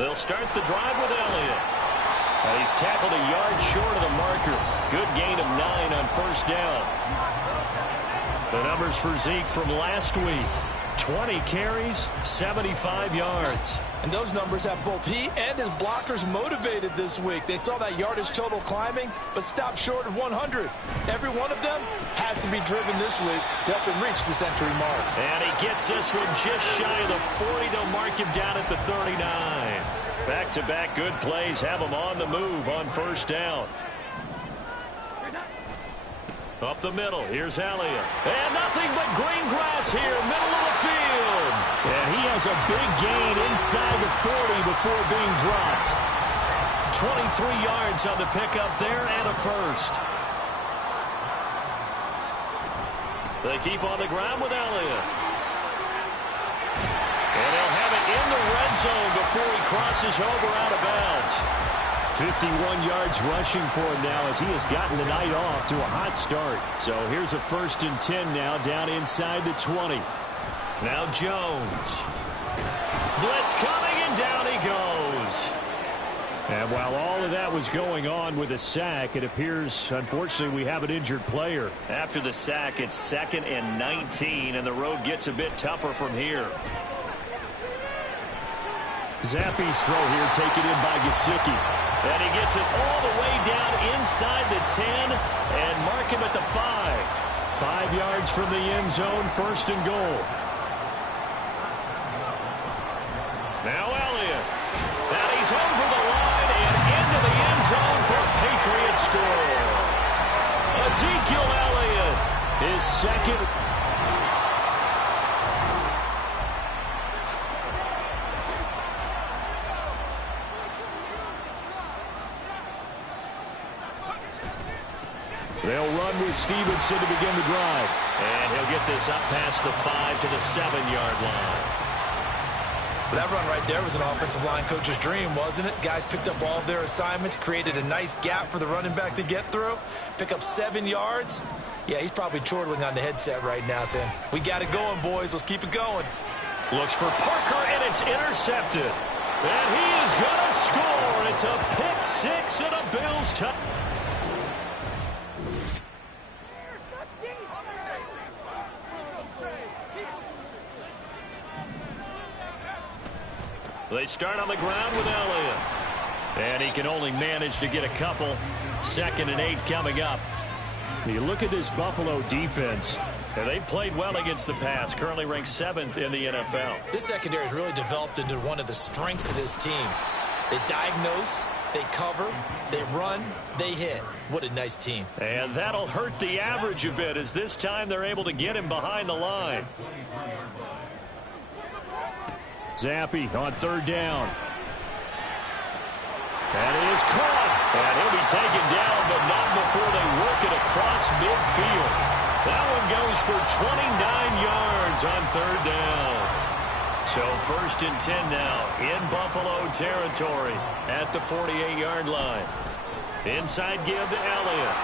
They'll start the drive with Elliott. He's tackled a yard short of the marker. Good gain of 9 on first down. The numbers for Zeke from last week. 20 carries, 75 yards. And those numbers have both he and his blockers motivated this week. They saw that yardage total climbing, but stopped short of 100. Every one of them has to be driven this week to help him reach the century mark. And he gets this one just shy of the 40 to mark him down at the 39. Back-to-back good plays have him on the move on first down. Up the middle, here's Elliott. And nothing but green grass here, middle of the field. And he has a big gain inside the 40 before being dropped. 23 yards on the pickup there and a first. They keep on the ground with Elliott. And they'll have it in the red zone before he crosses over out of bounds. 51 yards rushing for him now as he has gotten the night off to a hot start. So here's a 1st and 10 now down inside the 20. Now Jones. Blitz coming and down he goes. And while all of that was going on with a sack, it appears, unfortunately, we have an injured player. After the sack, it's 2nd and 19, and the road gets a bit tougher from here. Zappi's throw here taken in by Gesicki. And he gets it all the way down inside the 10 and mark him at the 5. 5 yards from the end zone, 1st and goal. Now Elliott. And he's over the line and into the end zone for a Patriot score. Ezekiel Elliott, his second. They'll run with Stevenson to begin the drive. And he'll get this up past the 5 to the 7-yard line. That run right there was an offensive line coach's dream, wasn't it? Guys picked up all of their assignments, created a nice gap for the running back to get through, pick up 7 yards. Yeah, he's probably chortling on the headset right now saying, we got it going, boys. Let's keep it going. Looks for Parker, and it's intercepted. And he is going to score. It's a pick 6 and a Bills touchdown. They start on the ground with Elliott. And he can only manage to get a couple. 2nd and 8 coming up. You look at this Buffalo defense. And they've played well against the pass. Currently ranked 7th in the NFL. This secondary has really developed into one of the strengths of this team. They diagnose, they cover, they run, they hit. What a nice team. And that'll hurt the average a bit as this time they're able to get him behind the line. Zappi on 3rd down. And he is caught. And he'll be taken down, but not before they work it across midfield. That one goes for 29 yards on 3rd down. So 1st and 10 now in Buffalo territory at the 48-yard line. Inside give to Elliott.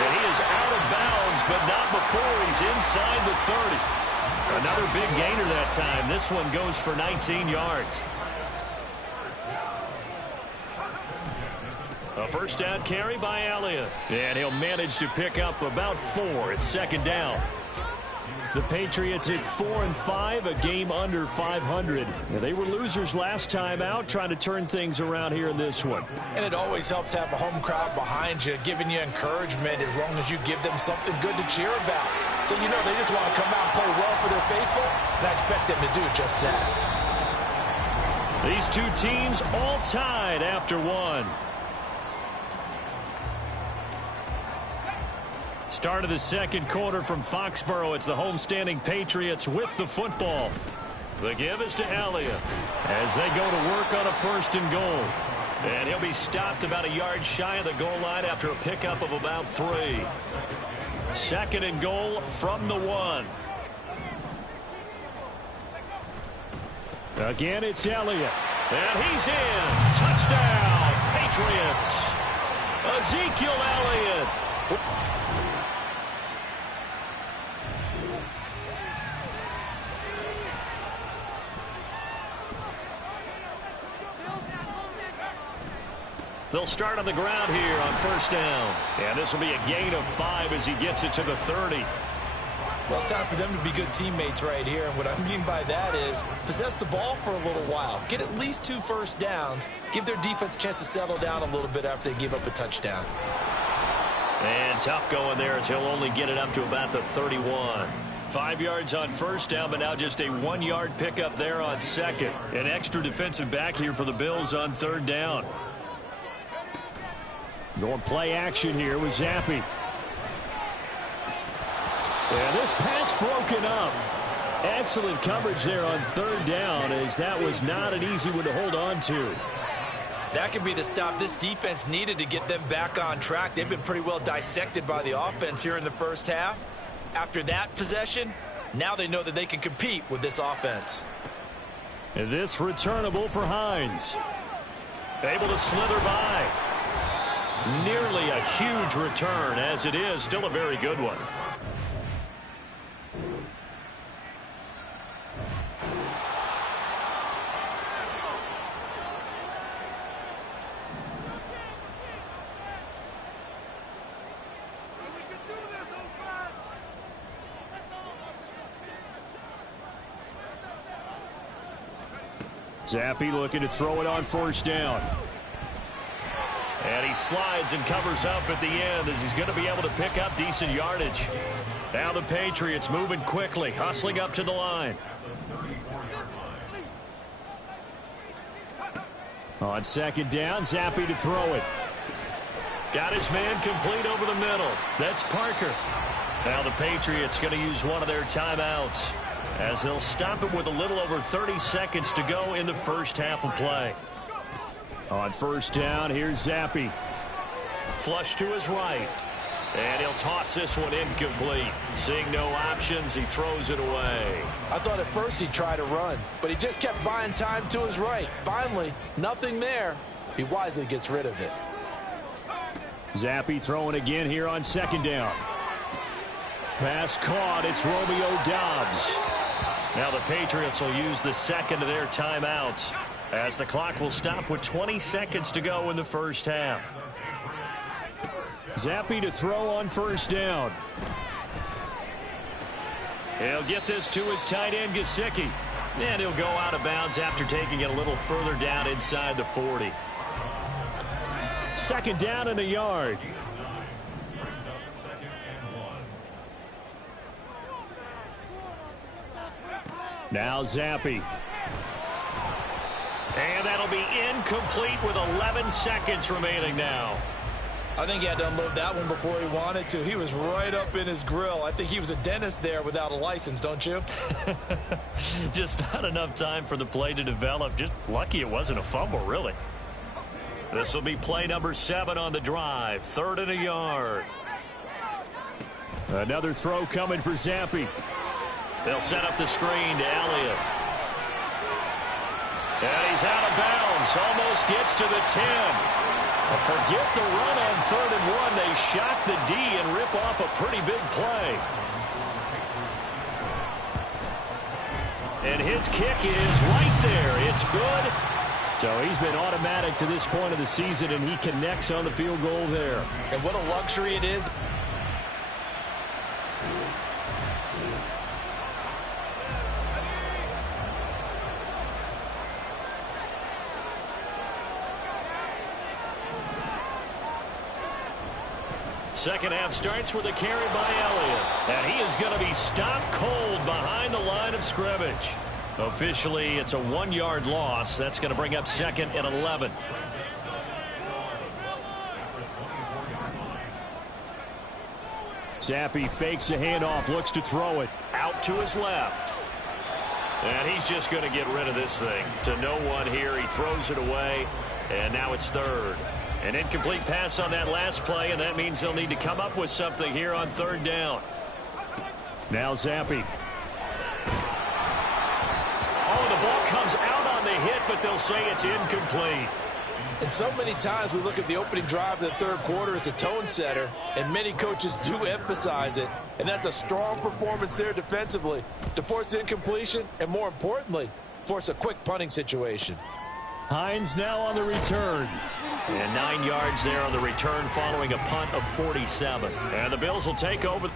And he is out of bounds, but not before he's inside the 30. Another big gainer that time. This one goes for 19 yards. A 1st down carry by Elliott. And he'll manage to pick up about 4. It's 2nd down. The Patriots at 4-5, a game under 500. They were losers last time out, trying to turn things around here in this one. And it always helps to have a home crowd behind you, giving you encouragement as long as you give them something good to cheer about. So you know they just want to come out and play well for their faithful, and I expect them to do just that. These two teams all tied after one. Start of the 2nd quarter from Foxborough. It's the homestanding Patriots with the football. The give is to Elliott as they go to work on a 1st and goal. And he'll be stopped about a yard shy of the goal line after a pickup of about 3. 2nd and goal from the 1. Again, it's Elliott. And he's in. Touchdown, Patriots. Ezekiel Elliott. They'll start on the ground here on first down. And this will be a gain of 5 as he gets it to the 30. Well, it's time for them to be good teammates right here. And what I mean by that is possess the ball for a little while. Get at least 2 first downs. Give their defense a chance to settle down a little bit after they give up a touchdown. And tough going there as he'll only get it up to about the 31. 5 yards on first down, but now just a 1-yard pickup there on second. An extra defensive back here for the Bills on third down. Going play action here with Zappi. And this pass broken up. Excellent coverage there on third down, as that was not an easy one to hold on to. That could be the stop this defense needed to get them back on track. They've been pretty well dissected by the offense here in the first half. After that possession, now they know that they can compete with this offense. And this returnable for Hines. Able to slither by. Nearly a huge return, as it is still a very good one. Zappi looking to throw it on first down. And he slides and covers up at the end as he's going to be able to pick up decent yardage. Now the Patriots moving quickly, hustling up to the line. On second down, Zappi to throw it. Got his man complete over the middle. That's Parker. Now the Patriots going to use one of their timeouts, as they'll stop it with a little over 30 seconds to go in the first half of play. On first down, here's Zappi. Flush to his right. And he'll toss this one incomplete. Seeing no options, he throws it away. I thought at first he'd try to run, but he just kept buying time to his right. Finally, nothing there. He wisely gets rid of it. Zappi throwing again here on second down. Pass caught. It's Romeo Doubs. Now the Patriots will use the second of their timeouts, as the clock will stop with 20 seconds to go in the first half. Zappi to throw on first down. He'll get this to his tight end, Gesicki. And he'll go out of bounds after taking it a little further down inside the 40. Second down and a yard. Now Zappi. And that'll be incomplete with 11 seconds remaining now. I think he had to unload that one before he wanted to. He was right up in his grill. I think he was a dentist there without a license, don't you? Just not enough time for the play to develop. Just lucky it wasn't a fumble, really. This will be play number 7 on the drive. 3rd and a yard. Another throw coming for Zappi. They'll set up the screen to Elliott. And he's out of bounds. Almost gets to the 10. Forget the run on 3rd and 1. They shock the D and rip off a pretty big play. And his kick is right there. It's good. So he's been automatic to this point of the season, and he connects on the field goal there. And what a luxury it is. Second half starts with a carry by Elliott. And he is going to be stopped cold behind the line of scrimmage. Officially, it's a 1-yard loss. That's going to bring up 2nd and 11. Zappi fakes a handoff, looks to throw it. Out to his left. And he's just going to get rid of this thing. To no one here. He throws it away. And now it's 3rd. An incomplete pass on that last play, and that means they'll need to come up with something here on 3rd down. Now Zappi. Oh, the ball comes out on the hit, but they'll say it's incomplete. And so many times we look at the opening drive of the 3rd quarter as a tone setter, and many coaches do emphasize it. And that's a strong performance there defensively to force incompletion and, more importantly, force a quick punting situation. Hines now on the return. And 9 yards there on the return following a punt of 47. And the Bills will take over.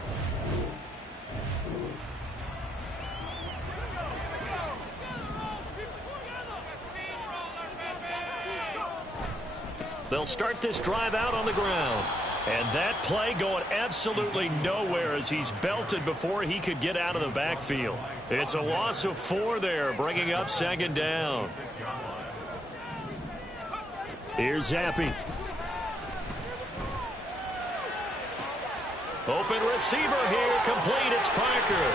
They'll start this drive out on the ground. And that play going absolutely nowhere as he's belted before he could get out of the backfield. It's a loss of 4 there, bringing up second down. Here's Zappi. Open receiver here, complete. It's Parker.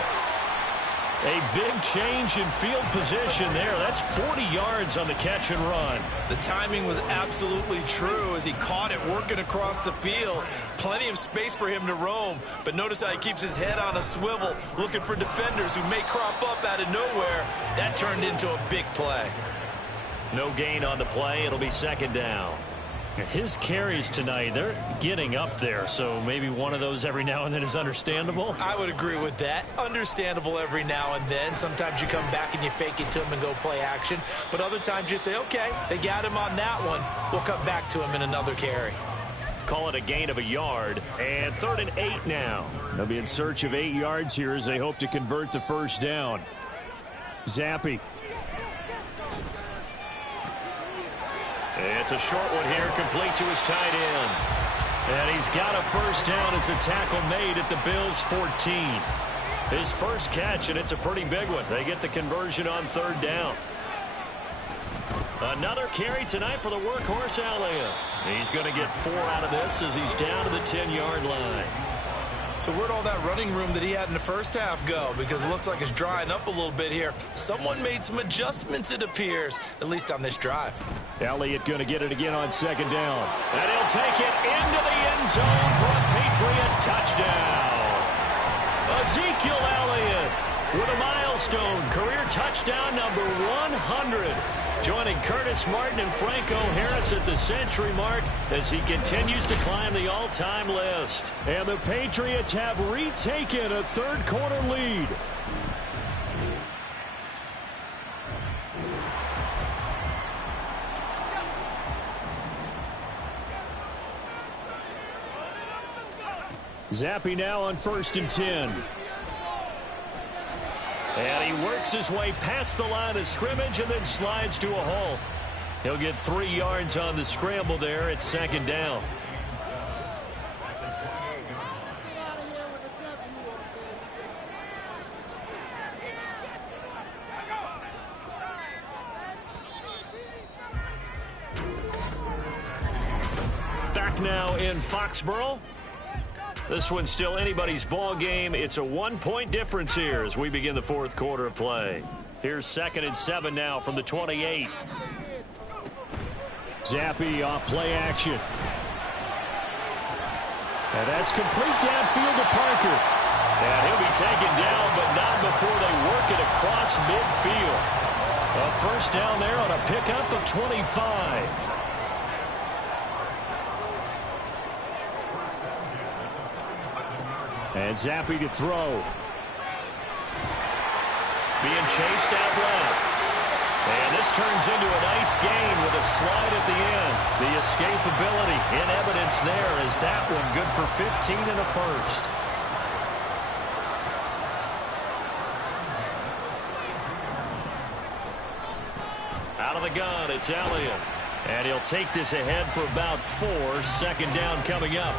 A big change in field position there. That's 40 yards on the catch and run. The timing was absolutely true as he caught it working across the field. Plenty of space for him to roam, but notice how he keeps his head on a swivel, looking for defenders who may crop up out of nowhere. That turned into a big play. No gain on the play. It'll be second down. His carries tonight, they're getting up there, so maybe one of those every now and then is understandable. I would agree with that. Understandable every now and then. Sometimes you come back and you fake it to him and go play action. But other times you say, okay, they got him on that one. We'll come back to him in another carry. Call it a gain of a yard. And 3rd and 8 now. They'll be in search of 8 yards here as they hope to convert the first down. Zappi. It's a short one here, complete to his tight end. And he's got a first down as a tackle made at the Bills' 14. His first catch, and it's a pretty big one. They get the conversion on 3rd down. Another carry tonight for the workhorse Elliott. He's going to get 4 out of this as he's down to the 10-yard line. So where'd all that running room that he had in the first half go? Because it looks like it's drying up a little bit here. Someone made some adjustments, it appears, at least on this drive. Elliott going to get it again on 2nd down. And he'll take it into the end zone for a Patriot touchdown. Ezekiel Elliott with a milestone career touchdown number 100. Joining Curtis Martin and Franco Harris at the century mark as he continues to climb the all-time list. And the Patriots have retaken a 3rd quarter lead. Zappi now on 1st and 10. And he works his way past the line of scrimmage and then slides to a halt. He'll get 3 yards on the scramble there. It's 2nd down. Back now in Foxborough. This one's still anybody's ball game. It's a 1-point difference here as we begin the 4th quarter of play. Here's 2nd and 7 now from the 28. Zappi off play action. And that's complete downfield to Parker. And he'll be taken down, but not before they work it across midfield. A first down there on a pickup of 25. And Zappi to throw. Being chased out left. And this turns into a nice gain with a slide at the end. The escapability in evidence there is that one good for 15 and a first. Out of the gun, it's Elliott. And he'll take this ahead for about 4. 2nd down coming up.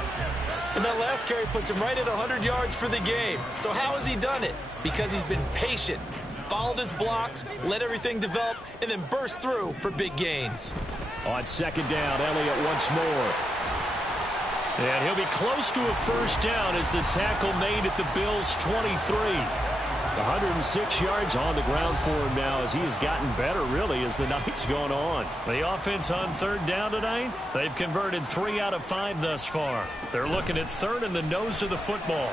And that last carry puts him right at 100 yards for the game. So how has he done it? Because he's been patient, followed his blocks, let everything develop, and then burst through for big gains. On 2nd down, Elliott once more. And he'll be close to a first down as the tackle made at the Bills' 23. 106 yards on the ground for him now as he has gotten better, really, as the night's gone on. The offense on 3rd down tonight, they've converted 3 out of 5 thus far. They're looking at 3rd in the nose of the football.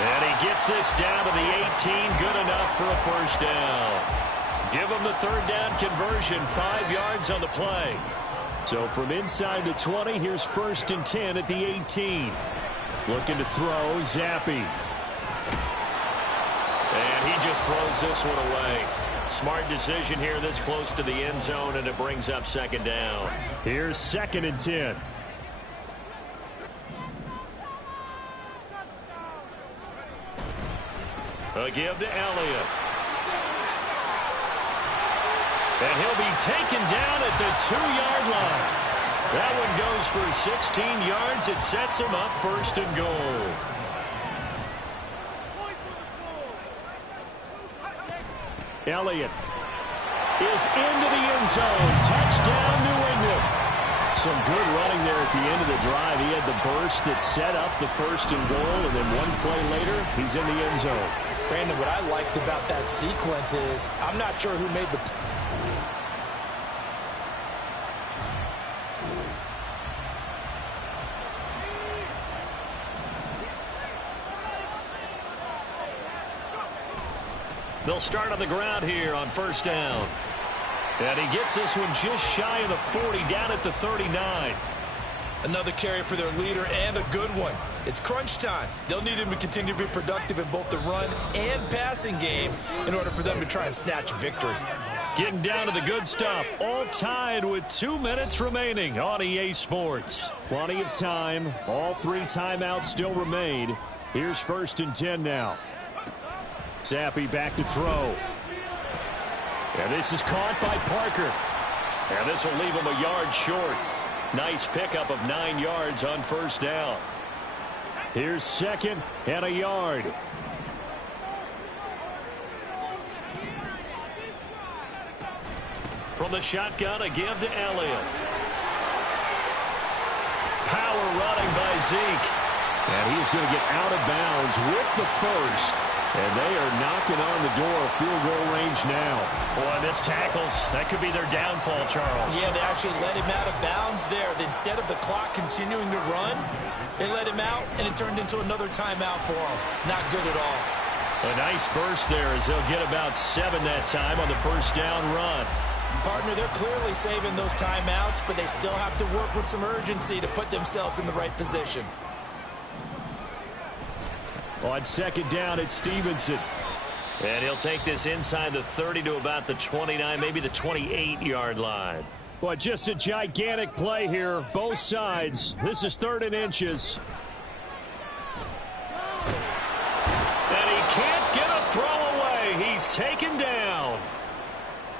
And he gets this down to the 18, good enough for a first down. Give him the 3rd down conversion, 5 yards on the play. So from inside the 20, here's 1st and 10 at the 18. Looking to throw, Zappi. And he just throws this one away. Smart decision here this close to the end zone, and it brings up second down. Here's 2nd and 10. A give to Elliott. And he'll be taken down at the 2-yard line. That one goes for 16 yards. It sets him up 1st and goal. Elliott is into the end zone. Touchdown, New England. Some good running there at the end of the drive. He had the burst that set up the 1st and goal, and then one play later, he's in the end zone. Brandon, what I liked about that sequence is I'm not sure who made the They'll start on the ground here on 1st down. And he gets this one just shy of the 40, down at the 39. Another carry for their leader, and a good one. It's crunch time. They'll need him to continue to be productive in both the run and passing game in order for them to try and snatch a victory. Getting down to the good stuff, all tied with 2 minutes remaining on EA Sports. Plenty of time. All 3 timeouts still remain. Here's 1st and 10 now. Zappi back to throw. And this is caught by Parker. And this will leave him a yard short. Nice pickup of 9 yards on 1st down. Here's 2nd and a yard. From the shotgun, a give to Elliott. Power running by Zeke. And he's going to get out of bounds with the 1st. And they are knocking on the door of field goal range now. Boy, missed tackles. That could be their downfall, Charles. Yeah, they actually let him out of bounds there. Instead of the clock continuing to run, they let him out, and it turned into another timeout for him. Not good at all. A nice burst there as they'll get about 7 that time on the 1st down run. Partner, they're clearly saving those timeouts, but they still have to work with some urgency to put themselves in the right position. On 2nd down, it's Stevenson. And he'll take this inside the 30 to about the 29, maybe the 28-yard line. Well, just a gigantic play here, both sides. This is 3rd and inches. And he can't get a throw away. He's taken down.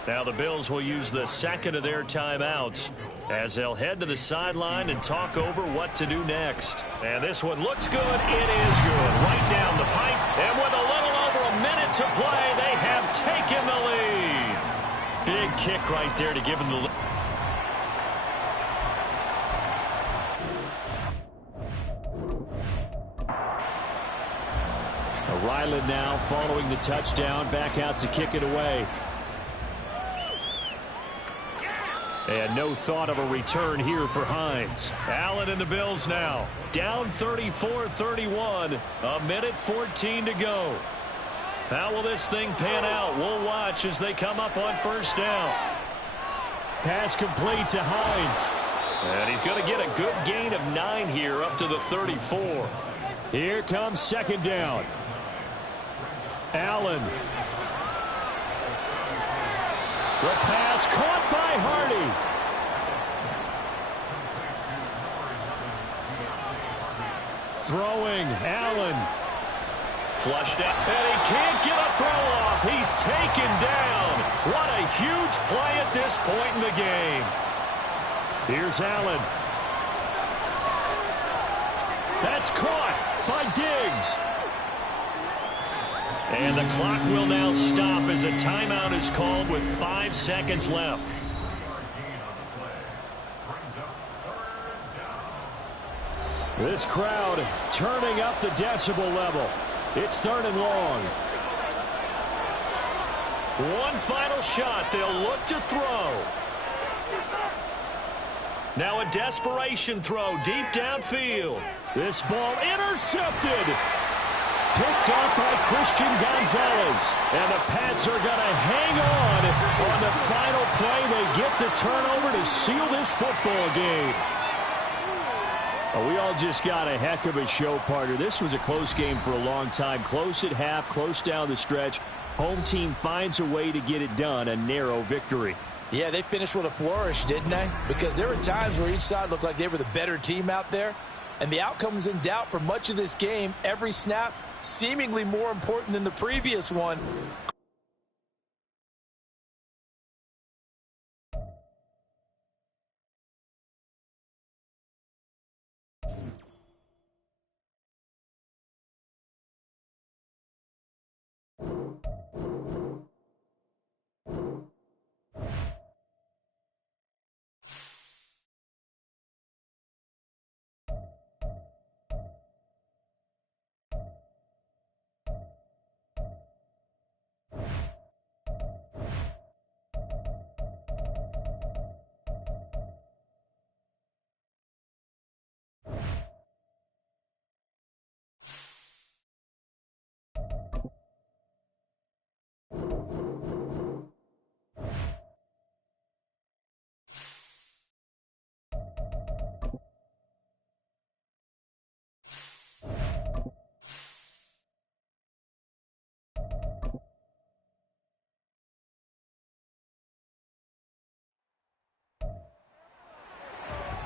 Now the Bills will use the 2nd of their timeouts as they'll head to the sideline and talk over what to do next. And this one looks good. It is good. Right down the pipe. And with a little over a minute to play, they have taken the lead. Big kick right there to give them the lead. Ryland now following the touchdown, back out to kick it away. And no thought of a return here for Hines. Allen and the Bills now. Down 34-31. A minute 14 to go. How will this thing pan out? We'll watch as they come up on 1st down. Pass complete to Hines. And he's going to get a good gain of 9 here up to the 34. Here comes 2nd down. Allen. The pass caught by Hardy. Throwing, Allen. Flushed out, and he can't get a throw off. He's taken down. What a huge play at this point in the game. Here's Allen. That's caught by Diggs. And the clock will now stop as a timeout is called with 5 seconds left. This crowd turning up the decibel level. It's 3rd and long. One final shot. They'll look to throw. Now a desperation throw deep downfield. This ball intercepted. Picked off by Christian Gonzalez. And the Pats are going to hang on the final play. They get the turnover to seal this football game. We all just got a heck of a show, partner. This was a close game for a long time. Close at half, close down the stretch. Home team finds a way to get it done, a narrow victory. Yeah, they finished with a flourish, didn't they? Because there were times where each side looked like they were the better team out there, and the outcome was in doubt for much of this game. Every snap seemingly more important than the previous one.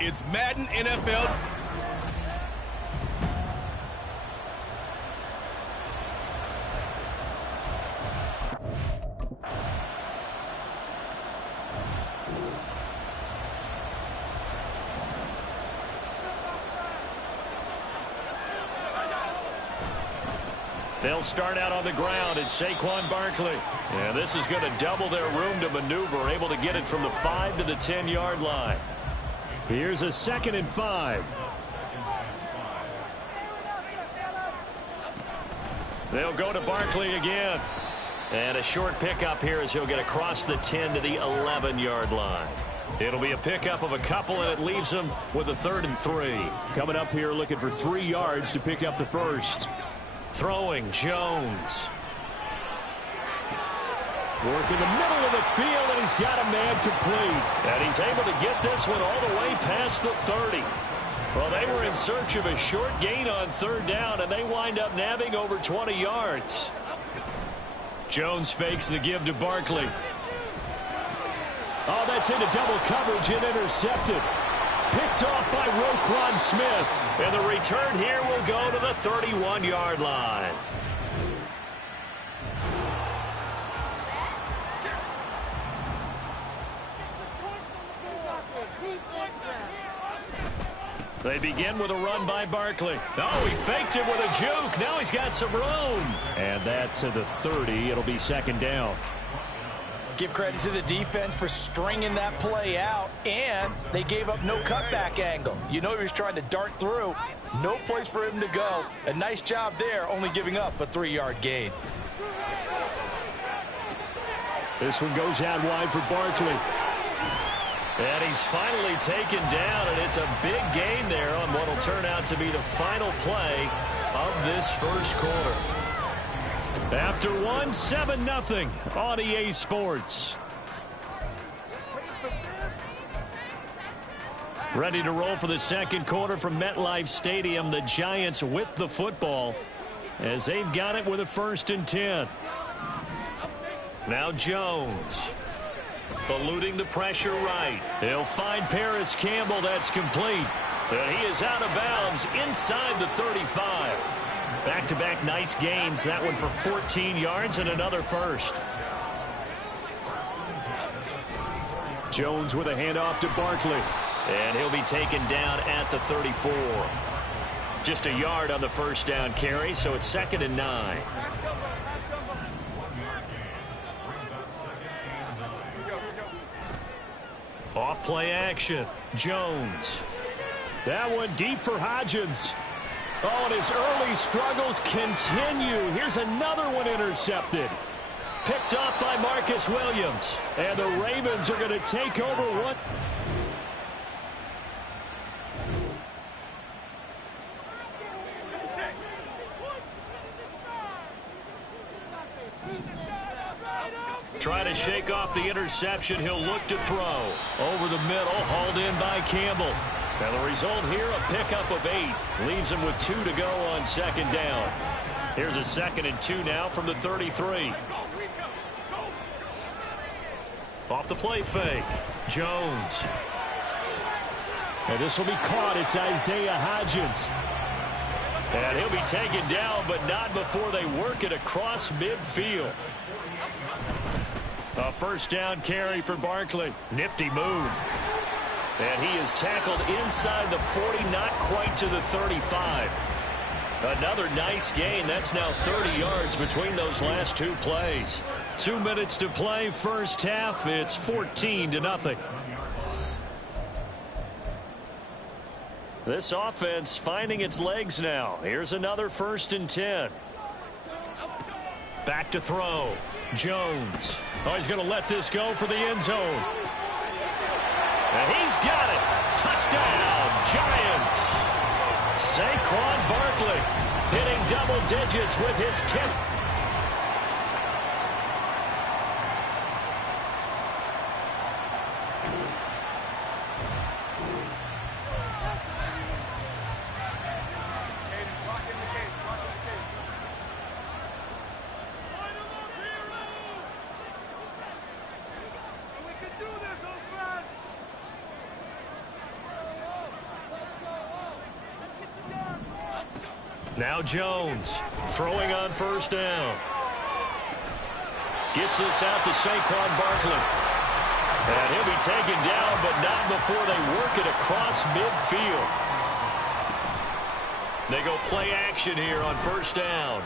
It's Madden NFL. They'll start out on the ground. It's Saquon Barkley. Yeah, this is going to double their room to maneuver, able to get it from the 5 to the 10-yard line. Here's a 2nd and 5. They'll go to Barkley again. And a short pickup here as he'll get across the 10 to the 11-yard line. It'll be a pickup of a couple, and it leaves them with a 3rd and 3. Coming up here looking for 3 yards to pick up the first. Throwing, Jones. Work in the middle of the field, and he's got a man complete. And he's able to get this one all the way past the 30. Well, they were in search of a short gain on 3rd down, and they wind up nabbing over 20 yards. Jones fakes the give to Barkley. Oh, that's into double coverage and intercepted. Picked off by Roquan Smith. And the return here will go to the 31-yard line. They begin with a run by Barkley. Oh, he faked it with a juke. Now he's got some room. And that to the 30. It'll be 2nd down. Give credit to the defense for stringing that play out, and they gave up no cutback angle. You know he was trying to dart through. No place for him to go. A nice job there, only giving up a 3-yard gain. This one goes out wide for Barkley. And he's finally taken down, and it's a big gain there on what will turn out to be the final play of this first quarter. After one, 7-0 on EA Sports. Ready to roll for the second quarter from MetLife Stadium. The Giants with the football as they've got it with a 1st and 10. Now Jones. Eluding the pressure right. He'll find Paris Campbell. That's complete. And he is out of bounds inside the 35. Back-to-back nice gains. That one for 14 yards and another first. Jones with a handoff to Barkley. And he'll be taken down at the 34. Just a yard on the first down carry, so it's 2nd and 9. Off play action. Jones. That one deep for Hodgins. Oh, and his early struggles continue. Here's another one intercepted. Picked off by Marcus Williams. And the Ravens are going to take over one. Try to shake off the interception. He'll look to throw. Over the middle, hauled in by Campbell. And the result here, a pickup of 8. Leaves him with 2 to go on 2nd down. Here's a 2nd and 2 now from the 33. Off the play fake. Jones. And this will be caught. It's Isaiah Hodgins. And he'll be taken down, but not before they work it across midfield. A 1st down carry for Barkley. Nifty move. And he is tackled inside the 40, not quite to the 35. Another nice gain. That's now 30 yards between those last 2 plays. 2 minutes to play, first half. It's 14-0. This offense finding its legs now. Here's another 1st and 10. Back to throw. Jones. Oh, he's going to let this go for the end zone. And he's got it. Touchdown, Giants. Saquon Barkley hitting double digits with his 10th. Now Jones throwing on 1st down. Gets this out to Saquon Barkley. And he'll be taken down, but not before they work it across midfield. They go play action here on 1st down.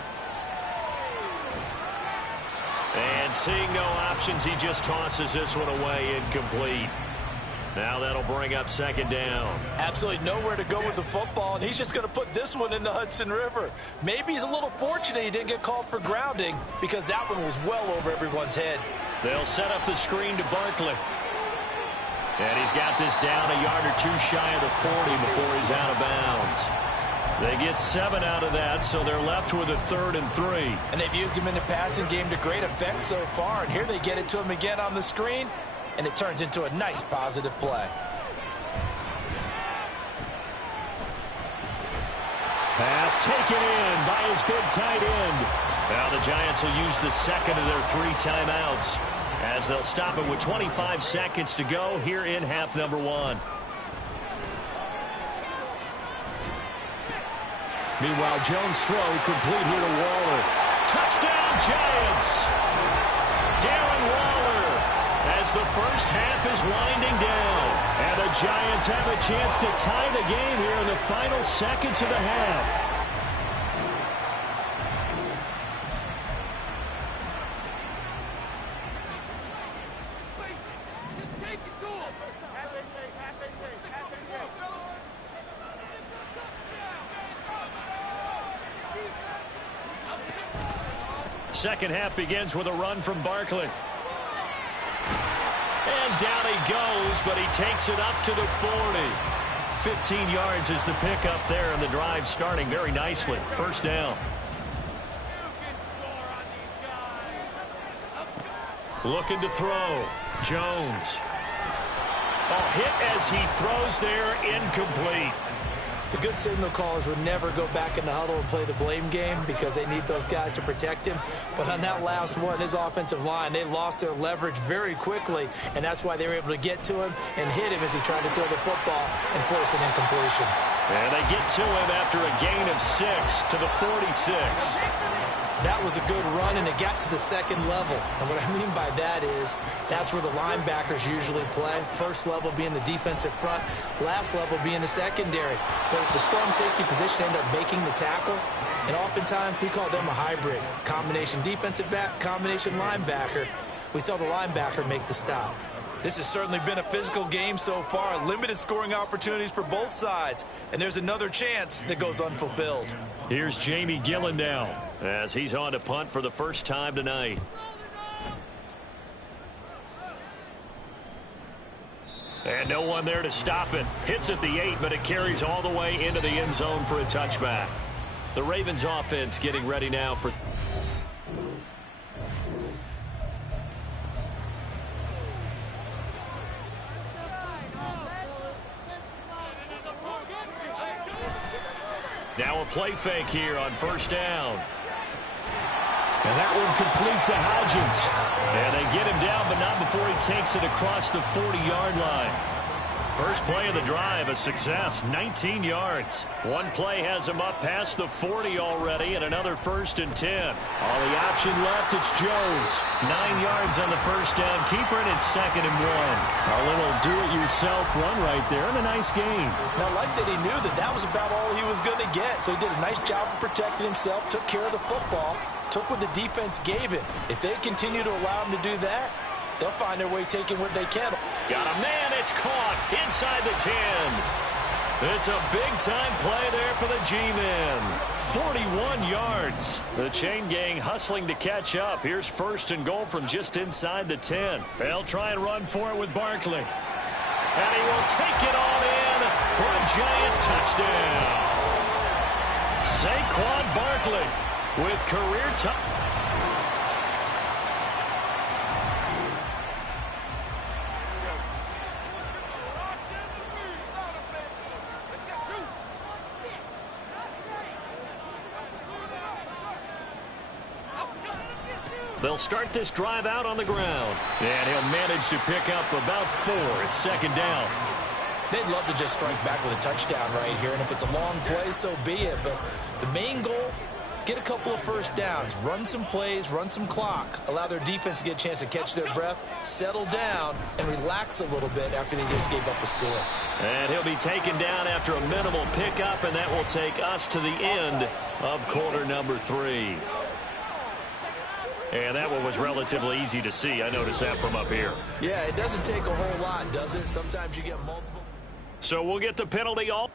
And seeing no options, he just tosses this one away incomplete. Now that'll bring up 2nd down. Absolutely nowhere to go with the football, and he's just going to put this one in the Hudson River. Maybe he's a little fortunate he didn't get called for grounding because that one was well over everyone's head. They'll set up the screen to Barkley. And he's got this down a yard or 2 shy of the 40 before he's out of bounds. They get 7 out of that, so they're left with a 3rd and 3. And they've used him in the passing game to great effect so far, and here they get it to him again on the screen. And it turns into a nice positive play. Pass taken in by his big tight end. Now the Giants will use the 2nd of their 3 timeouts as they'll stop it with 25 seconds to go here in half number 1. Meanwhile, Jones' throw complete here to Waller. Touchdown, Giants! Darren Waller, as the first half is winding down. And the Giants have a chance to tie the game here in the final seconds of the half. Second half begins with a run from Barkley. And down he goes, but he takes it up to the 40. 15 yards is the pickup there, and the drive starting very nicely. First down. Looking to throw. Jones. A hit as he throws there, incomplete. The good signal callers would never go back in the huddle and play the blame game because they need those guys to protect him. But on that last one, his offensive line, they lost their leverage very quickly, and that's why they were able to get to him and hit him as he tried to throw the football and force an incompletion. And they get to him after a gain of 6 to the 46. That was a good run, and it got to the second level. And what I mean by that is that's where the linebackers usually play. First level being the defensive front, last level being the secondary. But the strong safety position ended up making the tackle, and oftentimes we call them a hybrid. Combination defensive back, combination linebacker. We saw the linebacker make the stop. This has certainly been a physical game so far. Limited scoring opportunities for both sides. And there's another chance that goes unfulfilled. Here's Jamie Gillen now as he's on to punt for the first time tonight. And no one there to stop it. Hits at the 8, but it carries all the way into the end zone for a touchback. The Ravens offense getting ready now for... Now a play fake here on first down. And that one complete to Hodgins. And they get him down, but not before he takes it across the 40-yard line. First play of the drive, a success, 19 yards. One play has him up past the 40 already, and another 1st and 10. All the option left, it's Jones. 9 yards on the first down. Keeper, and it's 2nd and 1. A little do-it-yourself run right there, and a nice gain. Now, I like that he knew that that was about all he was going to get, so he did a nice job of protecting himself, took care of the football, took what the defense gave him. If they continue to allow him to do that, they'll find their way taking what they can. Got a man. It's caught inside the 10. It's a big-time play there for the G-men. 41 yards. The chain gang hustling to catch up. Here's 1st and goal from just inside the 10. They'll try and run for it with Barkley. And he will take it all in for a giant touchdown. Saquon Barkley with career touchdown. They'll start this drive out on the ground. And he'll manage to pick up about 4. It's 2nd down. They'd love to just strike back with a touchdown right here, and if it's a long play, so be it. But the main goal, get a couple of first downs, run some plays, run some clock, allow their defense to get a chance to catch their breath, settle down, and relax a little bit after they just gave up a score. And he'll be taken down after a minimal pickup, and that will take us to the end of quarter number 3. And that one was relatively easy to see. I noticed that from up here. Yeah, it doesn't take a whole lot, does it? Sometimes you get multiple. So we'll get the penalty all.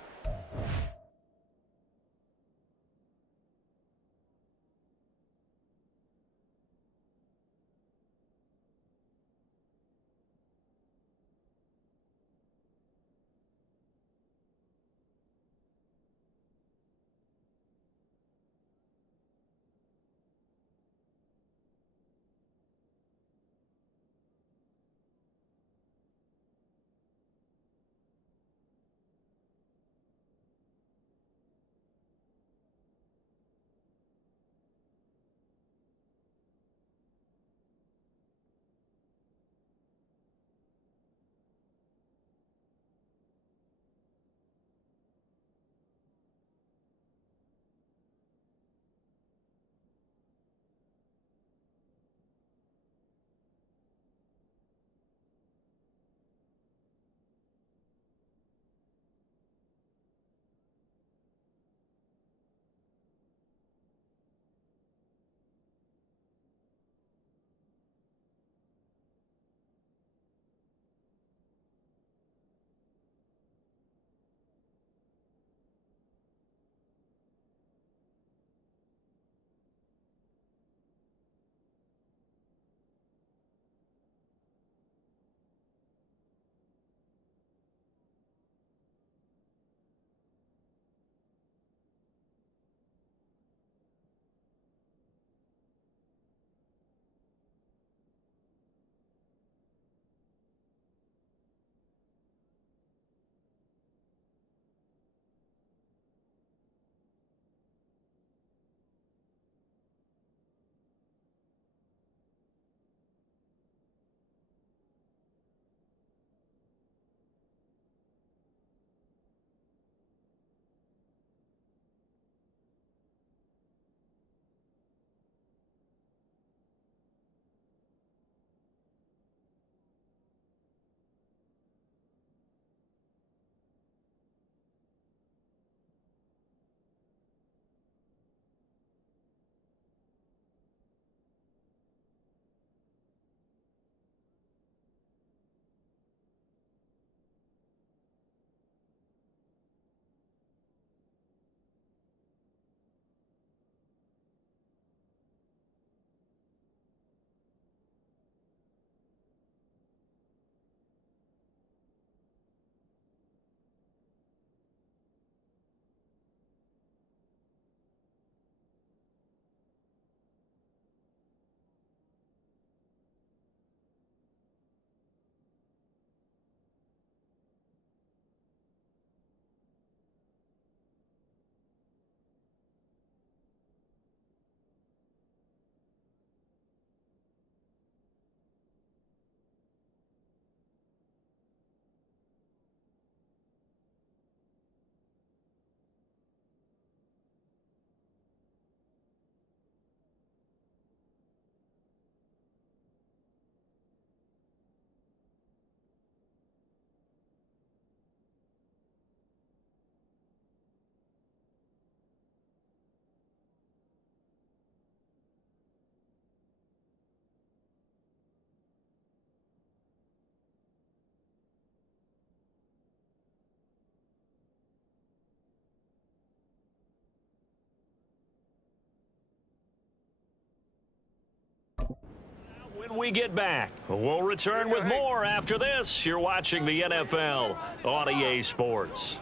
When we get back, we'll return with more after this. You're watching the NFL on EA Sports.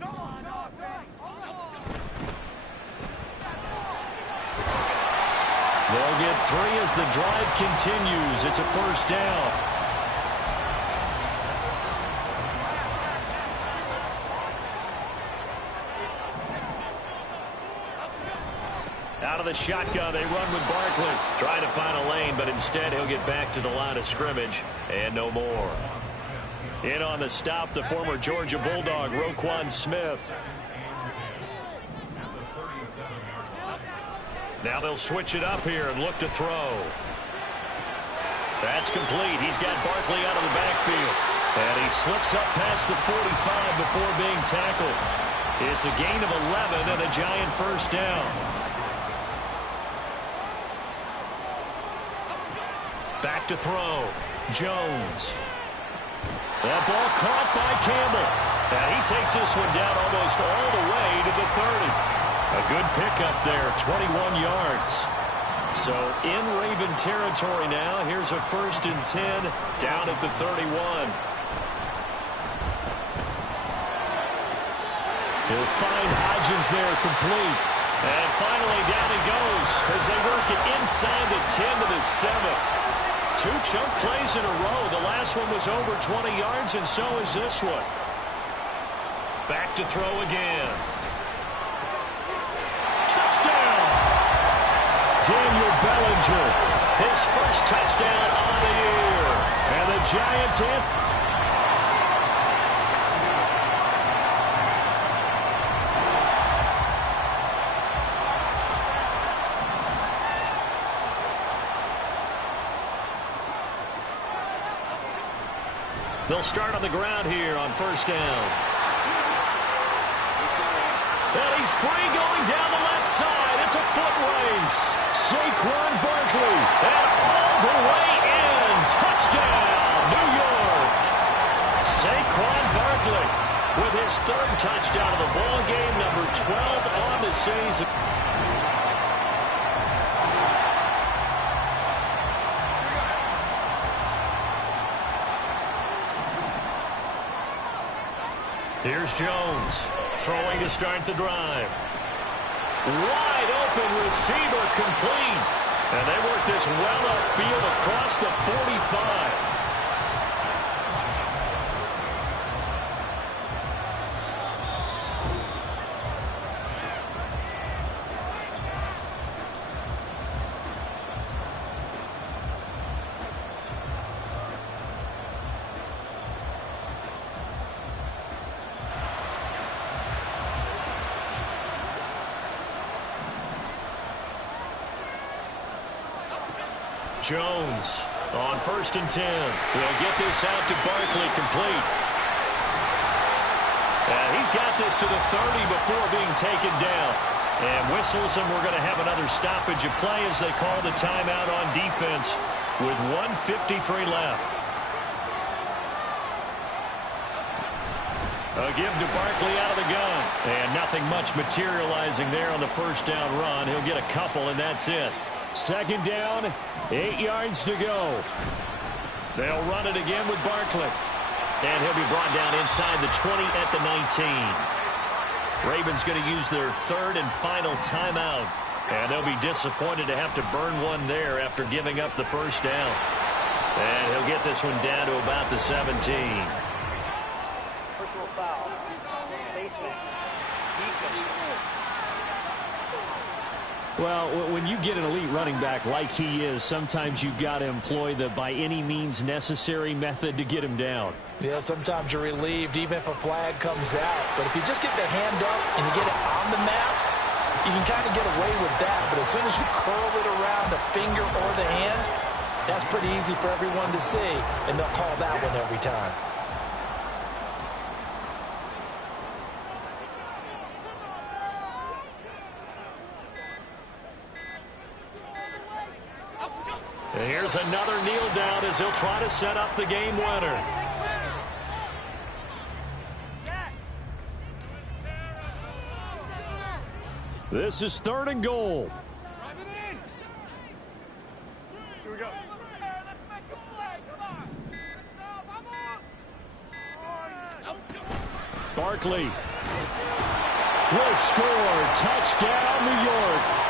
They'll get 3 as the drive continues. It's a first down. Out of the shotgun, they run with Barkley. Trying to find a lane, but instead he'll get back to the line of scrimmage and no more. In on the stop, the former Georgia Bulldog, Roquan Smith. Now they'll switch it up here and look to throw. That's complete. He's got Barkley out of the backfield. And he slips up past the 45 before being tackled. It's a gain of 11 and a Giant first down. Back to throw. Jones. That ball caught by Campbell. And he takes this one down almost all the way to the 30. A good pickup there, 21 yards. So in Raven territory now. Here's a 1st and 10 down at the 31. He'll find Hodgins there complete. And finally down he goes as they work it inside the 10 to the 7. 2 chunk plays in a row. The last one was over 20 yards, and so is this one. Back to throw again. Touchdown! Daniel Bellinger, his first touchdown on the year. And the Giants hit. They'll start on the ground here on first down. And he's free going down the left side. It's a foot race. Saquon Barkley. And all the way in. Touchdown, New York. Saquon Barkley with his 3rd touchdown of the ball game, number 12 on the season. Here's Jones, throwing to start the drive. Wide open receiver complete. And they work this well upfield across the 45. Jones on 1st and 10. We'll get this out to Barkley complete. And he's got this to the 30 before being taken down. And whistles, and we're going to have another stoppage of play as they call the timeout on defense with 1:53 left. A give to Barkley out of the gun. And nothing much materializing there on the first down run. He'll get a couple, and that's it. 2nd down, 8 yards to go. They'll run it again with Barkley. And he'll be brought down inside the 20 at the 19. Ravens going to use their 3rd and final timeout. And they'll be disappointed to have to burn one there after giving up the first down. And he'll get this one down to about the 17. Personal foul. Basement. Well, when you get an elite running back like he is, sometimes you've got to employ the by any means necessary method to get him down. Yeah, sometimes you're relieved even if a flag comes out. But if you just get the hand up and you get it on the mask, you can kind of get away with that. But as soon as you curl it around the finger or the hand, that's pretty easy for everyone to see, and they'll call that one every time. And here's another kneel down as he'll try to set up the game winner. This is 3rd and goal. Here we go. Barkley will score. Touchdown, New York.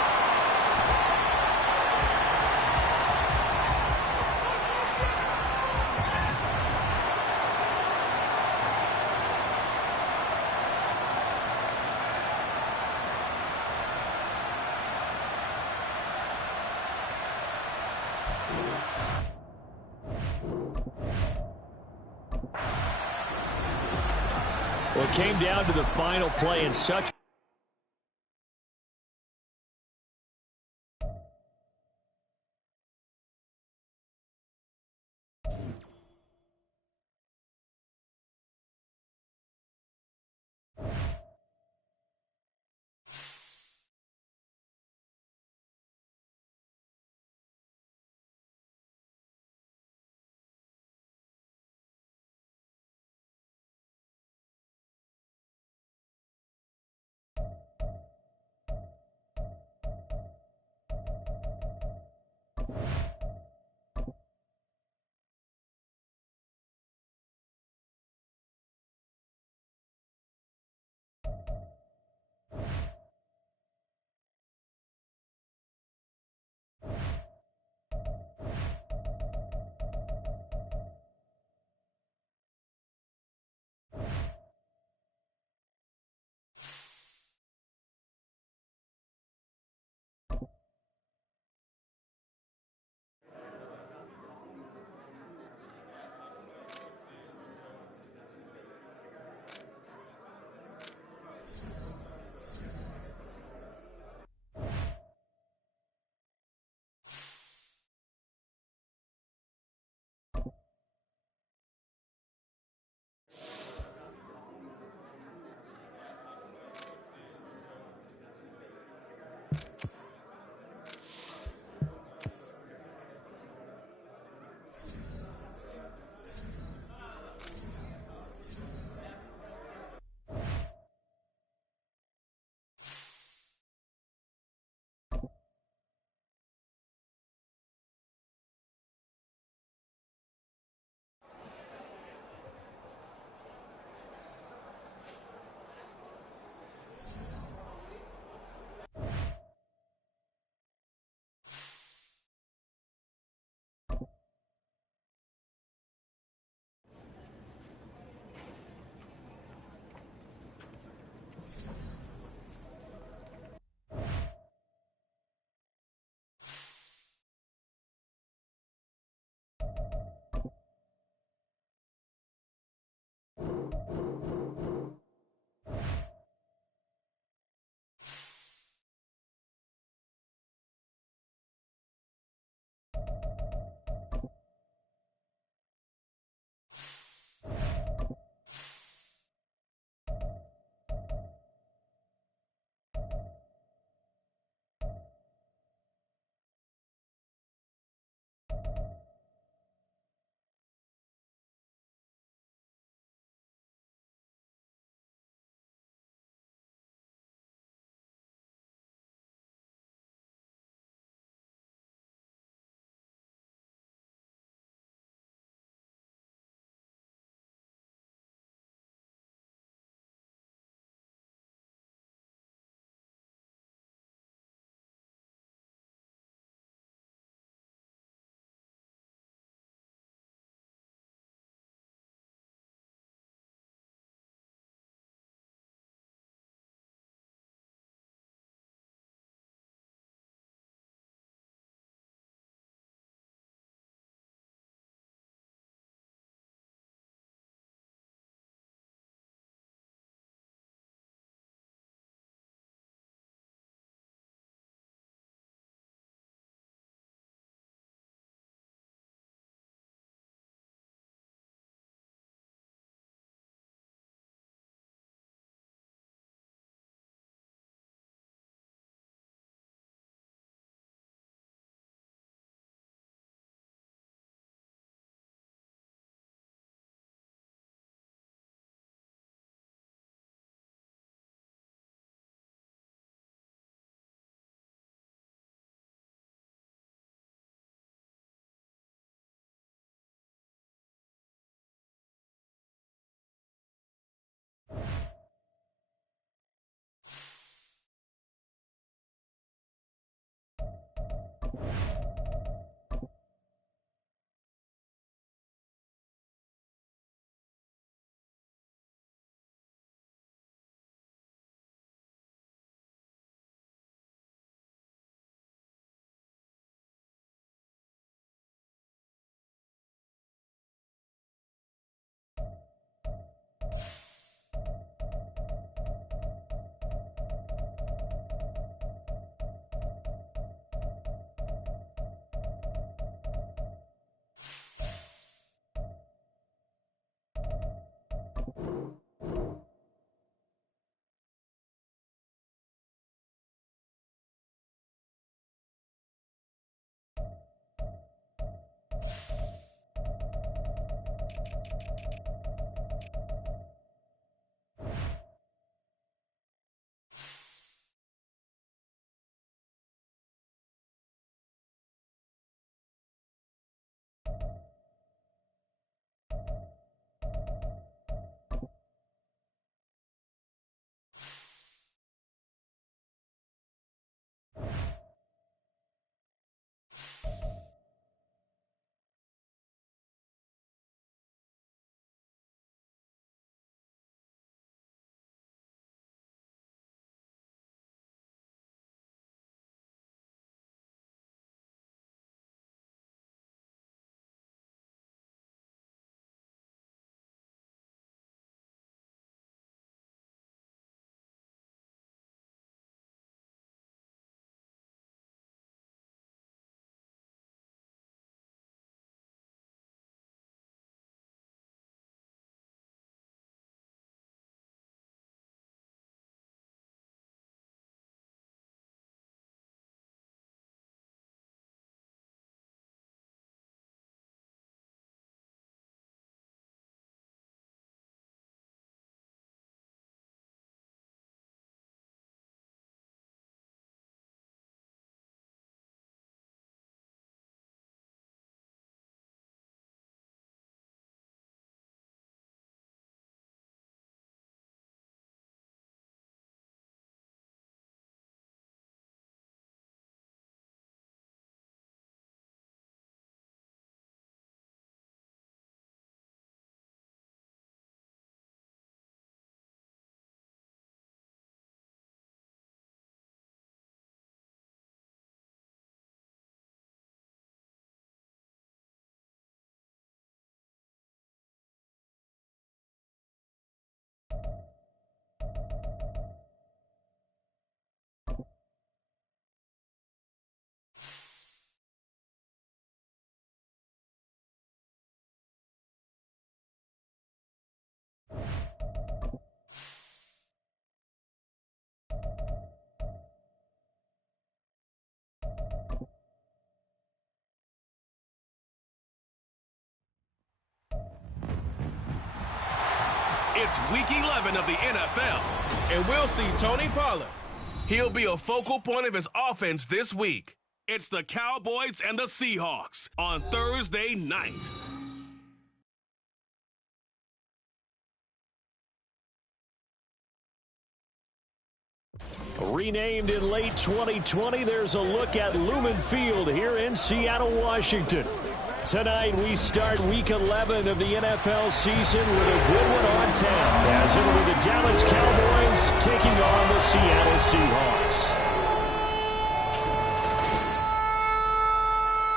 Well, it came down to the final play in such It's Week 11 of the NFL, and we'll see Tony Pollard. He'll be a focal point of his offense this week. It's the Cowboys and the Seahawks on Thursday night. Renamed in late 2020, there's a look at Lumen Field here in Seattle, Washington. Tonight, we start Week 11 of the NFL season with a good one on tap, as it'll be the Dallas Cowboys taking on the Seattle Seahawks.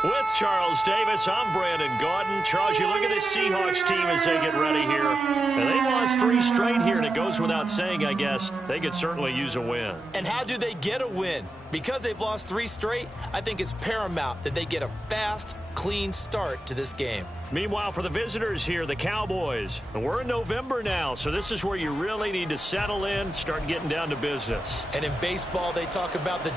With Charles Davis, I'm Brandon Gaudin. Charles, you look at this Seahawks team as they get ready here. And they lost 3 straight here, and it goes without saying, I guess, they could certainly use a win. And how do they get a win? Because they've lost 3 straight, I think it's paramount that they get a fast, clean start to this game. Meanwhile, for the visitors here, the Cowboys. And we're in November now, so this is where you really need to settle in, start getting down to business. And in baseball, they talk about the...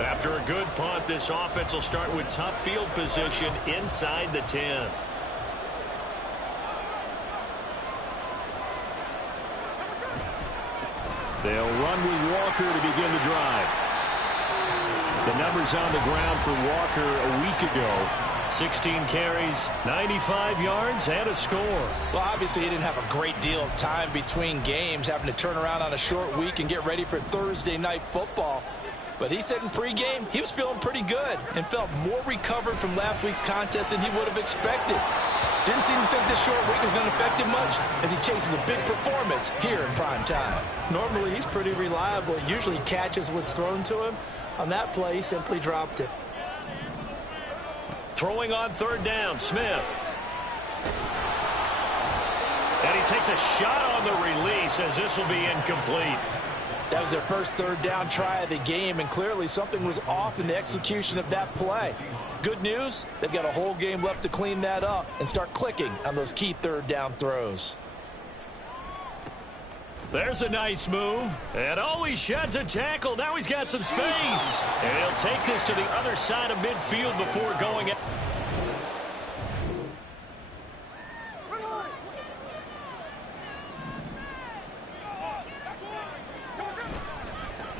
After a good punt, this offense will start with tough field position inside the 10. They'll run with Walker to begin the drive. The numbers on the ground for Walker a week ago. 16 carries, 95 yards, and a score. Well, obviously, he didn't have a great deal of time between games, having to turn around on a short week and get ready for Thursday night football. But he said in pregame he was feeling pretty good and felt more recovered from last week's contest than he would have expected. Didn't seem to think this short week was going to affect him much as he chases a big performance here in prime time. Normally, he's pretty reliable. He usually catches what's thrown to him. On that play, he simply dropped it. Throwing on third down, Smith. And he takes a shot on the release as this will be incomplete. That was their first third down try of the game, and clearly something was off in the execution of that play. Good news, they've got a whole game left to clean that up and start clicking on those key third down throws. There's a nice move. And he sheds a tackle. Now he's got some space. And he'll take this to the other side of midfield before going out.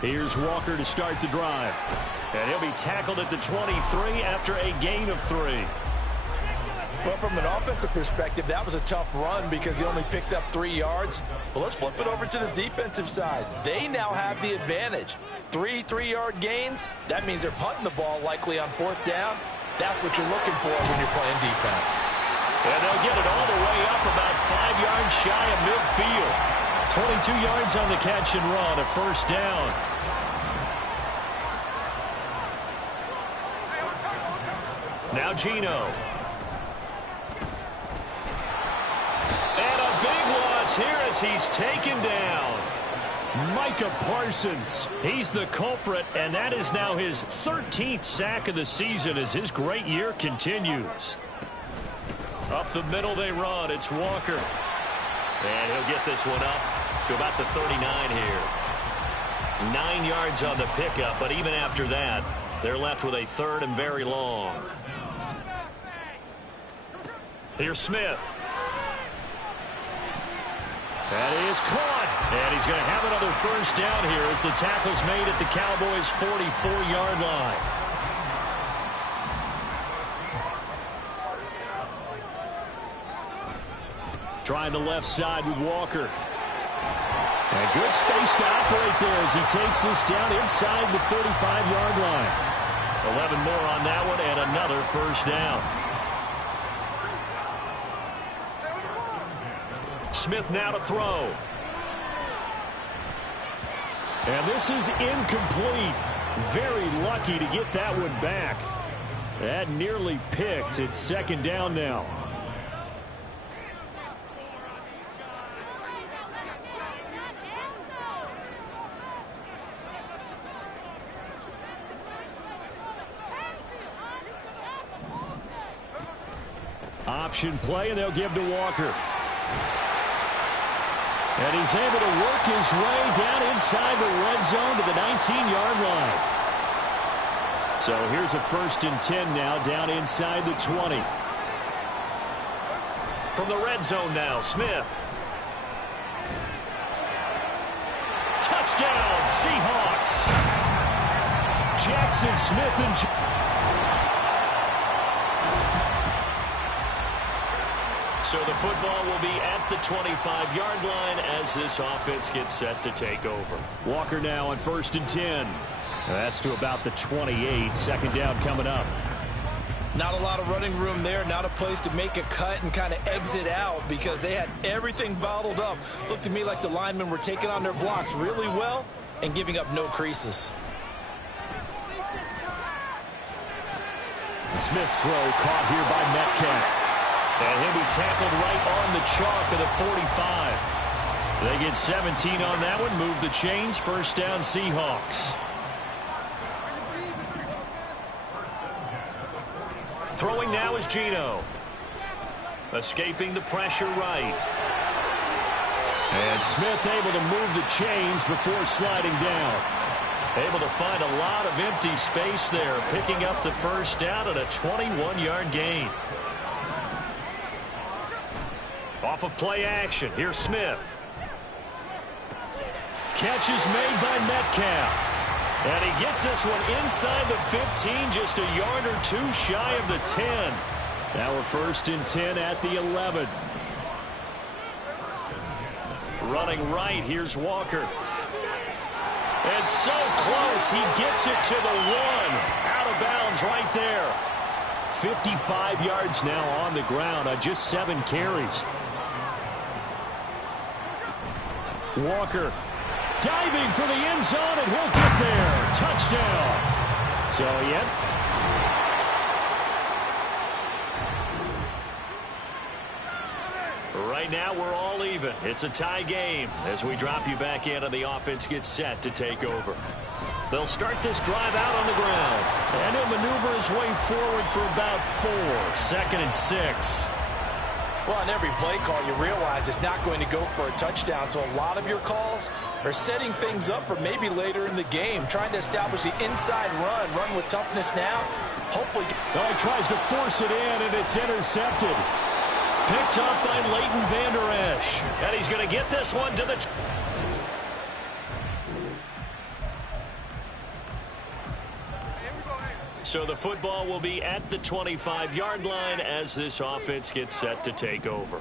Here's Walker to start the drive. And he'll be tackled at the 23 after a gain of 3. Well, from an offensive perspective, that was a tough run because he only picked up 3 yards. Well, let's flip it over to the defensive side. They now have the advantage. 3 3-yard gains. That means they're punting the ball likely on 4th down. That's what you're looking for when you're playing defense. And they'll get it all the way up about 5 yards shy of midfield. 22 yards on the catch and run, a first down. Now Geno. And a big loss here as he's taken down. Micah Parsons. He's the culprit, and that is now his 13th sack of the season as his great year continues. Up the middle they run. It's Walker. And he'll get this one up to about the 39 here. 9 yards on the pickup, but even after that, they're left with a 3rd and very long. Here's Smith. That is caught. And he's going to have another first down here as the tackle's made at the Cowboys' 44-yard line. Trying the left side with Walker. And good space to operate there as he takes this down inside the 35-yard line. 11 more on that one and another first down. Smith now to throw. And this is incomplete. Very lucky to get that one back. That nearly picked. It's 2nd down now. Option play, and they'll give to Walker. And he's able to work his way down inside the red zone to the 19-yard line. So here's a 1st and 10 now down inside the 20. From the red zone now, Smith. Touchdown, Seahawks. Jackson Smith and... So the football will be at the 25-yard line as this offense gets set to take over. Walker now on 1st and 10. That's to about the 28. 2nd down coming up. Not a lot of running room there. Not a place to make a cut and kind of exit out because they had everything bottled up. Looked to me like the linemen were taking on their blocks really well and giving up no creases. The Smith throw caught here by Metcalf. And he'll be tackled right on the chalk of the 45. They get 17 on that one. Move the chains. First down, Seahawks. Throwing now is Geno. Escaping the pressure right. And Smith able to move the chains before sliding down. Able to find a lot of empty space there. Picking up the first down at a 21-yard gain. Off of play action. Here's Smith. Catch is made by Metcalf. And he gets this one inside the 15, just a yard or 2 shy of the 10. Now we're 1st and 10 at the 11. Running right, here's Walker. And so close, he gets it to the 1. Out of bounds right there. 55 yards now on the ground on just 7 carries. Walker diving for the end zone, and he'll get there. Touchdown. So, Right now, we're all even. It's a tie game as we drop you back in and the offense gets set to take over. They'll start this drive out on the ground, and he'll maneuver his way forward for about 4. 2nd and 6. Well, on every play call, you realize it's not going to go for a touchdown, so a lot of your calls are setting things up for maybe later in the game, trying to establish the inside run with toughness now. Hopefully. Oh, he tries to force it in, and it's intercepted. Picked up by Leighton Vander Esch. And he's going to get this one to the... So the football will be at the 25-yard line as this offense gets set to take over.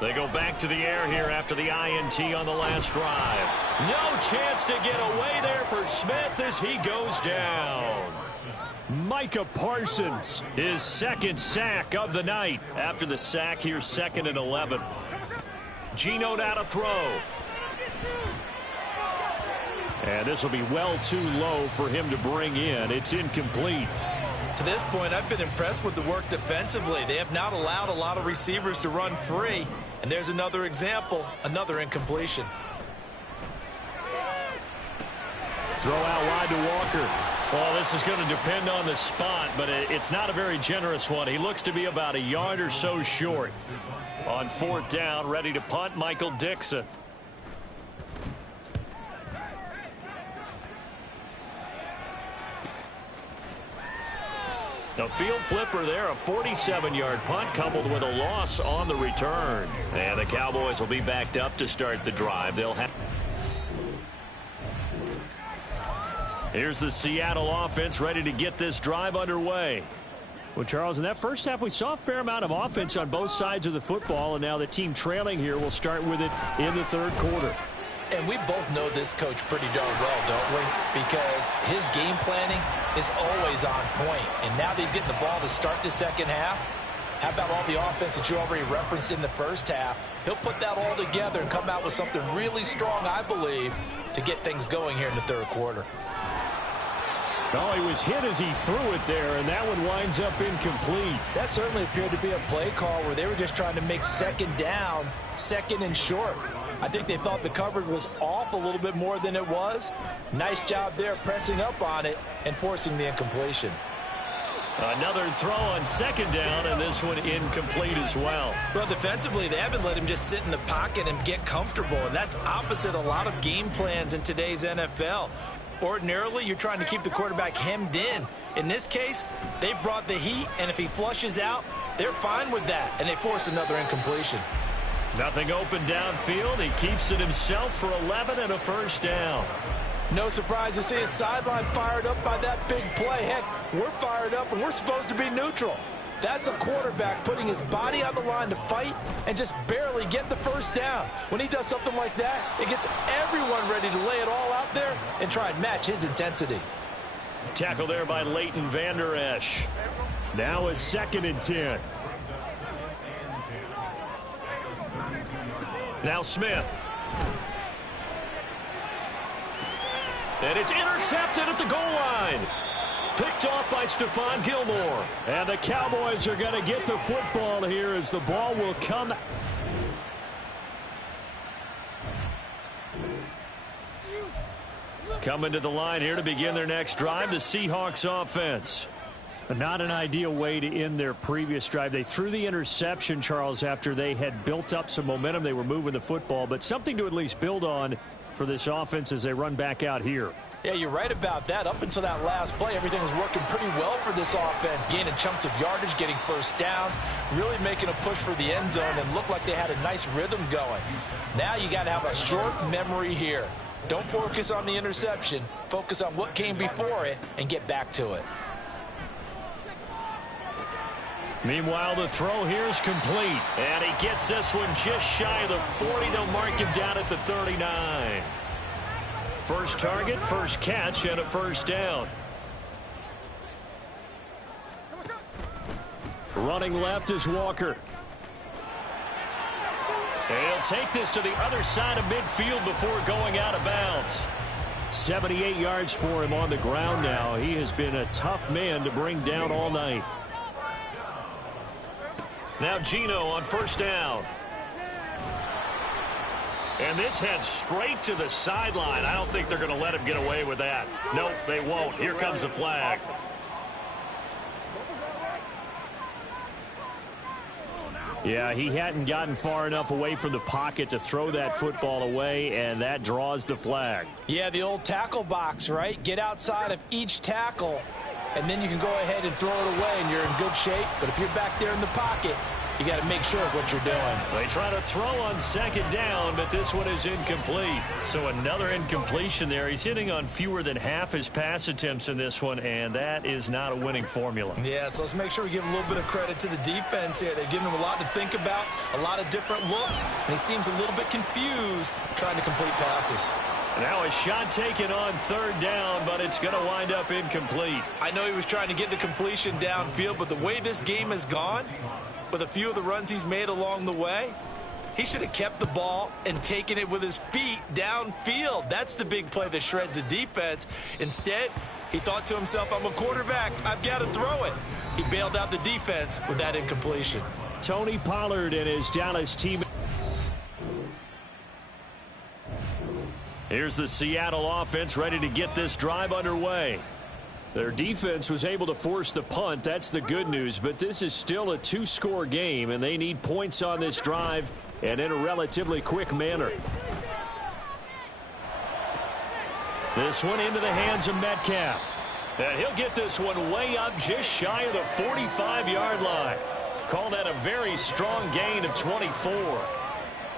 They go back to the air here after the INT on the last drive. No chance to get away there for Smith as he goes down. Micah Parsons, his 2nd sack of the night. After the sack, here's 2nd and 11. Geno out to throw. And this will be well too low for him to bring in. It's incomplete. To this point, I've been impressed with the work defensively. They have not allowed a lot of receivers to run free. And there's another example, another incompletion. Throw out wide to Walker. Well, this is going to depend on the spot, but it's not a very generous one. He looks to be about a yard or so short. On 4th down, ready to punt, Michael Dixon. A field flipper there, a 47-yard punt coupled with a loss on the return. And the Cowboys will be backed up to start the drive. They'll have... Here's the Seattle offense ready to get this drive underway. Well, Charles, in that first half, we saw a fair amount of offense on both sides of the football, and now the team trailing here will start with it in the 3rd quarter. And we both know this coach pretty darn well, don't we? Because his game planning is always on point. And now that he's getting the ball to start the 2nd half, how about all the offense that you already referenced in the first half? He'll put that all together and come out with something really strong, I believe, to get things going here in the 3rd quarter. Oh, he was hit as he threw it there, and that one winds up incomplete. That certainly appeared to be a play call where they were just trying to make 2nd down, 2nd and short. I think they thought the coverage was off a little bit more than it was. Nice job there pressing up on it and forcing the incompletion. Another throw on 2nd down, and this one incomplete as well. Well, defensively, they haven't let him just sit in the pocket and get comfortable, and that's opposite a lot of game plans in today's NFL. Ordinarily, you're trying to keep the quarterback hemmed in. In this case, they brought the heat, and if he flushes out, they're fine with that, and they force another incompletion. Nothing open downfield. He keeps it himself for 11 and a 1st down. No surprise to see his sideline fired up by that big play. Heck, we're fired up, and we're supposed to be neutral. That's a quarterback putting his body on the line to fight and just barely get the 1st down. When he does something like that, it gets everyone ready to lay it all out there and try and match his intensity. Tackle there by Leighton Vander Esch. Now is 2nd and 10. Now Smith. And it's intercepted at the goal line. Picked off by Stephon Gilmore. And the Cowboys are going to get the football here as the ball will come. Coming to the line here to begin their next drive, the Seahawks offense. Not an ideal way to end their previous drive. They threw the interception, Charles, after they had built up some momentum. They were moving the football, but something to at least build on for this offense as they run back out here. Yeah, you're right about that. Up until that last play, everything was working pretty well for this offense, gaining chunks of yardage, getting 1st downs, really making a push for the end zone, and looked like they had a nice rhythm going. Now you got to have a short memory here. Don't focus on the interception. Focus on what came before it and get back to it. Meanwhile, the throw here is complete. And he gets this one just shy of the 40. They'll mark him down at the 39. First target, first catch, and a 1st down. Running left is Walker. And he'll take this to the other side of midfield before going out of bounds. 78 yards for him on the ground now. He has been a tough man to bring down all night. Now Geno on first down. And this heads straight to the sideline. I don't think they're going to let him get away with that. Nope, they won't. Here comes the flag. Yeah, he hadn't gotten far enough away from the pocket to throw that football away, and that draws the flag. Yeah, the old tackle box, right? Get outside of each tackle, and then you can go ahead and throw it away, and you're in good shape. But if you're back there in the pocket, you got to make sure of what you're doing. They try to throw on second down, but this one is incomplete. So another incompletion there. He's hitting on fewer than half his pass attempts in this one, and that is not a winning formula. Yeah, so let's make sure we give a little bit of credit to the defense here. They've given him a lot to think about, a lot of different looks, and he seems a little bit confused trying to complete passes. Now a shot taken on third down, but it's going to wind up incomplete. I know he was trying to get the completion downfield, but the way this game has gone, with a few of the runs he's made along the way, he should have kept the ball and taken it with his feet downfield. That's the big play that shreds the defense. Instead, he thought to himself, I'm a quarterback, I've got to throw it. He bailed out the defense with that incompletion. Tony Pollard and his Dallas team. Here's the Seattle offense ready to get this drive underway. Their defense was able to force the punt. That's the good news. But this is still a two-score game, and they need points on this drive and in a relatively quick manner. This one into the hands of Metcalf. And he'll get this one way up just shy of the 45-yard line. Call that a very strong gain of 24.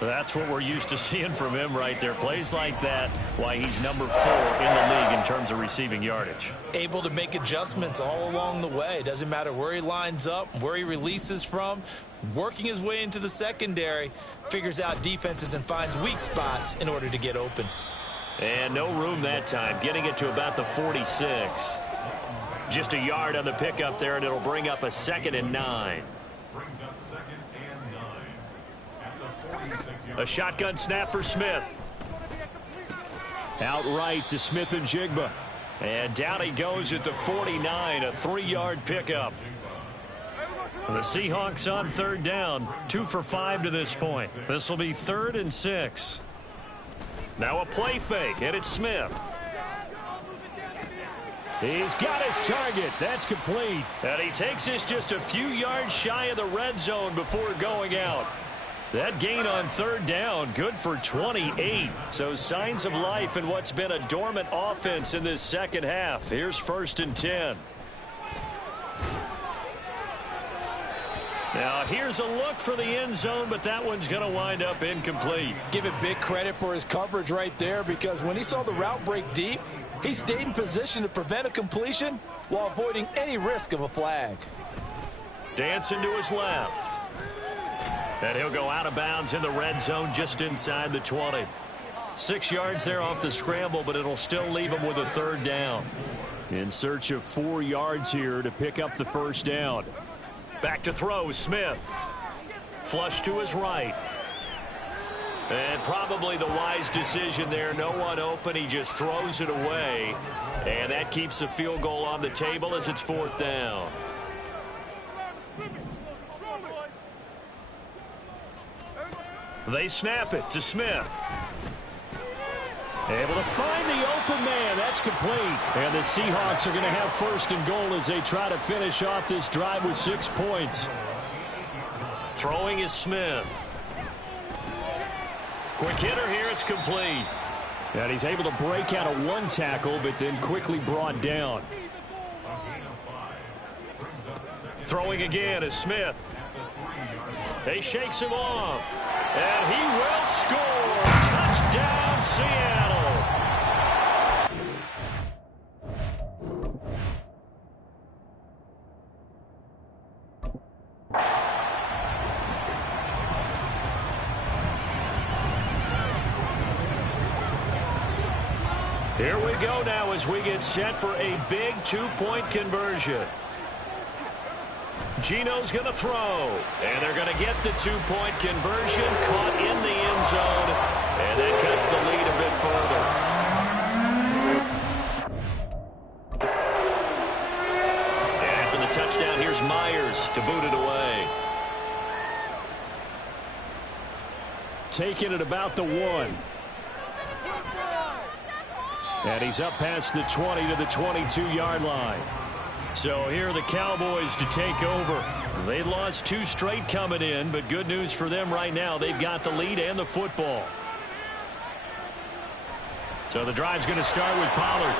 That's what we're used to seeing from him right there. Plays like that, why he's number 4 in the league in terms of receiving yardage. Able to make adjustments all along the way. Doesn't matter where he lines up, where he releases from. Working his way into the secondary, figures out defenses and finds weak spots in order to get open. And no room that time, getting it to about the 46. Just a yard on the pickup there, and it'll bring up a 2nd and 9. A shotgun snap for Smith. Outright to Smith and Jigba. And down he goes at the 49, a 3-yard pickup. The Seahawks on third down, 2 for 5 to this point. This will be 3rd and 6. Now a play fake, and it's Smith. He's got his target. That's complete. And he takes this just a few yards shy of the red zone before going out. That gain on third down, good for 28. So signs of life in what's been a dormant offense in this second half. Here's 1st and 10. Now here's a look for the end zone, but that one's going to wind up incomplete. Give it big credit for his coverage right there, because when he saw the route break deep, he stayed in position to prevent a completion while avoiding any risk of a flag. Dancing to his left. And he'll go out of bounds in the red zone just inside the 20. 6 yards there off the scramble, but it'll still leave him with a 3rd down. In search of 4 yards here to pick up the 1st down. Back to throw, Smith. Flush to his right. And probably the wise decision there. No one open. He just throws it away. And that keeps the field goal on the table as it's 4th down. They snap it to Smith. Able to find the open man. That's complete. And the Seahawks are going to have 1st and goal as they try to finish off this drive with 6 points. Throwing is Smith. Quick hitter here. It's complete. And he's able to break out of 1 tackle, but then quickly brought down. Throwing again is Smith. He shakes him off. And he will score. Touchdown, Seattle. Here we go now as we get set for a big 2-point conversion. Geno's going to throw, and they're going to get the 2-point conversion, caught in the end zone, and that cuts the lead a bit further. And after the touchdown, here's Myers to boot it away. taken at about the 1. And he's up past the 20 to the 22-yard line. So here are the Cowboys to take over. They lost 2 straight coming in, but good news for them right now. They've got the lead and the football. So the drive's going to start with Pollard.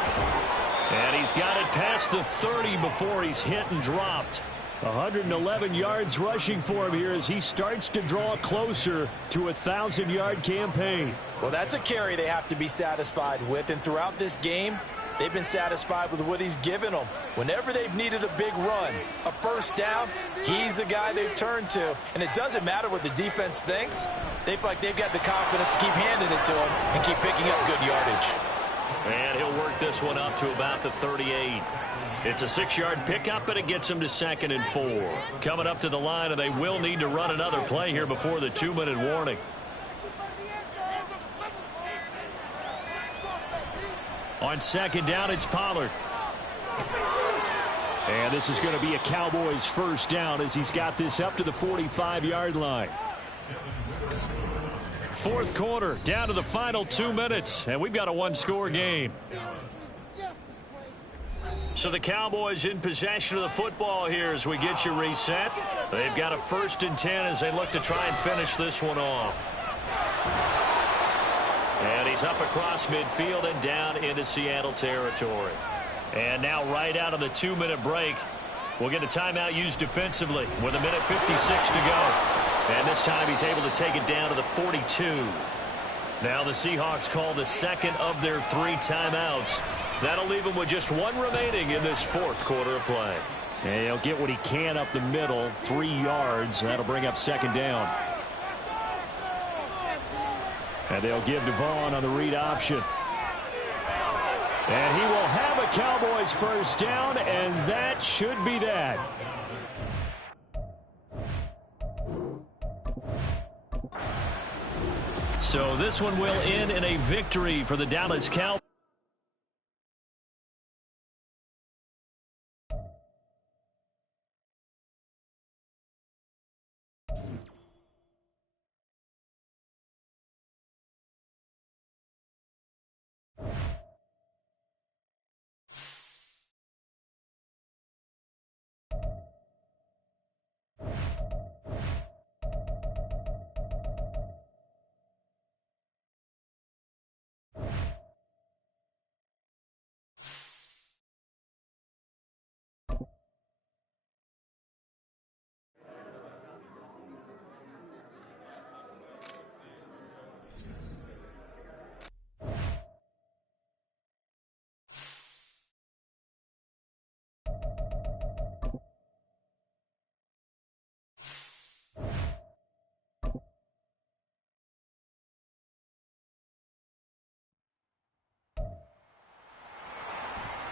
And he's got it past the 30 before he's hit and dropped. 111 yards rushing for him here as he starts to draw closer to a 1,000-yard campaign. Well, that's a carry they have to be satisfied with, and throughout this game, they've been satisfied with what he's given them. Whenever they've needed a big run, a first down, he's the guy they've turned to. And it doesn't matter what the defense thinks. They feel like they've got the confidence to keep handing it to him and keep picking up good yardage. And he'll work this one up to about the 38. It's a 6-yard pickup, but it gets him to 2nd and 4. Coming up to the line, and they will need to run another play here before the 2-minute warning. On 2nd down, it's Pollard. And this is going to be a Cowboys first down as he's got this up to the 45-yard line. 4th quarter, down to the final 2 minutes, and we've got a 1-score game. So the Cowboys in possession of the football here as we get you reset. They've got a 1st and 10 as they look to try and finish this one off. And he's up across midfield and down into Seattle territory. And now right out of the 2-minute break, we'll get a timeout used defensively with 1:56 to go. And this time he's able to take it down to the 42. Now the Seahawks call the 2nd of their 3 timeouts. That'll leave him with just 1 remaining in this 4th quarter of play. And he'll get what he can up the middle, 3 yards. That'll bring up 2nd down. And they'll give Devon on the read option. And he will have a Cowboys first down, and that should be that. So this one will end in a victory for the Dallas Cowboys.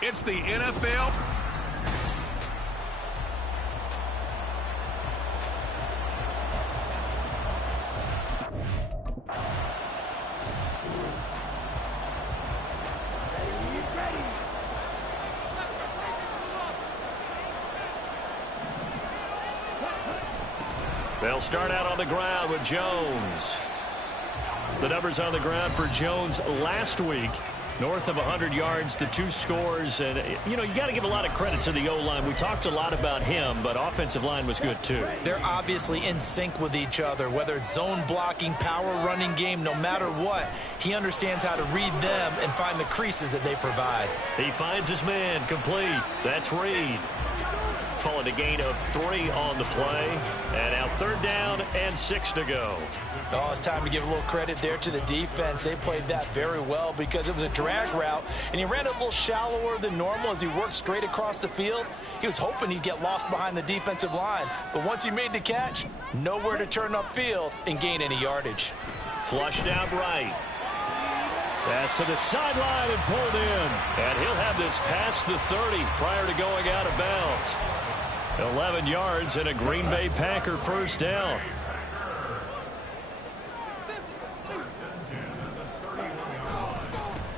It's the NFL. They'll start out on the ground with Jones. The numbers on the ground for Jones last week. North of 100 yards, the 2 scores. And, you know, you got to give a lot of credit to the O-line. We talked a lot about him, but offensive line was good, too. They're obviously in sync with each other, whether it's zone blocking, power running game, no matter what. He understands how to read them and find the creases that they provide. He finds his man complete. That's Reed. Call it a gain of 3 on the play. And now 3rd down and 6 to go. Oh, it's time to give a little credit there to the defense. They played that very well because it was a drag route, and he ran it a little shallower than normal as he worked straight across the field. He was hoping he'd get lost behind the defensive line, but once he made the catch, nowhere to turn upfield and gain any yardage. Flushed out right. Pass to the sideline and pulled in. And he'll have this past the 30 prior to going out of bounds. 11 yards and a Green Bay Packer first down.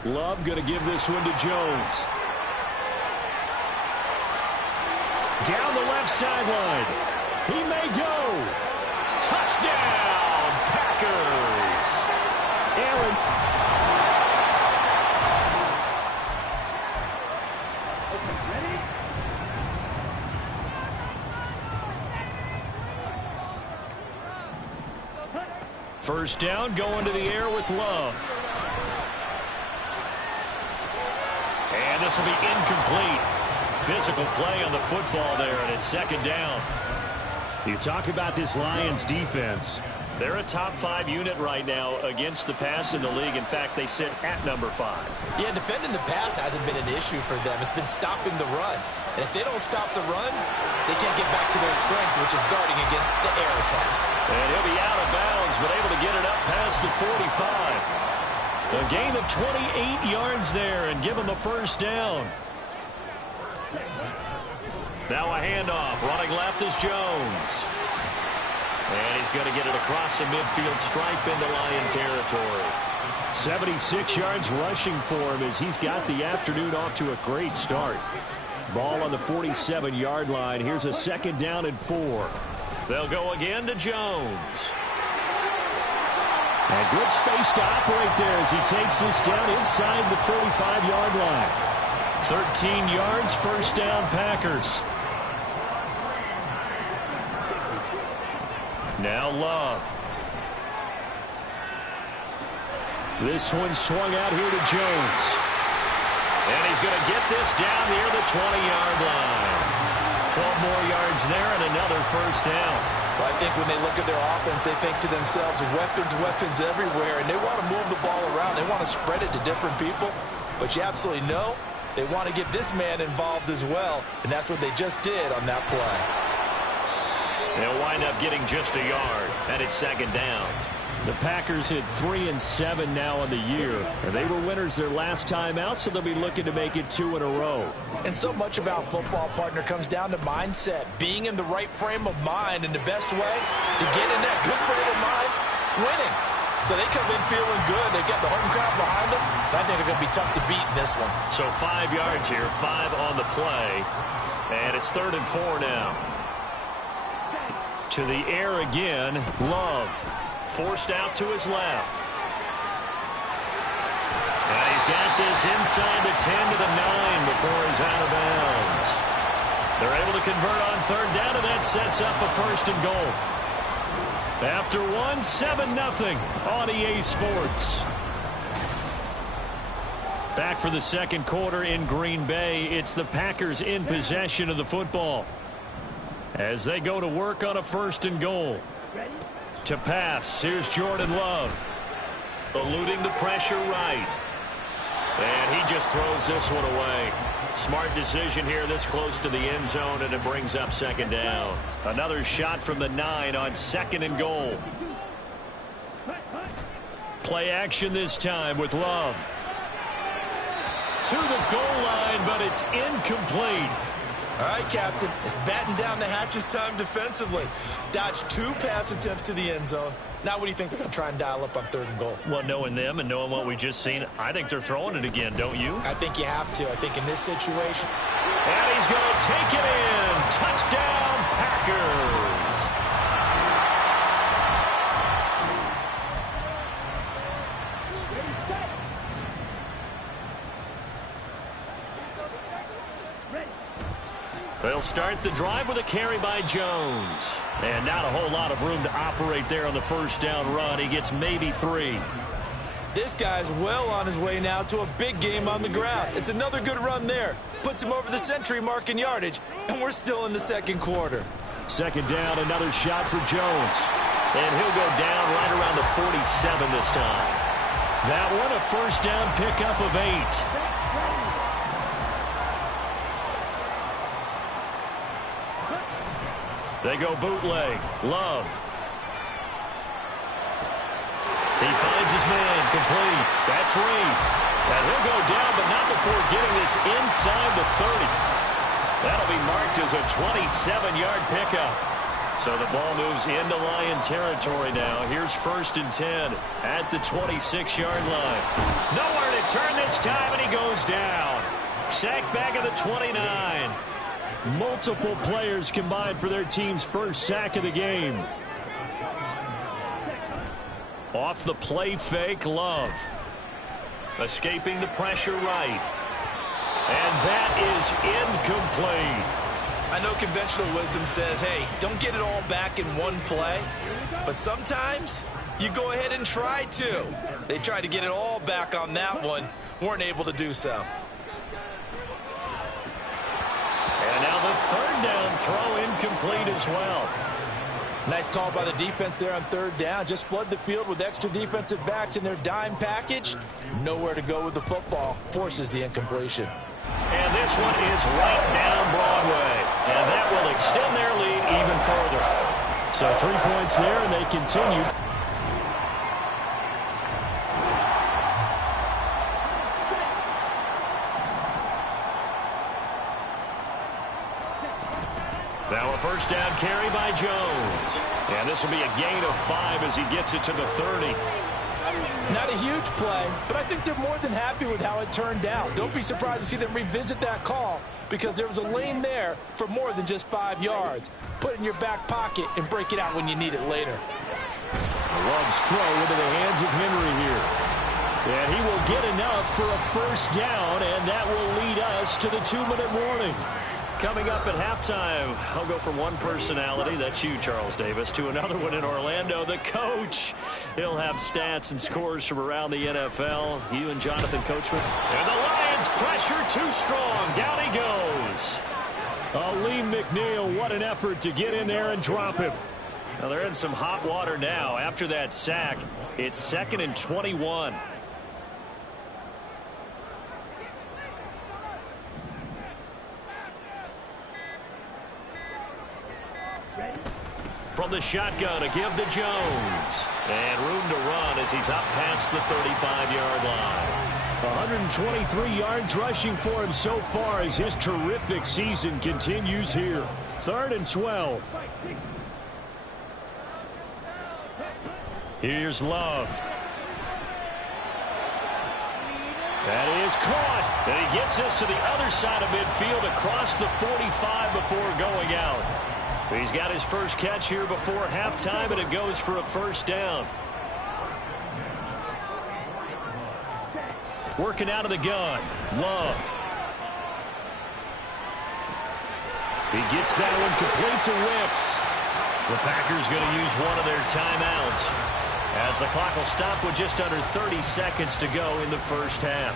Love going to give this one to Jones. Down the left sideline. He may go. Touchdown, Packers. First down, going to the air with Love. And this will be incomplete. Physical play on the football there, and it's second down. You talk about this Lions defense. They're a top 5 unit right now against the pass in the league. In fact, they sit at number 5. Yeah, defending the pass hasn't been an issue for them. It's been stopping the run. And if they don't stop the run, they can't get back to their strength, which is guarding against the air attack. And he'll be out of bounds, but able to get it up past the 45. A gain of 28 yards there and give him a first down. Now a handoff. Running left is Jones. And he's going to get it across the midfield stripe into Lion territory. 76 yards rushing for him as he's got the afternoon off to a great start. Ball on the 47-yard line. Here's a second down and 4. They'll go again to Jones. And good space to operate there as he takes this down inside the 35-yard line. 13 yards, first down, Packers. Now Love. This one swung out here to Jones. And he's going to get this down near the 20-yard line. 12 more yards there and another first down. Well, I think when they look at their offense, they think to themselves, weapons everywhere, and they want to move the ball around. They want to spread it to different people. But you absolutely know they want to get this man involved as well, and that's what they just did on that play. They'll wind up getting just a yard, and it's second down. The Packers hit 3-7 now on the year. And they were winners their last time out, so they'll be looking to make it 2 in a row. And so much about football, partner, comes down to mindset. Being in the right frame of mind, and the best way to get in that good frame of mind, winning. So they come in feeling good. They got the home crowd behind them. And I think they're going to be tough to beat in this one. So 5 yards here, 5 on the play. And it's 3rd and 4 now. To the air again, Love. Forced out to his left. And he's got this inside the 10 to the 9 before he's out of bounds. They're able to convert on 3rd down, and that sets up a 1st and goal. After 7-0 on EA Sports. Back for the second quarter in Green Bay. It's the Packers in possession of the football as they go to work on a 1st and goal. To pass, here's Jordan Love. Eluding the pressure right. And he just throws this one away. Smart decision here this close to the end zone, and it brings up second down. Another shot from the 9 on 2nd and goal. Play action this time with Love. To the goal line, but it's incomplete. All right, Captain, it's batten down the hatches time defensively. Dodged 2 pass attempts to the end zone. Now what do you think they're going to try and dial up on 3rd and goal? Well, knowing them and knowing what we just seen, I think they're throwing it again, don't you? I think you have to. I think in this situation. And he's going to take it in. Touchdown, Packers. They'll start the drive with a carry by Jones. And not a whole lot of room to operate there on the 1st down run. He gets maybe 3. This guy's well on his way now to a big game on the ground. It's another good run there. Puts him over the century mark in yardage, and we're still in the second quarter. Second down, another shot for Jones. And he'll go down right around the 47 this time. That one a 1st down pickup of 8. They go bootleg. Love. He finds his man. Complete. That's Reed. And he'll go down, but not before getting this inside the 30. That'll be marked as a 27-yard pickup. So the ball moves into Lion territory now. Here's 1st and 10 at the 26-yard line. Nowhere to turn this time, and he goes down. Sacked back at the 29. Multiple players combined for their team's 1st sack of the game. Off the play fake, Love. Escaping the pressure right. And that is incomplete. I know conventional wisdom says, hey, don't get it all back in one play. But sometimes you go ahead and try to. They tried to get it all back on that one, weren't able to do so. And now the third down throw incomplete as well. Nice call by the defense there on third down. Just flood the field with extra defensive backs in their dime package. Nowhere to go with the football. Forces the incompletion. And this one is right down Broadway. And that will extend their lead even further. So 3 points there, and they continue. Now a first down carry by Jones. And this will be a gain of 5 as he gets it to the 30. Not a huge play, but I think they're more than happy with how it turned out. Don't be surprised to see them revisit that call because there was a lane there for more than just 5 yards. Put it in your back pocket and break it out when you need it later. Love's throw into the hands of Henry here. And he will get enough for a first down, and that will lead us to the 2-minute warning. Coming up at halftime, I'll go from one personality, that's you, Charles Davis, to another one in Orlando, the coach. He'll have stats and scores from around the NFL. You and Jonathan Coachman. And the Lions pressure too strong. Down he goes. Aleem McNeil, what an effort to get in there and drop him. Now they're in some hot water now. After that sack, it's 2nd and 21. From the shotgun, a give to Jones. And room to run as he's up past the 35-yard line. 123 yards rushing for him so far as his terrific season continues here. 3rd and 12. Here's Love. That is caught. And he gets us to the other side of midfield across the 45 before going out. He's got his first catch here before halftime, and it goes for a first down. Working out of the gun. Love. He gets that one complete to Wicks. The Packers going to use one of their timeouts as the clock will stop with just under 30 seconds to go in the first half.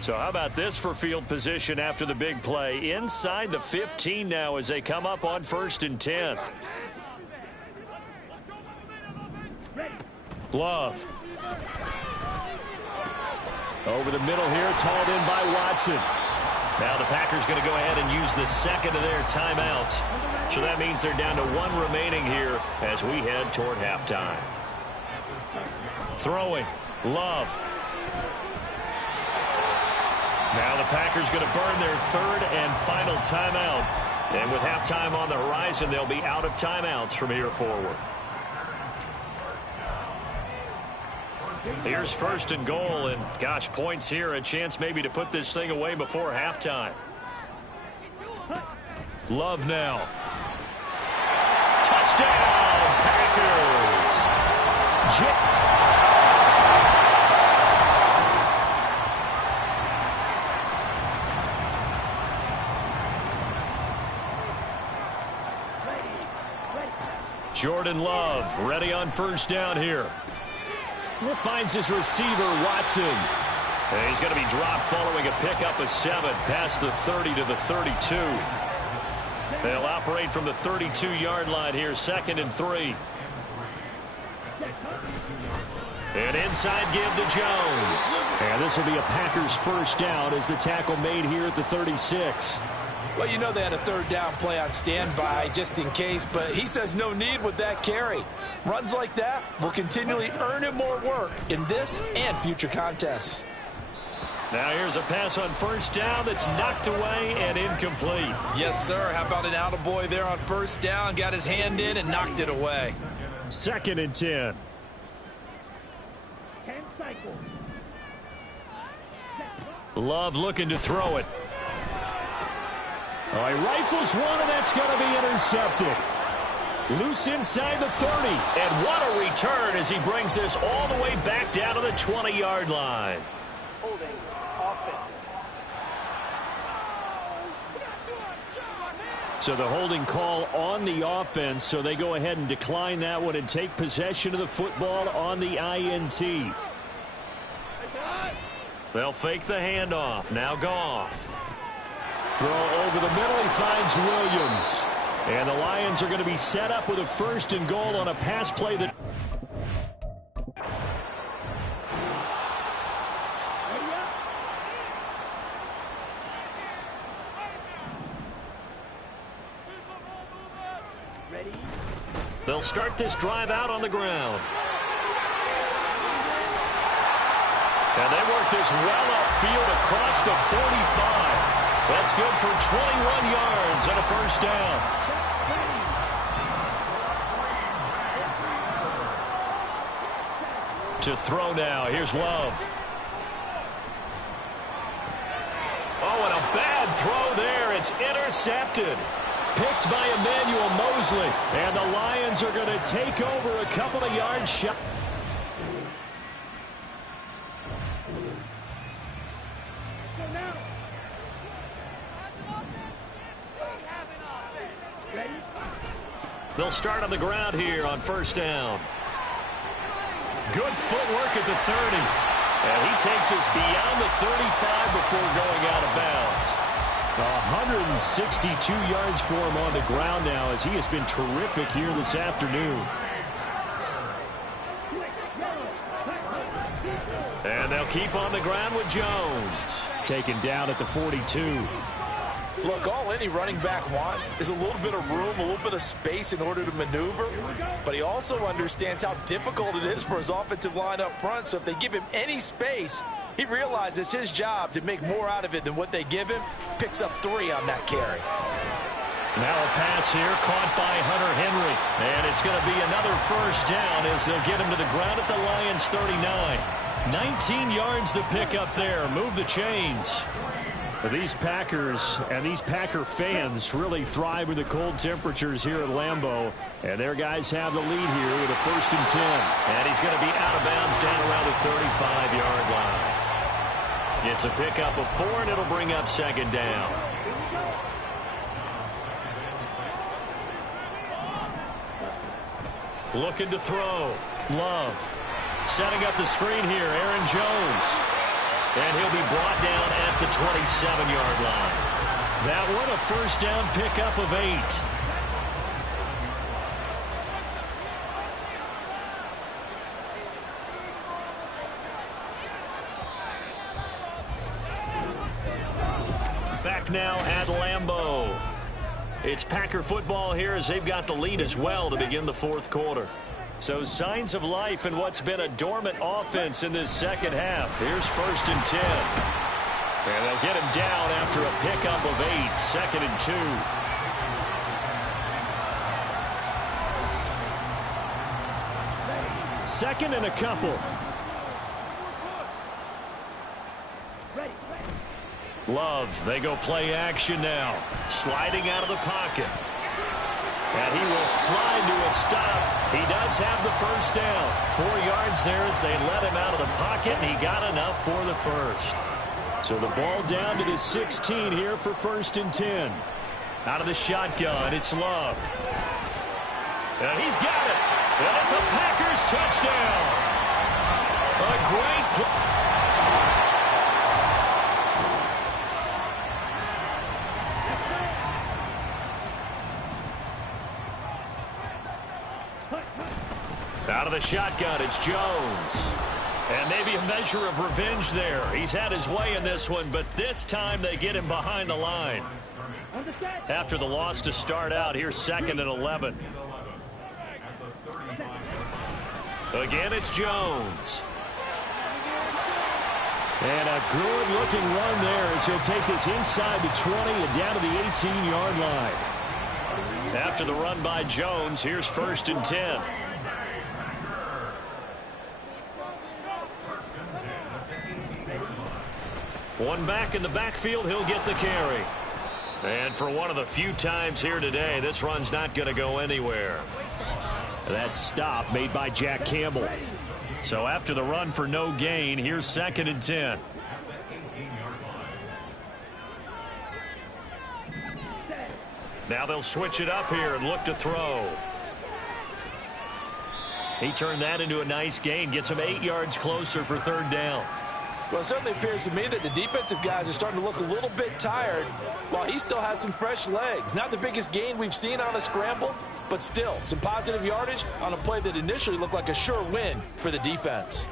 So how about this for field position after the big play? Inside the 15 now as they come up on 1st and 10. Love. Over the middle here, it's hauled in by Watson. Now the Packers going to go ahead and use the second of their timeouts. So that means they're down to 1 remaining here as we head toward halftime. Throwing. Love. Now the Packers going to burn their 3rd and final timeout. And with halftime on the horizon, they'll be out of timeouts from here forward. Here's 1st and goal, and gosh, points here, a chance maybe to put this thing away before halftime. Love now. Touchdown, Packers! Jordan Love ready on first down here. Finds his receiver, Watson. And he's going to be dropped following a pickup of 7 past the 30 to the 32. They'll operate from the 32-yard line here, 2nd and 3. And inside give to Jones. And this will be a Packers first down as the tackle made here at the 36. Well, you know they had a 3rd down play on standby just in case, but he says no need with that carry. Runs like that will continually earn him more work in this and future contests. Now here's a pass on first down that's knocked away and incomplete. Yes, sir. How about an attaboy there on first down? Got his hand in and knocked it away. 2nd and 10. Love looking to throw it. He rifles one, and that's going to be intercepted. Loose inside the 30. And what a return as he brings this all the way back down to the 20-yard line. Holding offense. So the holding call on the offense, so they go ahead and decline that one and take possession of the football on the INT. They'll fake the handoff. Now Goff. Throw over the middle. He finds Williams. And the Lions are going to be set up with a 1st and goal on a pass play that... They'll start this drive out on the ground. And they work this well upfield across the 45. That's good for 21 yards and a 1st down. To throw now. Here's Love. Oh, and a bad throw there. It's intercepted. Picked by Emmanuel Mosley. And the Lions are going to take over a couple of yards shot. They'll start on the ground here on 1st down. Good footwork at the 30. And he takes us beyond the 35 before going out of bounds. 162 yards for him on the ground now as he has been terrific here this afternoon. And they'll keep on the ground with Jones. Taken down at the 42. Look, all any running back wants is a little bit of room, a little bit of space in order to maneuver. But he also understands how difficult it is for his offensive line up front. So if they give him any space, he realizes his job to make more out of it than what they give him. Picks up 3 on that carry. Now a pass here caught by Hunter Henry. And it's going to be another 1st down as they'll get him to the ground at the Lions 39. 19 yards to pick up there. Move the chains. These Packers and these Packer fans really thrive with the cold temperatures here at Lambeau. And their guys have the lead here with a 1st and 10. And he's going to be out of bounds down around the 35-yard line. It's a pickup of 4, and it'll bring up 2nd down. Looking to throw. Love. Setting up the screen here, Aaron Jones. And he'll be brought down at the 27-yard line. That one a 1st down pickup of 8. Back now at Lambeau. It's Packer football here as they've got the lead as well to begin the 4th quarter. So signs of life in what's been a dormant offense in this 2nd half. Here's 1st and 10. And they'll get him down after a pickup of 8. 2nd and 2. Second and a couple. Love, they go play action now. Sliding out of the pocket. And he will slide to a stop. He does have the 1st down. 4 yards there as they let him out of the pocket, and he got enough for the 1st. So the ball down to the 16 here for 1st and 10. Out of the shotgun, it's Love. And he's got it. And it's a Packers touchdown. A great play. Out of the shotgun, it's Jones. And maybe a measure of revenge there. He's had his way in this one, but this time they get him behind the line. After the loss to start out, here's 2nd and 11. Again, it's Jones. And a good-looking run there as he'll take this inside the 20 and down to the 18-yard line. After the run by Jones, here's 1st and 10. One back in the backfield, he'll get the carry. And for one of the few times here today, this run's not going to go anywhere. That stop made by Jack Campbell. So after the run for no gain, here's 2nd and 10. Now they'll switch it up here and look to throw. He turned that into a nice gain, gets him 8 yards closer for 3rd down. Well, it certainly appears to me that the defensive guys are starting to look a little bit tired while he still has some fresh legs. Not the biggest gain we've seen on a scramble, but still some positive yardage on a play that initially looked like a sure win for the defense.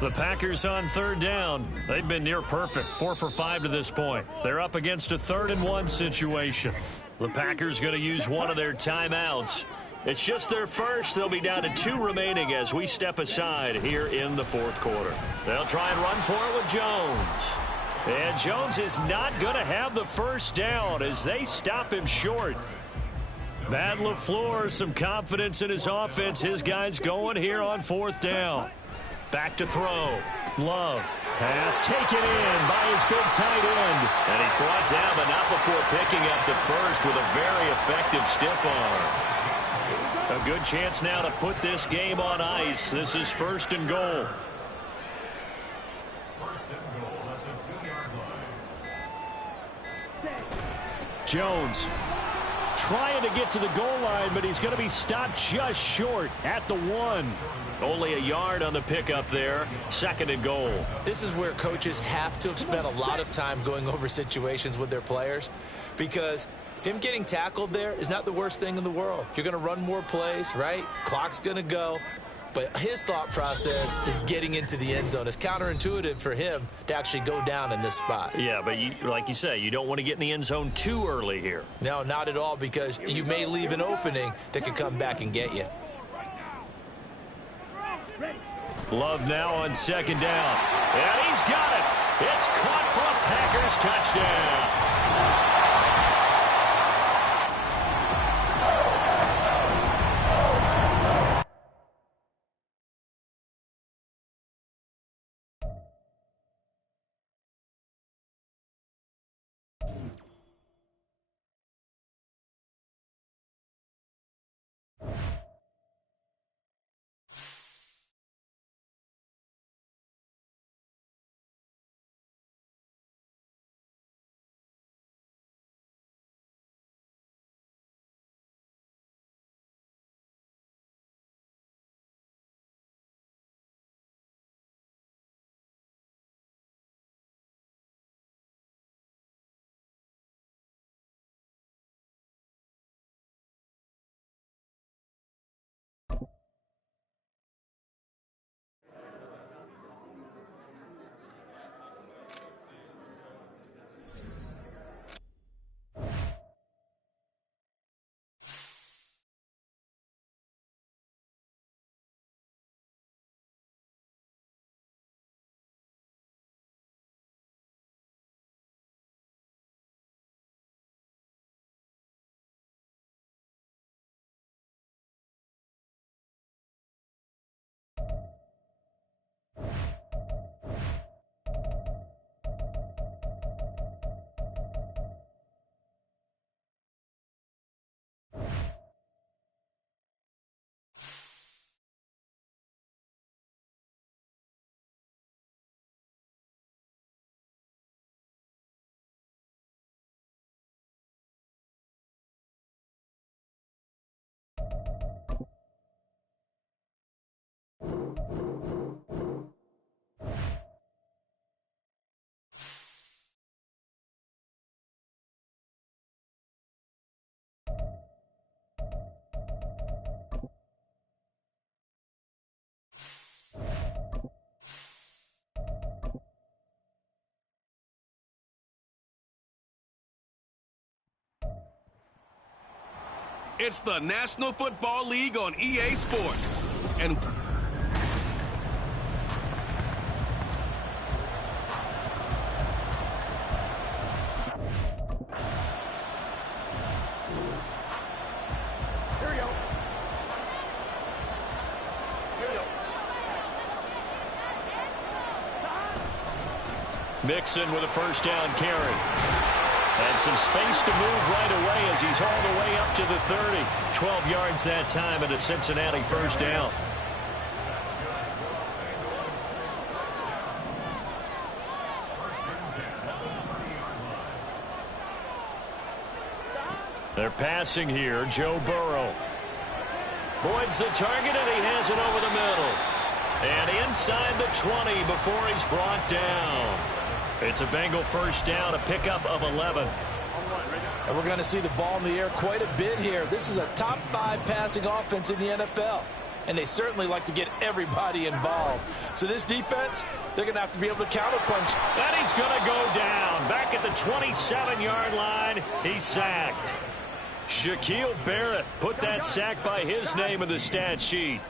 The Packers on 3rd down. They've been near perfect, 4 for 5 to this point. They're up against a 3rd and 1 situation. The Packers going to use one of their timeouts. It's just their first. They'll be down to 2 remaining as we step aside here in the 4th quarter. They'll try and run for it with Jones. And Jones is not going to have the first down as they stop him short. Matt LaFleur, some confidence in his offense. His guys going here on 4th down. Back to throw. Love. Pass taken in by his big tight end. And he's brought down, but not before picking up the first with a very effective stiff arm. A good chance now to put this game on ice. This is 1st and goal. Jones trying to get to the goal line, but he's going to be stopped just short at the 1. Only a yard on the pickup there. 2nd and goal. This is where coaches have to have spent a lot of time going over situations with their players, because him getting tackled there is not the worst thing in the world. You're going to run more plays, right? Clock's going to go. But his thought process is getting into the end zone. It's counterintuitive for him to actually go down in this spot. Yeah, but like you say, you don't want to get in the end zone too early here. No, not at all, because you may leave an opening that could come back and get you. Love now on 2nd down. And he's got it. It's caught for a Packers touchdown. It's the National Football League on EA Sports. And Mixon with a first down carry. And some space to move right away as he's all the way up to the 30. 12 yards that time and a Cincinnati first down. They're passing here. Joe Burrow. Boyd's the target, and he has it over the middle. And inside the 20 before he's brought down. It's a Bengal first down, a pickup of 11. And we're going to see the ball in the air quite a bit here. This is a top 5 passing offense in the NFL. And they certainly like to get everybody involved. So this defense, they're going to have to be able to counterpunch. And he's going to go down. Back at the 27-yard line, he's sacked. Shaquille Barrett put that sack by his name in the stat sheet.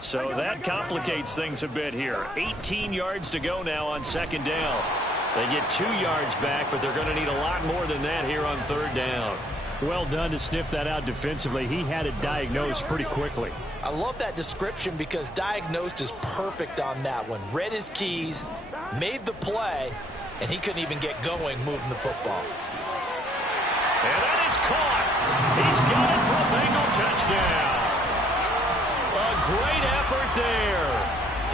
So that complicates things a bit here. 18 yards to go now on second down. They get 2 yards back, but they're going to need a lot more than that here on third down. Well done to sniff that out defensively. He had it diagnosed pretty quickly. I love that description because diagnosed is perfect on that one. Read his keys, made the play, and he couldn't even get going moving the football. And that is caught. He's got it for a Bengal touchdown. A great effort there.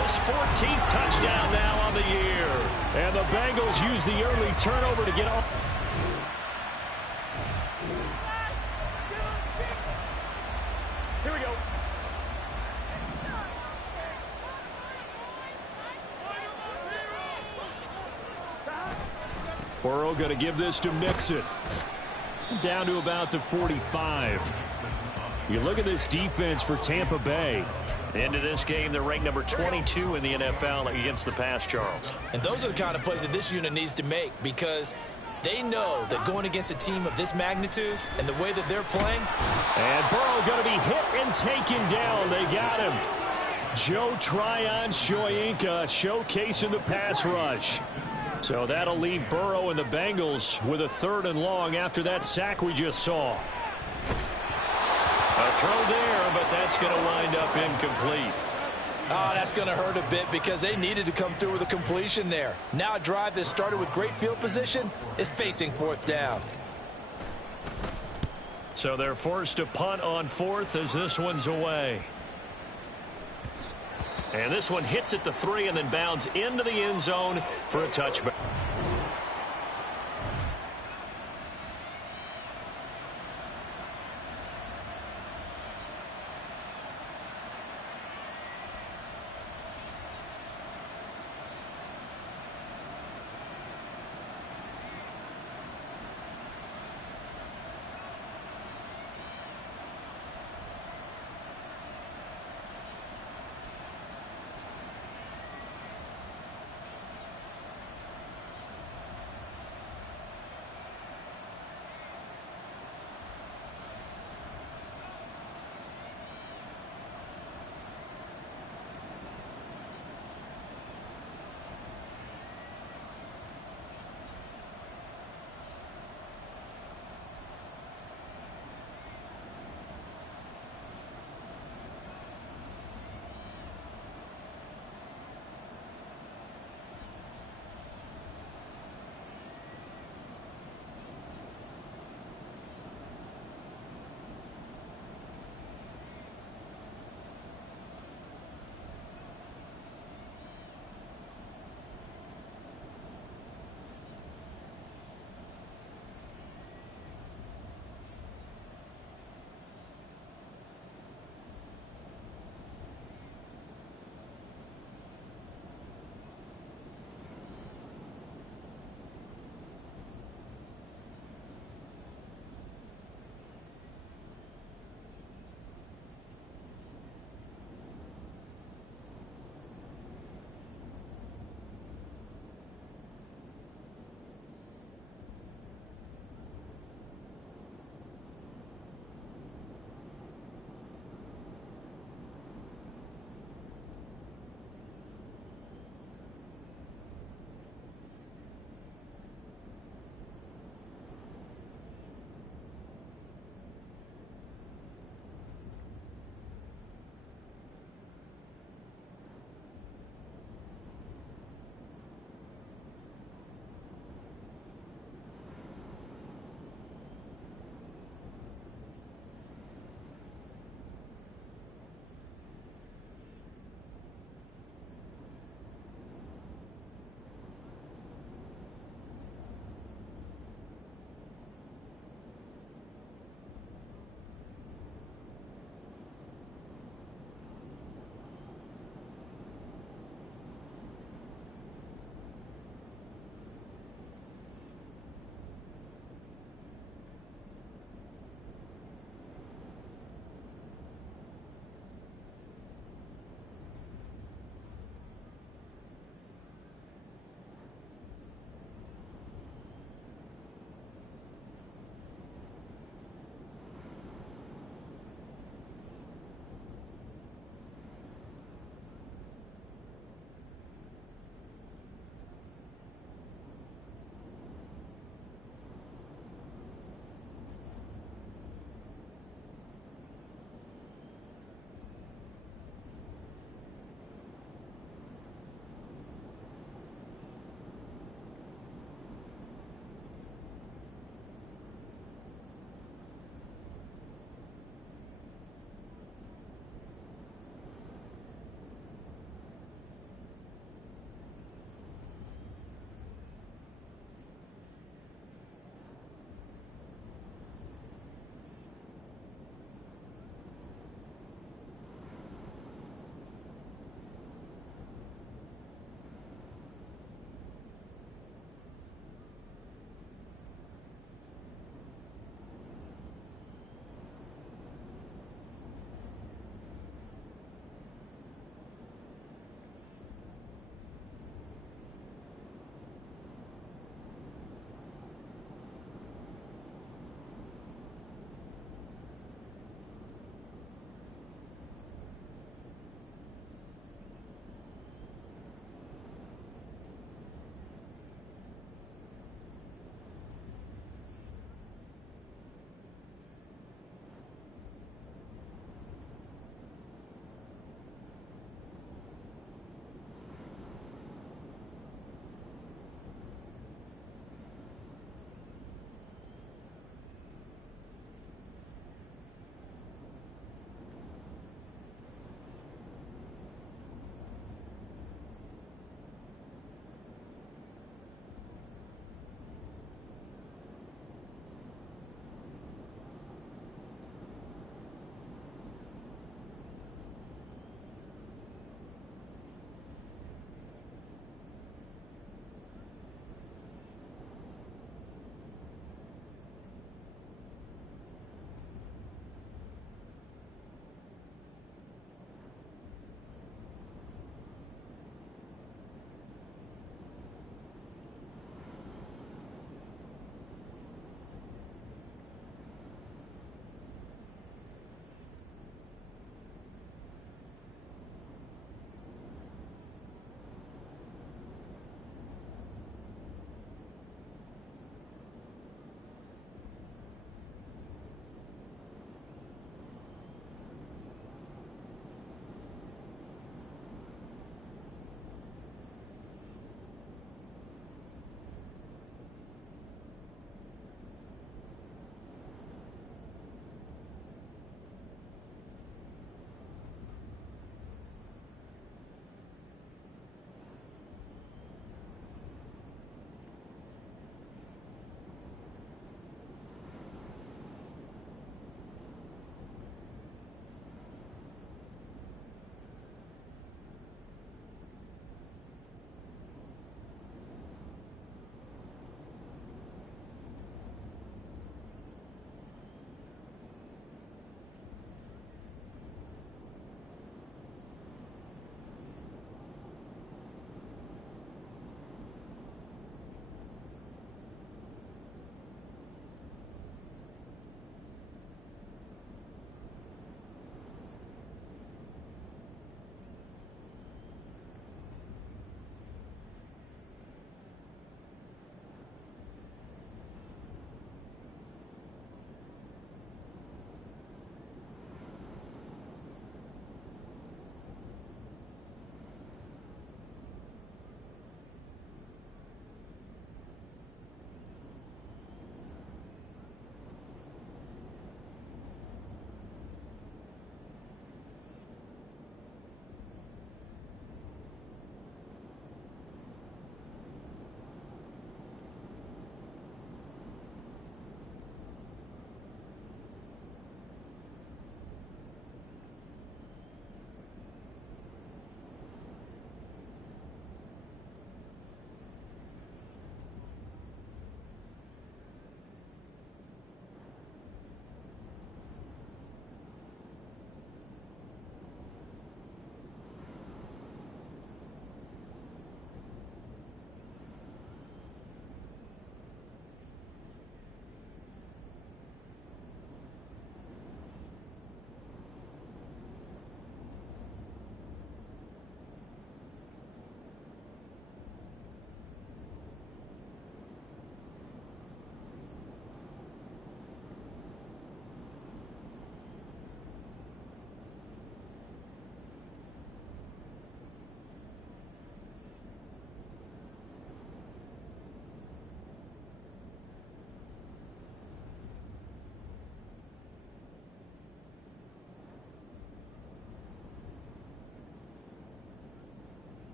His 14th touchdown now on the year. And the Bengals use the early turnover to get off. Here we go. Burrow going to give this to Mixon. Down to about the 45. You look at this defense for Tampa Bay. Into this game, they're ranked number 22 in the NFL against the pass, Charles. And those are the kind of plays that this unit needs to make because they know that going against a team of this magnitude and the way that they're playing. And Burrow going to be hit and taken down. They got him. Joe Tryon-Shoyinka showcasing the pass rush. So that'll leave Burrow and the Bengals with a 3rd and long after that sack we just saw. A throw there, but that's going to wind up incomplete. Oh, that's going to hurt a bit because they needed to come through with a completion there. Now a drive that started with great field position is facing 4th down. So they're forced to punt on 4th as this one's away. And this one hits at the 3 and then bounds into the end zone for a touchback.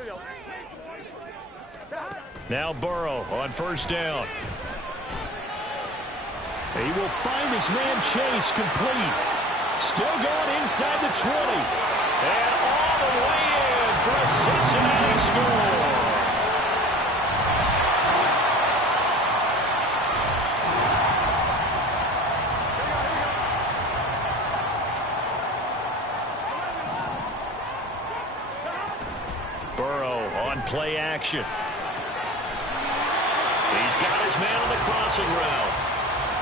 Here we go. Now Burrow on first down. He will find his man Chase complete. Still going inside the 20. And all the way in for a Cincinnati score. Burrow on play action. He's got his man on the crossing route.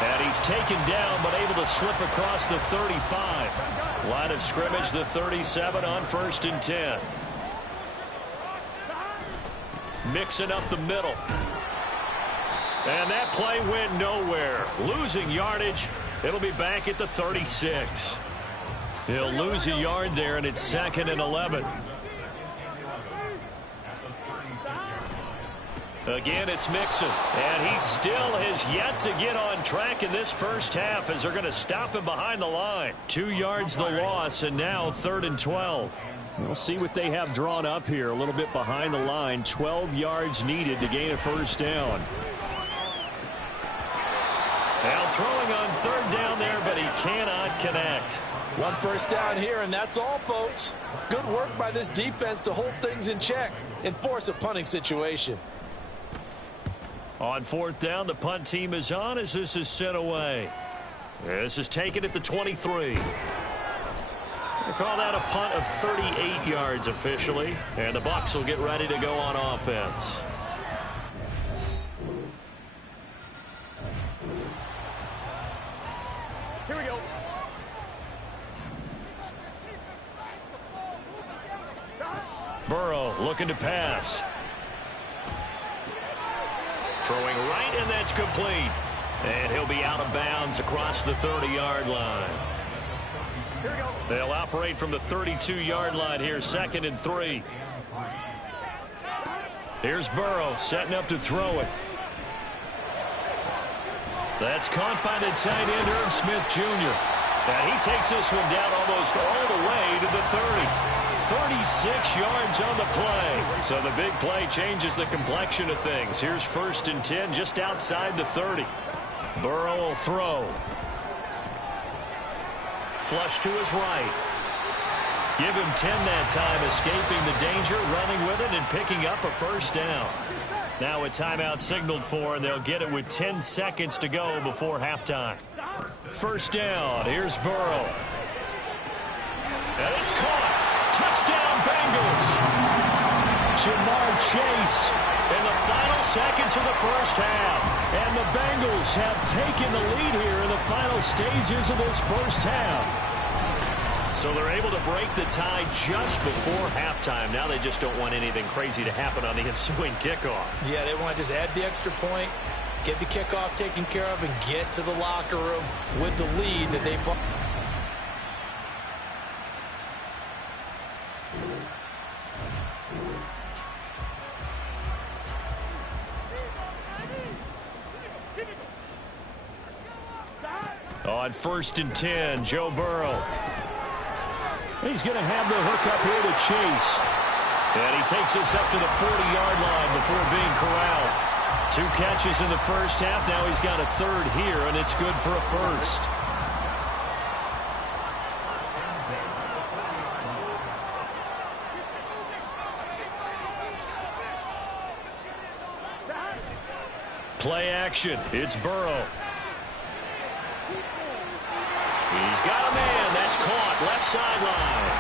And he's taken down, but able to slip across the 35. Line of scrimmage, the 37 on 1st and 10. Mixing up the middle. And that play went nowhere. Losing yardage. It'll be back at the 36. He'll lose a yard there, and it's 2nd and 11. Again, it's Mixon, and he still has yet to get on track in this first half as they're going to stop him behind the line. 2 yards the loss, and now 3rd and 12. We'll see what they have drawn up here. A little bit behind the line. 12 yards needed to gain a first down. Now throwing on 3rd down there, but he cannot connect. 1 first down here, and that's all, folks. Good work by this defense to hold things in check and force a punting situation. On 4th down, the punt team is on as this is sent away. This is taken at the 23. They call that a punt of 38 yards officially, and the Bucs will get ready to go on offense. Here we go. Burrow looking to pass. Throwing right, and that's complete. And he'll be out of bounds across the 30-yard line. Here we go. They'll operate from the 32-yard line here, 2nd and 3. Here's Burrow setting up to throw it. That's caught by the tight end, Irv Smith Jr. And he takes this one down almost all the way to the 30. 36 yards on the play. So the big play changes the complexion of things. Here's 1st and 10 just outside the 30. Burrow will throw. Flush to his right. Give him 10 that time, escaping the danger, running with it, and picking up a first down. Now a timeout signaled for, and they'll get it with 10 seconds to go before halftime. First down. Here's Burrow. And it's caught. Touchdown, Bengals. Jamar Chase in the final seconds of the first half. And the Bengals have taken the lead here in the final stages of this first half. So they're able to break the tie just before halftime. Now they just don't want anything crazy to happen on the ensuing kickoff. Yeah, they want to just add the extra point, get the kickoff taken care of, and get to the locker room with the lead that they put. On 1st and 10, Joe Burrow. He's going to have the hook up here to Chase. And he takes this up to the 40-yard line before being corralled. 2 catches in the first half. Now he's got a 3rd here, and it's good for a first. Play action. It's Burrow. He's got a man. That's caught. Left sideline.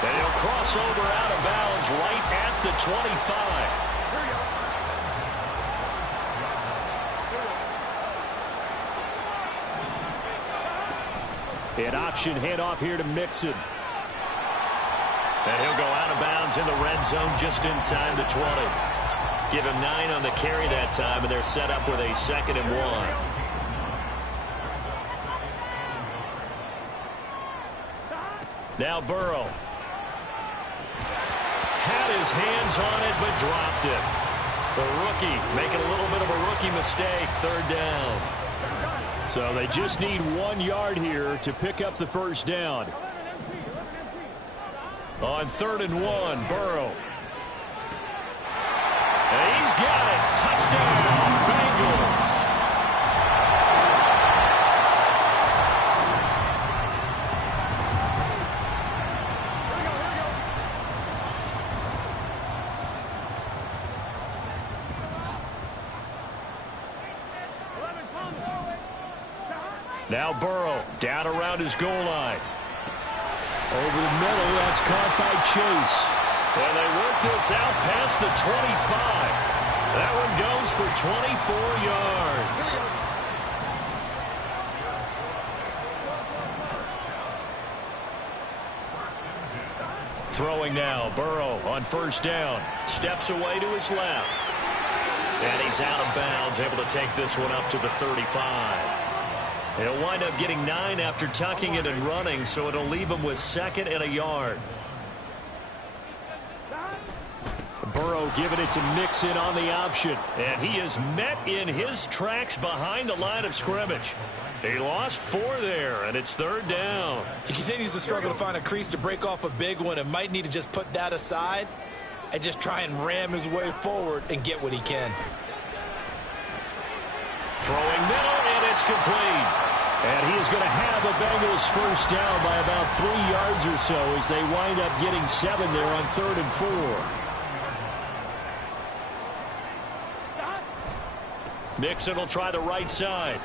And he'll cross over out of bounds right at the 25. An option handoff here to Mixon. And he'll go out of bounds in the red zone just inside the 20. Give him 9 on the carry that time, and they're set up with a 2nd and 1. Now Burrow. Had his hands on it, but dropped it. The rookie making a little bit of a rookie mistake. 3rd down. So they just need 1 yard here to pick up the first down. On 3rd and 1, Burrow. Now Burrow down around his goal line. Over the middle, that's caught by Chase. And they work this out past the 25. That one goes for 24 yards. Throwing now, Burrow on first down. Steps away to his left. And he's out of bounds, able to take this one up to the 35. He'll wind up getting 9 after tucking it and running, so it'll leave him with 2nd and a yard. Burrow giving it to Mixon on the option. And he is met in his tracks behind the line of scrimmage. He lost 4 there, and it's 3rd down. He continues to struggle to find a crease to break off a big one and might need to just put that aside and just try and ram his way forward and get what he can. Throwing middle, and it's complete. And he is going to have the Bengals first down by about 3 yards or so as they wind up getting 7 there on 3rd and 4. Mixon will try the right side.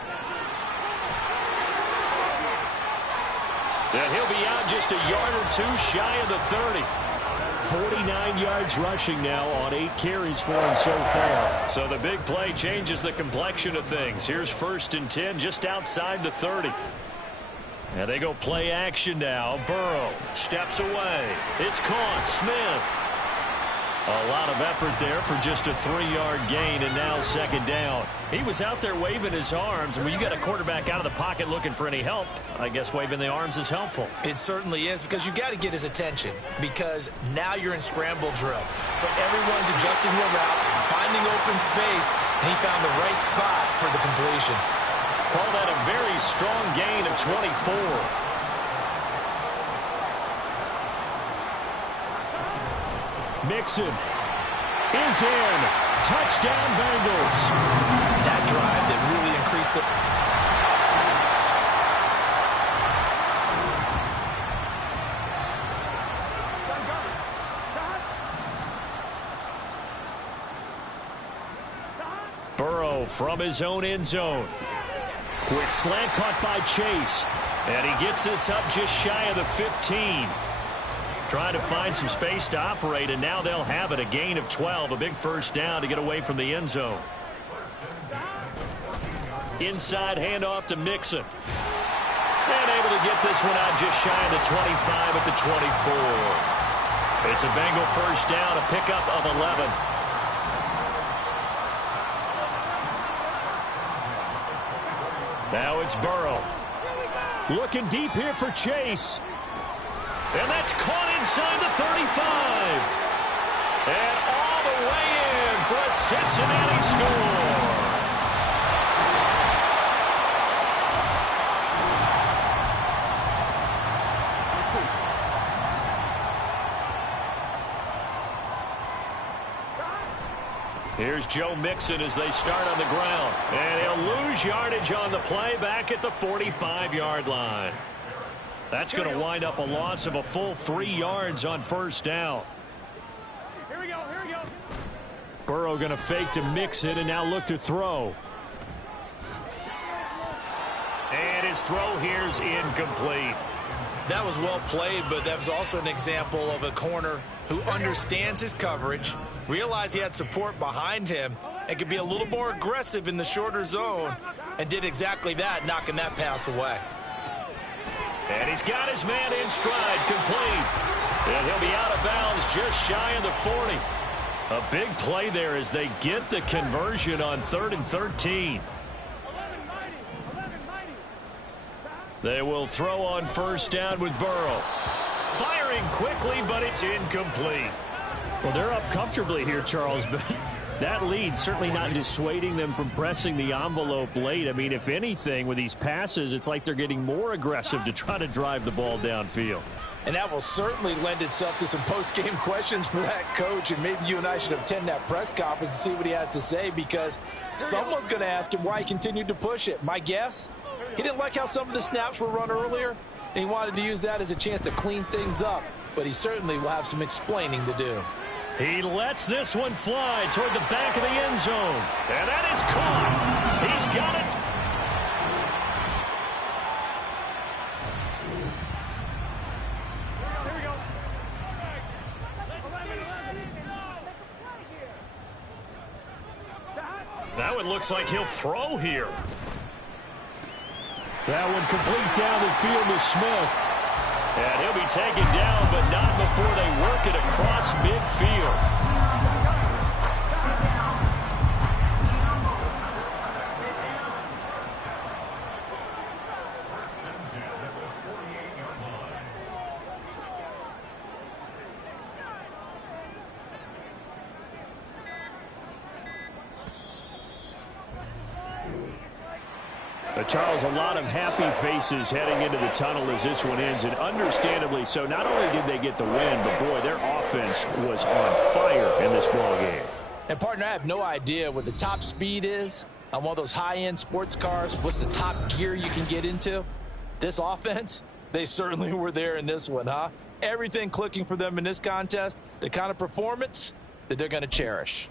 And he'll be out just a yard or 2 shy of the 30. 49 yards rushing now on 8 carries for him so far. So the big play changes the complexion of things. Here's 1st and 10 just outside the 30. And they go play action now. Burrow steps away. It's caught. Smith. A lot of effort there for just a 3-yard gain, and now 2nd down. He was out there waving his arms, and when you got a quarterback out of the pocket looking for any help, I guess waving the arms is helpful. It certainly is, because you got to get his attention, because now you're in scramble drill. So everyone's adjusting their routes, finding open space, and he found the right spot for the completion. Call that a very strong gain of 24. Mixon is in. Touchdown, Bengals. That drive that really increased the... Burrow from his own end zone. Quick slant caught by Chase. And he gets this up just shy of the 15. Trying to find some space to operate, and now they'll have it. A gain of 12, a big first down to get away from the end zone. Inside handoff to Mixon. And able to get this one out just shy of the 25 at the 24. It's a Bengal first down, a pickup of 11. Now it's Burrow. Looking deep here for Chase. And that's caught inside the 35. And all the way in for a Cincinnati score. Here's Joe Mixon as they start on the ground. And he'll lose yardage on the play back at the 45-yard line. That's going to wind up a loss of a full 3 yards on first down. Here we go, here we go. Burrow going to fake to Mixon and now look to throw. And his throw here's incomplete. That was well played, but that was also an example of a corner who understands his coverage, realized he had support behind him, and could be a little more aggressive in the shorter zone, and did exactly that, knocking that pass away. And he's got his man in stride, complete. And he'll be out of bounds just shy of the 40. A big play there as they get the conversion on 3rd and 13. They will throw on first down with Burrow. Firing quickly, but it's incomplete. Well, they're up comfortably here, Charles, but that lead certainly not dissuading them from pressing the envelope late. I mean, if anything, with these passes, it's like they're getting more aggressive to try to drive the ball downfield. And that will certainly lend itself to some post-game questions for that coach, and maybe you and I should attend that press conference and see what he has to say, because someone's going to ask him why he continued to push it. My guess, he didn't like how some of the snaps were run earlier, and he wanted to use that as a chance to clean things up, but he certainly will have some explaining to do. He lets this one fly toward the back of the end zone. And that is caught. He's got it. That one looks like he'll throw here. That one complete down the field to Smith. And he'll be taken down, but not before they work it across midfield. Charles, a lot of happy faces heading into the tunnel as this one ends, and understandably so. Not only did they get the win, but, boy, their offense was on fire in this ball game. And, partner, I have no idea what the top speed is on one of those high-end sports cars. What's the top gear you can get into? This offense, they certainly were there in this one, huh? Everything clicking for them in this contest, the kind of performance that they're going to cherish.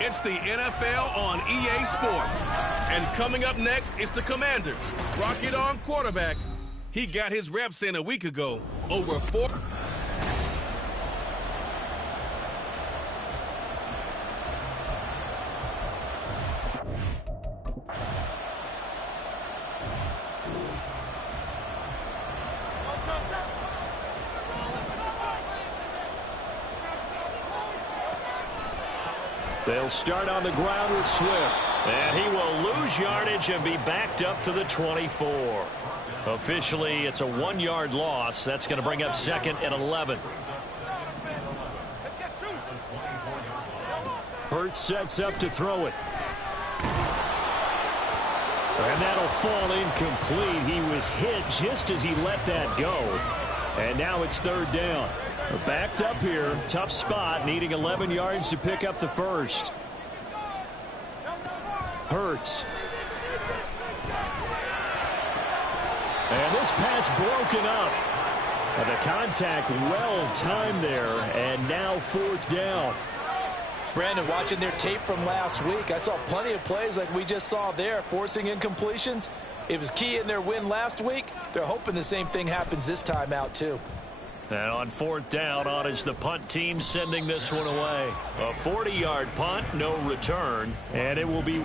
It's the NFL on EA Sports. And coming up next, it's the Commanders. Rocket Arm quarterback. He got his reps in a week ago. Over 4. They'll start on the ground with Swift. And he will lose yardage and be backed up to the 24. Officially, it's a 1-yard loss. That's going to bring up 2nd and 11. Hurts sets up to throw it. And that'll fall incomplete. He was hit just as he let that go. And now it's 3rd down. We're backed up here. Tough spot, needing 11 yards to pick up the first. Hurts. And this pass broken up. And the contact well timed there. And now 4th down. Brandon, watching their tape from last week, I saw plenty of plays like we just saw there, forcing incompletions. It was key in their win last week. They're hoping the same thing happens this time out, too. And on 4th down, on is the punt team sending this one away. A 40-yard punt, no return, and it will be...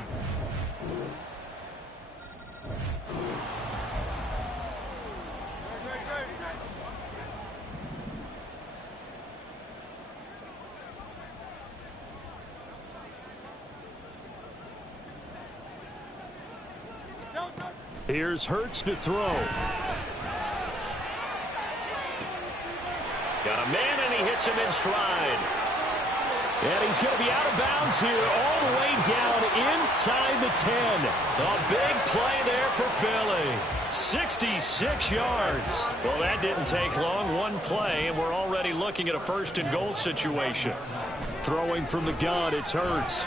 Here's Hurts to throw. Got a man, and he hits him in stride. And he's going to be out of bounds here all the way down inside the 10. A big play there for Philly. 66 yards. Well, that didn't take long. One play, and we're already looking at a first-and-goal situation. Throwing from the gun, it's Hurts.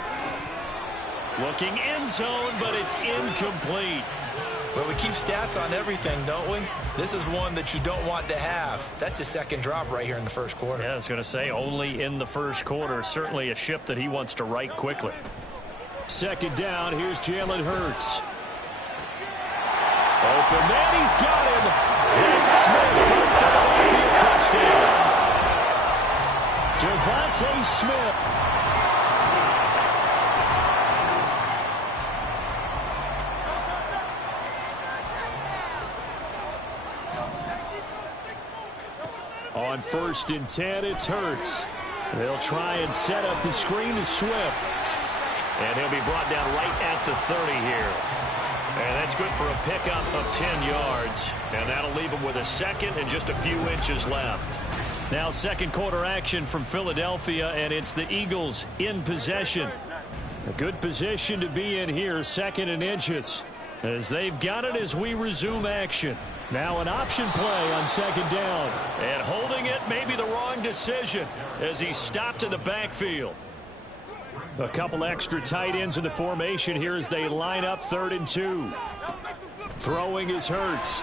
Looking end zone, but it's incomplete. Well, we keep stats on everything, don't we? This is one that you don't want to have. That's a second drop right here in the first quarter. Yeah, I was going to say only in the first quarter. Certainly a ship that he wants to right quickly. Second down, here's Jalen Hurts. Open man, he's got him. That's Smith for the Philadelphia touchdown. Devontae Smith. On 1st and 10, it's Hurts. They'll try and set up the screen to Swift. And he'll be brought down right at the 30 here. And that's good for a pickup of 10 yards. And that'll leave him with a second and just a few inches left. Now second quarter action from Philadelphia, and it's the Eagles in possession. A good position to be in here, 2nd and inches. As they've got it as we resume action. Now an option play on 2nd down. And holding it may be the wrong decision as he stopped in the backfield. A couple extra tight ends in the formation here as they line up 3rd and 2. Throwing is Hurts.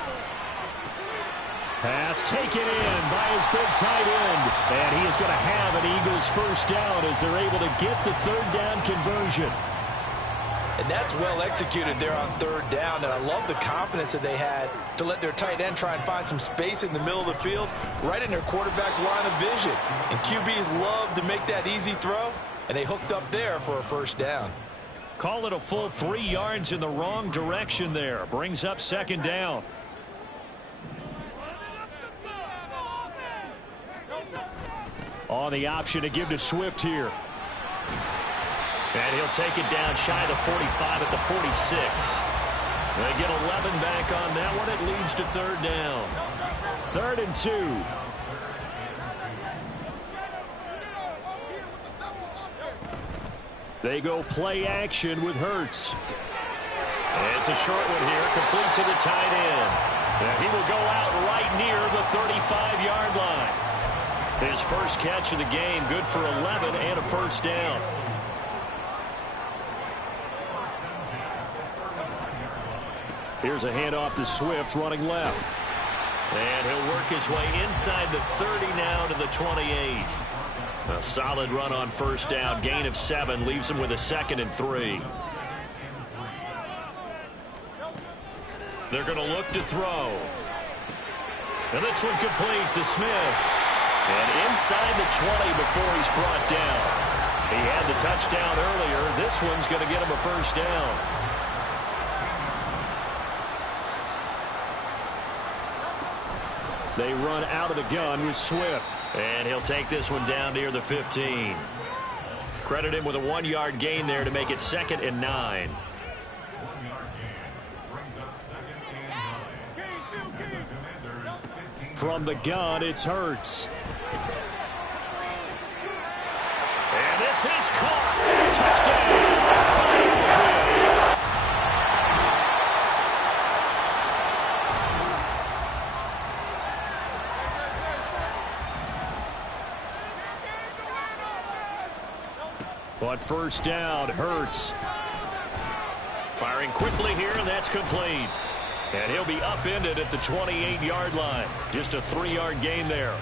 Pass taken in by his big tight end. And he is going to have an Eagles first down as they're able to get the 3rd down conversion. And that's well executed there on 3rd down. And I love the confidence that they had to let their tight end try and find some space in the middle of the field, right in their quarterback's line of vision. And QBs love to make that easy throw, and they hooked up there for a first down. Call it a full 3 yards in the wrong direction there. Brings up 2nd down. On the option to give to Swift here. And he'll take it down shy of the 45 at the 46. They get 11 back on that one. It leads to 3rd down. 3rd and 2. They go play action with Hurts. It's a short one here, complete to the tight end. And he will go out right near the 35-yard line. His first catch of the game, good for 11 and a first down. Here's a handoff to Swift running left. And he'll work his way inside the 30 now to the 28. A solid run on first down. Gain of 7 leaves him with a 2nd and 3. They're going to look to throw. And this one complete to Smith. And inside the 20 before he's brought down. He had the touchdown earlier. This one's going to get him a first down. They run out of the gun with Swift. And he'll take this one down near the 15. Credit him with a 1-yard gain there to make it 2nd and 9. From the gun, it's Hurts. And this is caught. Touchdown. On first down, Hurts. Firing quickly here, and that's complete. And he'll be upended at the 28-yard line. Just a 3-yard gain there.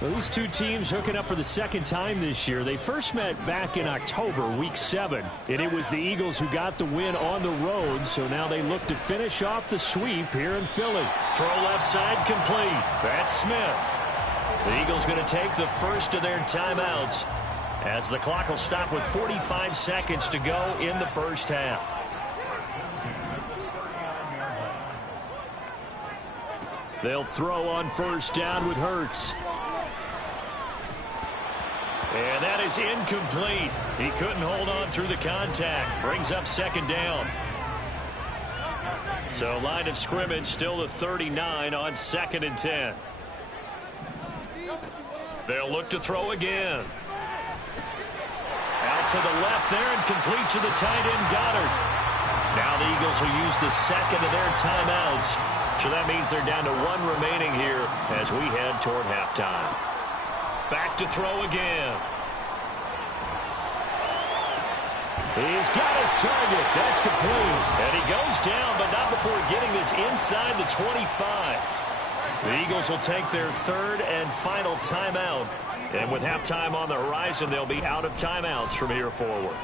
Well, these two teams hooking up for the 2nd time this year. They first met back in October, week 7. And it was the Eagles who got the win on the road. So now they look to finish off the sweep here in Philly. Throw left side complete. That's Smith. The Eagles going to take the first of their timeouts, as the clock will stop with 45 seconds to go in the first half. They'll throw on first down with Hurts. And that is incomplete. He couldn't hold on through the contact. Brings up 2nd down. So line of scrimmage still the 39 on 2nd and 10. They'll look to throw again. Out to the left there and complete to the tight end, Goddard. Now the Eagles will use the second of their timeouts. So that means they're down to one remaining here as we head toward halftime. Back to throw again. He's got his target. That's complete. And he goes down, but not before getting this inside the 25. The Eagles will take their third and final timeout. And with halftime on the horizon, they'll be out of timeouts from here forward.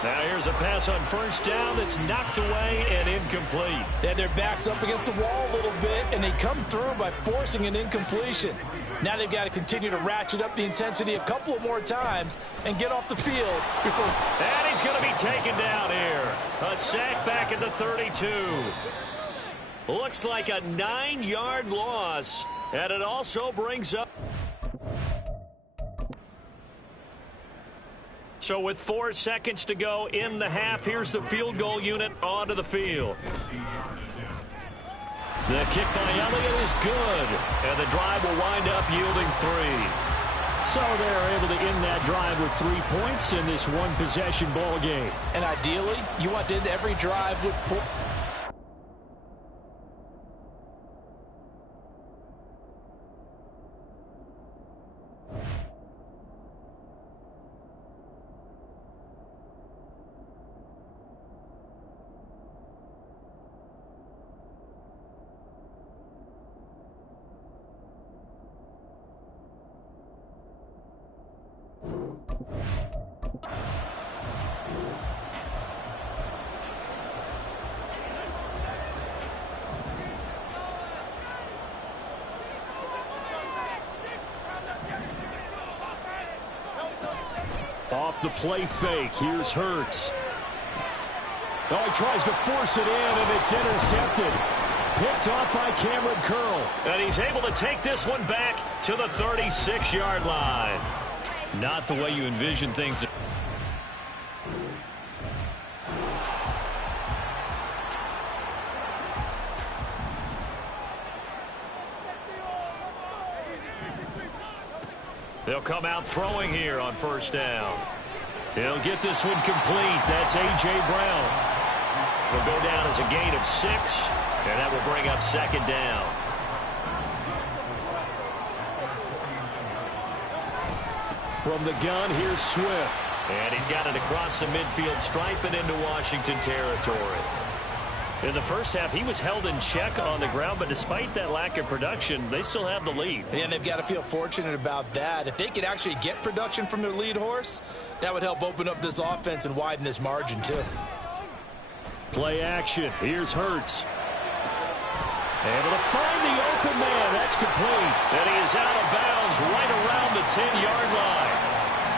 Now here's a pass on first down that's knocked away and incomplete. They had their backs up against the wall a little bit, and they come through by forcing an incompletion. Now they've got to continue to ratchet up the intensity a couple of more times and get off the field before. And he's going to be taken down here. A sack back at the 32. Looks like a 9-yard loss, and it also brings up. So with 4 seconds to go in the half, here's the field goal unit onto the field. The kick by Elliott is good, and the drive will wind up yielding 3. So they're able to end that drive with 3 points in this one-possession ball game. And ideally, you want to end every drive with points. Off the play fake, here's Hurts. Oh, he tries to force it in, and it's intercepted. Picked off by Cameron Curl. And he's able to take this one back to the 36-yard line. Not the way you envision things. They'll come out throwing here on first down. He'll get this one complete. That's A.J. Brown. Will go down as a gain of 6, and that will bring up second down. From the gun, here's Swift. And he's got it across the midfield stripe and into Washington territory. In the first half, he was held in check on the ground, but despite that lack of production, they still have the lead. And they've got to feel fortunate about that. If they could actually get production from their lead horse, that would help open up this offense and widen this margin, too. Play action. Here's Hurts. Able to find the open man. That's complete. And he is out of bounds right around the 10-yard line.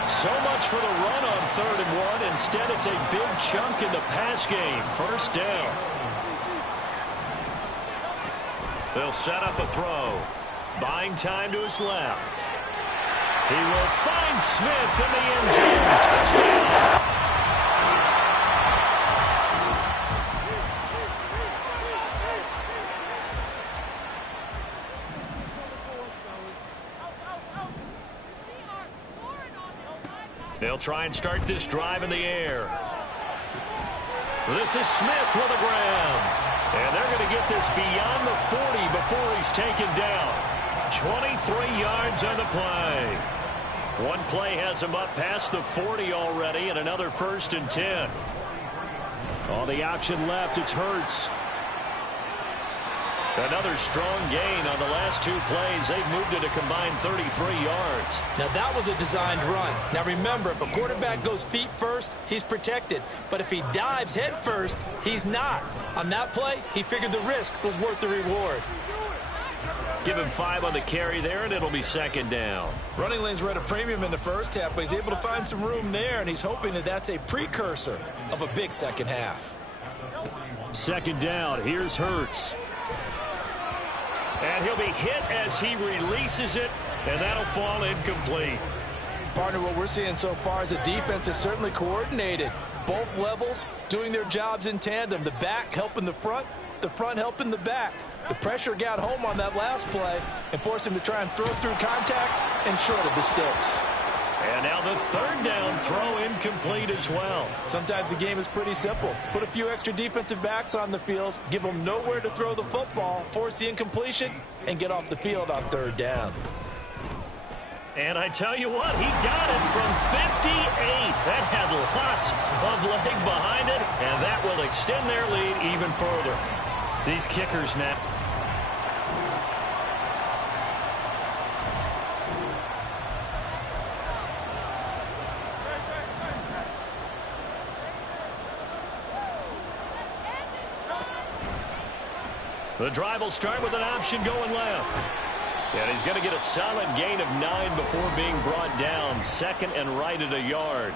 So much for the run on 3rd and 1. Instead, it's a big chunk in the pass game. First down. They'll set up a throw. Buying time to his left. He will find Smith in the end zone. Touchdown. They'll try and start this drive in the air. This is Smith with a grab. And they're going to get this beyond the 40 before he's taken down. 23 yards on the play. One play has him up past the 40 already, and another 1st and 10. All the option left, it's Hurts. Another strong gain on the last 2 plays. They've moved it a combined 33 yards. Now, that was a designed run. Now, remember, if a quarterback goes feet first, he's protected. But if he dives head first, he's not. On that play, he figured the risk was worth the reward. Give him 5 on the carry there, and it'll be second down. Running lanes were at a premium in the first half, but he's able to find some room there, and he's hoping that that's a precursor of a big second half. Second down, here's Hurts. And he'll be hit as he releases it, and that'll fall incomplete. Partner, what we're seeing so far is the defense is certainly coordinated. Both levels doing their jobs in tandem. The back helping the front helping the back. The pressure got home on that last play and forced him to try and throw through contact and short of the sticks. And now the third down throw incomplete as well. Sometimes the game is pretty simple. Put a few extra defensive backs on the field, give them nowhere to throw the football, force the incompletion, and get off the field on third down. And I tell you what, he got it from 58. That had lots of leg behind it, and that will extend their lead even further. These kickers now. The drive will start with an option going left. And he's going to get a solid gain of 9 before being brought down. Second and right at a yard.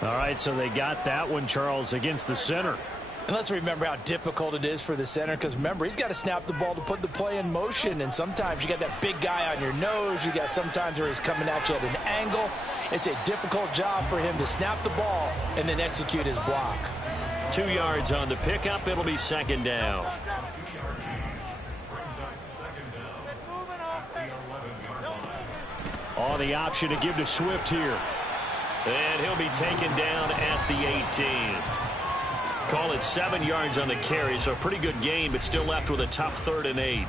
All right, so they got that one, Charles, against the center. And let's remember how difficult it is for the center, because remember, he's got to snap the ball to put the play in motion, and sometimes you got that big guy on your nose. You got sometimes where he's coming at you at an angle. It's a difficult job for him to snap the ball and then execute his block. 2 yards on the pickup. It'll be second down. Oh, the option to give to Swift here. And he'll be taken down at the 18. Call it 7 yards on the carry, so a pretty good gain, but still left with a tough 3rd and 8.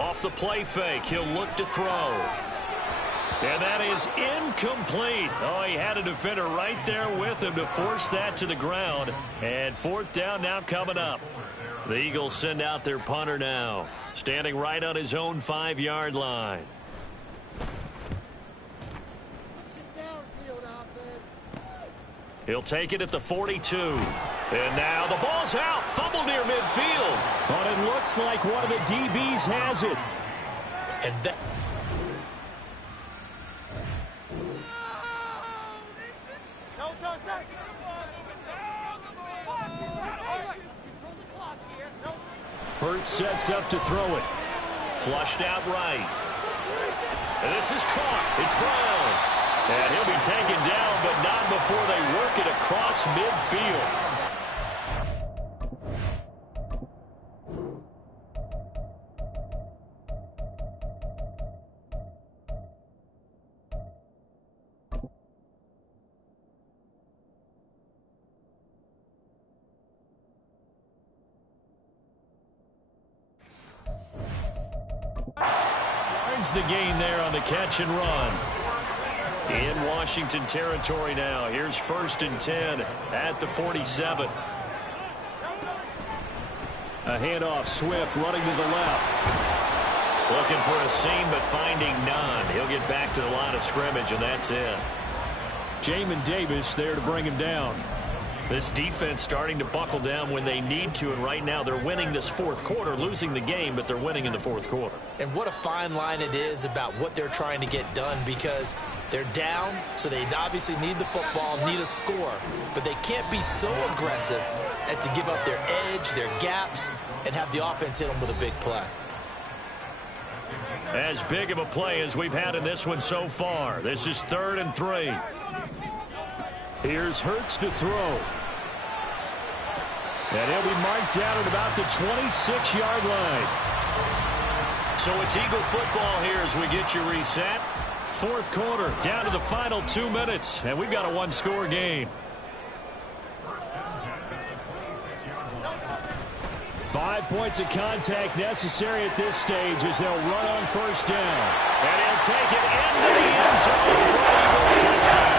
Off the play fake, he'll look to throw. And that is incomplete. Oh, he had a defender right there with him to force that to the ground. And 4th down now coming up. The Eagles send out their punter now, standing right on his own 5-yard line. He'll take it at the 42. And now the ball's out. Fumble near midfield. But it looks like one of the DBs has it. And that... Hurts sets up to throw it. Flushed out right. And this is caught. It's Brown. And he'll be taken down, but not before they work it across midfield. The gain there on the catch and run. In Washington territory now. Here's 1st and 10 at the 47. A handoff, Swift running to the left. Looking for a seam, but finding none. He'll get back to the line of scrimmage, and that's it. Jamin Davis there to bring him down. This defense starting to buckle down when they need to, and right now they're winning this 4th quarter, losing the game, but they're winning in the 4th quarter. And what a fine line it is about what they're trying to get done, because they're down, so they obviously need the football, need a score, but they can't be so aggressive as to give up their edge, their gaps, and have the offense hit them with a big play. As big of a play as we've had in this one so far. This is 3rd and 3. Here's Hurts to throw. And he'll be marked down at about the 26-yard line. So it's Eagle football here as we get you reset. 4th quarter, down to the final 2 minutes, and we've got a 1-score game. 5 points of contact necessary at this stage as they'll run on 1st down. And he'll take it into the end zone for an Eagles touchdown.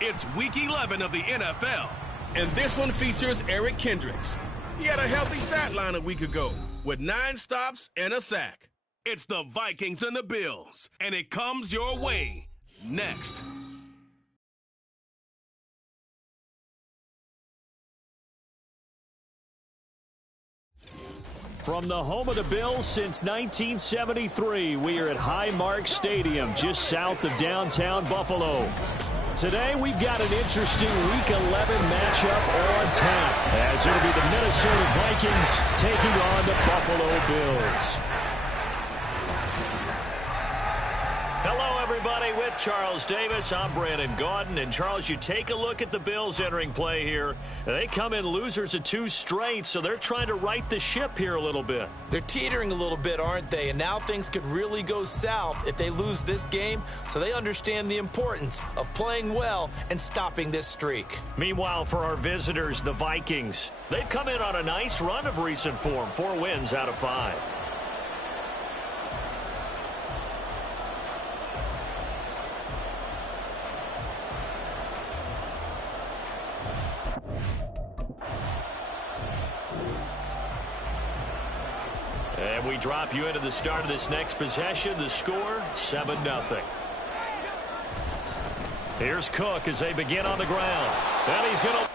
It's Week 11 of the NFL, and this one features Eric Kendricks. He had a healthy stat line a week ago with 9 stops and a sack. It's the Vikings and the Bills, and it comes your way next. From the home of the Bills since 1973, we are at Highmark Stadium, just south of downtown Buffalo. Today, we've got an interesting Week 11 matchup on tap, as it'll be the Minnesota Vikings taking on the Buffalo Bills. Hello, everybody. With Charles Davis, I'm Brandon Gaudin. And, Charles, you take a look at the Bills entering play here. They come in losers of 2 straight, so they're trying to right the ship here a little bit. They're teetering a little bit, aren't they? And now things could really go south if they lose this game, so they understand the importance of playing well and stopping this streak. Meanwhile, for our visitors, the Vikings, they've come in on a nice run of recent form, 4 wins out of 5. And we drop you into the start of this next possession. The score, 7-0. Here's Cook as they begin on the ground. And he's going to...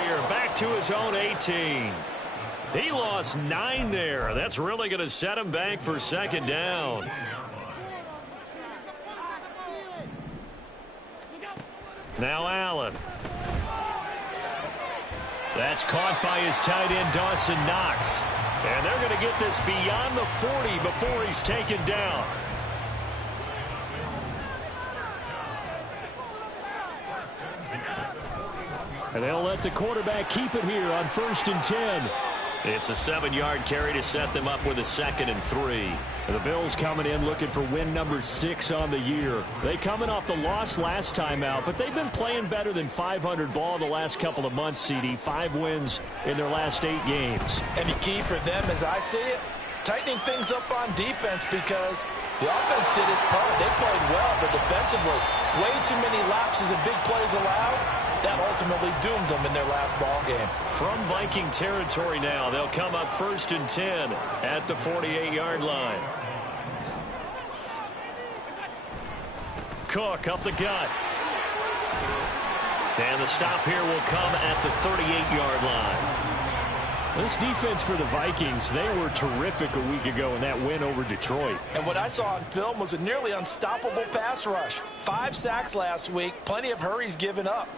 here, back to his own 18. He lost 9 there. That's really going to set him back for second down. Now Allen. That's caught by his tight end, Dawson Knox. And they're going to get this beyond the 40 before he's taken down. And they'll let the quarterback keep it here on 1st and 10. It's a 7-yard carry to set them up with a 2nd and 3. The Bills coming in looking for win number 6 on the year. They coming off the loss last time out, but they've been playing better than 500 ball the last couple of months, CD. 5 wins in their last 8 games. And the key for them, as I see it, tightening things up on defense, because the offense did its part. They played well, but defensively, way too many lapses and big plays allowed. That ultimately doomed them in their last ball game. From Viking territory now, they'll come up 1st and 10 at the 48-yard line. Cook up the gut. And the stop here will come at the 38-yard line. This defense for the Vikings, they were terrific a week ago in that win over Detroit. And what I saw on film was a nearly unstoppable pass rush. 5 sacks last week, plenty of hurries given up.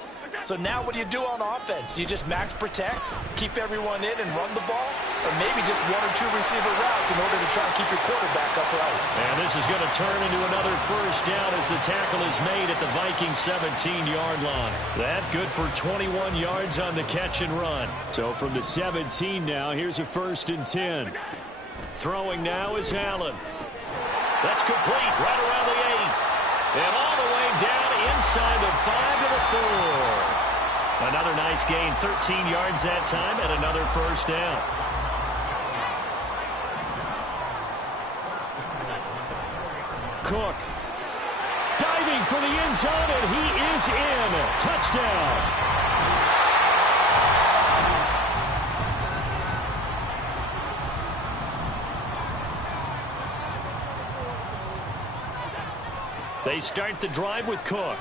So now what do you do on offense? You just max protect, keep everyone in and run the ball, or maybe just 1 or 2 receiver routes in order to try and keep your quarterback upright. And this is going to turn into another 1st down as the tackle is made at the Vikings 17-yard line. That good for 21 yards on the catch and run. So from the 17 now, here's a 1st and 10. Throwing now is Allen. That's complete right around the 8. And all the way down inside the 5 to the 4. Another nice gain, 13 yards that time, and another 1st down. Cook diving for the end zone, and he is in. Touchdown. They start the drive with Cook.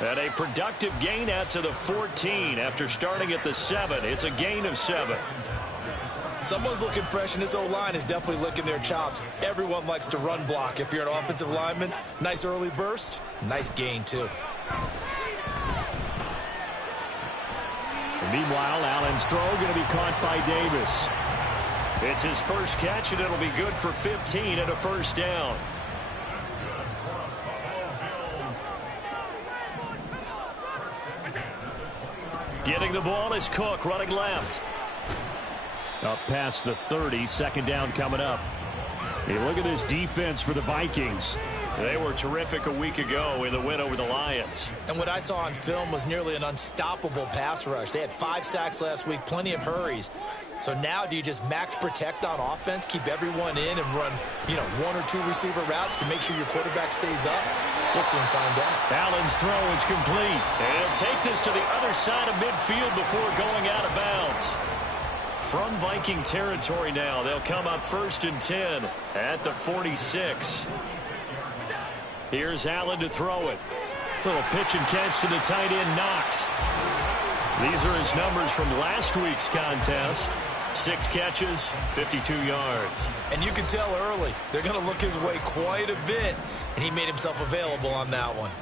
And a productive gain out to the 14 after starting at the 7. It's a gain of 7. Someone's looking fresh, and this O-line is definitely licking their chops. Everyone likes to run block. If you're an offensive lineman, nice early burst, nice gain, too. And meanwhile, Allen's throw going to be caught by Davis. It's his first catch, and it'll be good for 15 and a 1st down. Getting the ball is Cook, running left. Up past the 30, 2nd down coming up. Hey, look at this defense for the Vikings. They were terrific a week ago in the win over the Lions. And what I saw on film was nearly an unstoppable pass rush. They had 5 sacks last week, plenty of hurries. So now do you just max protect on offense, keep everyone in and run, 1 or 2 receiver routes to make sure your quarterback stays up? We'll soon find out. Allen's throw is complete. And he'll take this to the other side of midfield before going out of bounds. From Viking territory now, they'll come up 1st and 10 at the 46. Here's Allen to throw it. Little pitch and catch to the tight end, Knox. These are his numbers from last week's contest. 6 catches, 52 yards. And you can tell early, they're going to look his way quite a bit, and he made himself available on that one.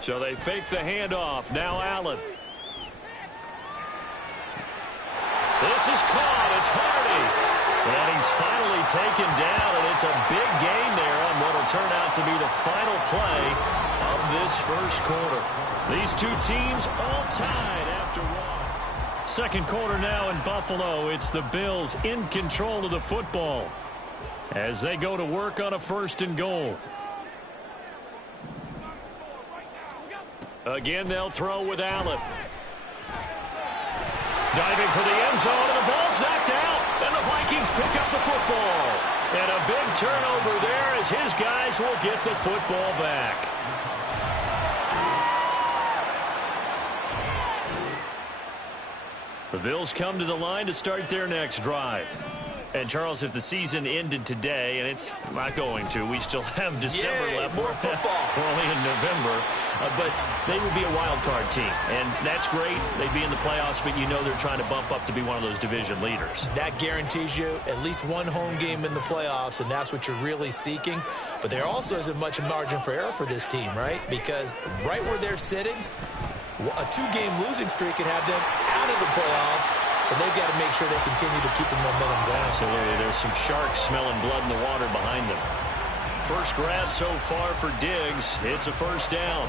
So they fake the handoff. Now Allen. This is caught. It's Hardy. And he's finally taken down, and it's a big gain there on what will turn out to be the final play of this 1st quarter. These 2 teams all tied after 1. 2nd quarter now in Buffalo. It's the Bills in control of the football as they go to work on a 1st and goal. Again, they'll throw with Allen. Diving for the end zone, and the ball's knocked out. And the Vikings pick up the football. And a big turnover there as his guys will get the football back. The Bills come to the line to start their next drive. And, Charles, if the season ended today, and it's not going to, we still have December left. More football. We're only in November. But they would be a wild card team. And that's great. They'd be in the playoffs, but you know they're trying to bump up to be one of those division leaders. That guarantees you at least one home game in the playoffs, and that's what you're really seeking. But there also isn't much margin for error for this team, right? Because right where they're sitting, a 2-game losing streak could have them out of the playoffs, so they've got to make sure they continue to keep the momentum going. Absolutely. There's some sharks smelling blood in the water behind them. First grab so far for Diggs. It's a first down.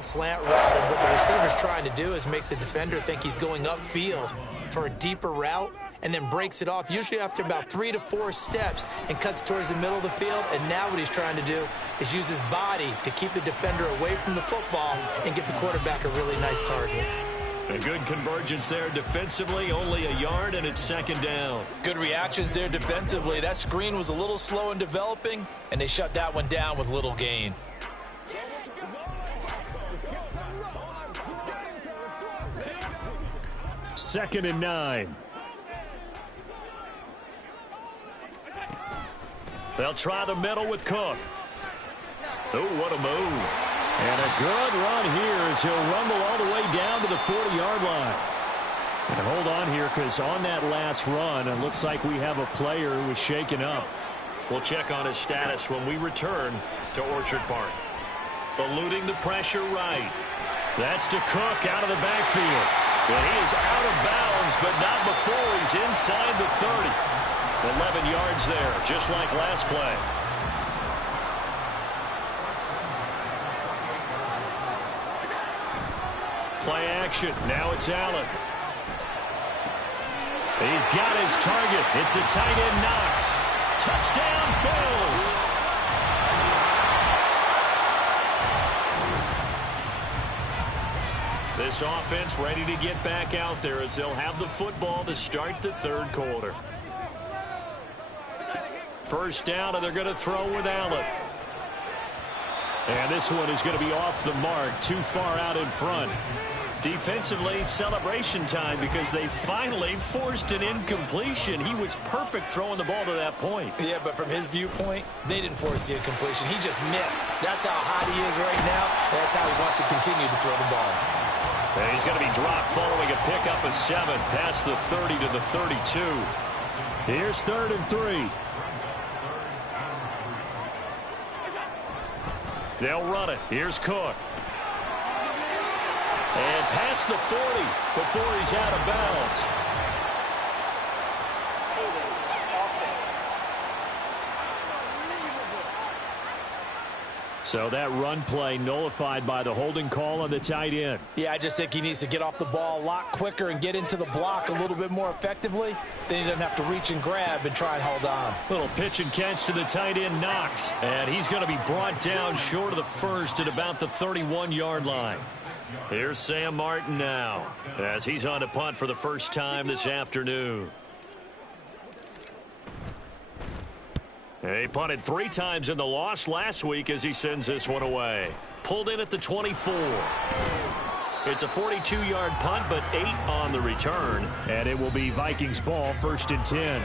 and slant route, and what the receiver's trying to do is make the defender think he's going upfield for a deeper route, and then breaks it off, usually after about 3 to 4 steps, and cuts towards the middle of the field. And now what he's trying to do is use his body to keep the defender away from the football and give the quarterback a really nice target. A good convergence there defensively, only a yard, and it's second down. Good reactions there defensively. That screen was a little slow in developing, and they shut that one down with little gain. Second and 9. They'll try the middle with Cook. Oh, what a move. And a good run here as he'll rumble all the way down to the 40-yard line. And hold on here, because on that last run, it looks like we have a player who was shaken up. We'll check on his status when we return to Orchard Park. Eluding the pressure right. That's to Cook out of the backfield. And he is out of bounds, but not before he's inside the 30. 11 yards there, just like last play. Play action. Now it's Allen. He's got his target. It's the tight end Knox. Touchdown, Bills. This offense ready to get back out there as they'll have the football to start the third quarter. First down, and they're going to throw with Allen. And this one is going to be off the mark, too far out in front. Defensively, celebration time because they finally forced an incompletion. He was perfect throwing the ball to that point. Yeah, but from his viewpoint, they didn't force the incompletion. He just missed. That's how hot he is right now, and that's how he wants to continue to throw the ball. And he's going to be dropped following a pickup of 7 past the 30 to the 32. Here's 3rd and 3. They'll run it. Here's Cook. And past the 40 before he's out of bounds. So that run play nullified by the holding call on the tight end. Yeah, I just think he needs to get off the ball a lot quicker and get into the block a little bit more effectively. Then he doesn't have to reach and grab and try and hold on. Little pitch and catch to the tight end Knox. And he's going to be brought down short of the first at about the 31-yard line. Here's Sam Martin now as he's on to punt for the first time this afternoon. He punted 3 times in the loss last week as he sends this one away. Pulled in at the 24. It's a 42-yard punt, but 8 on the return. And it will be Vikings ball, 1st and 10.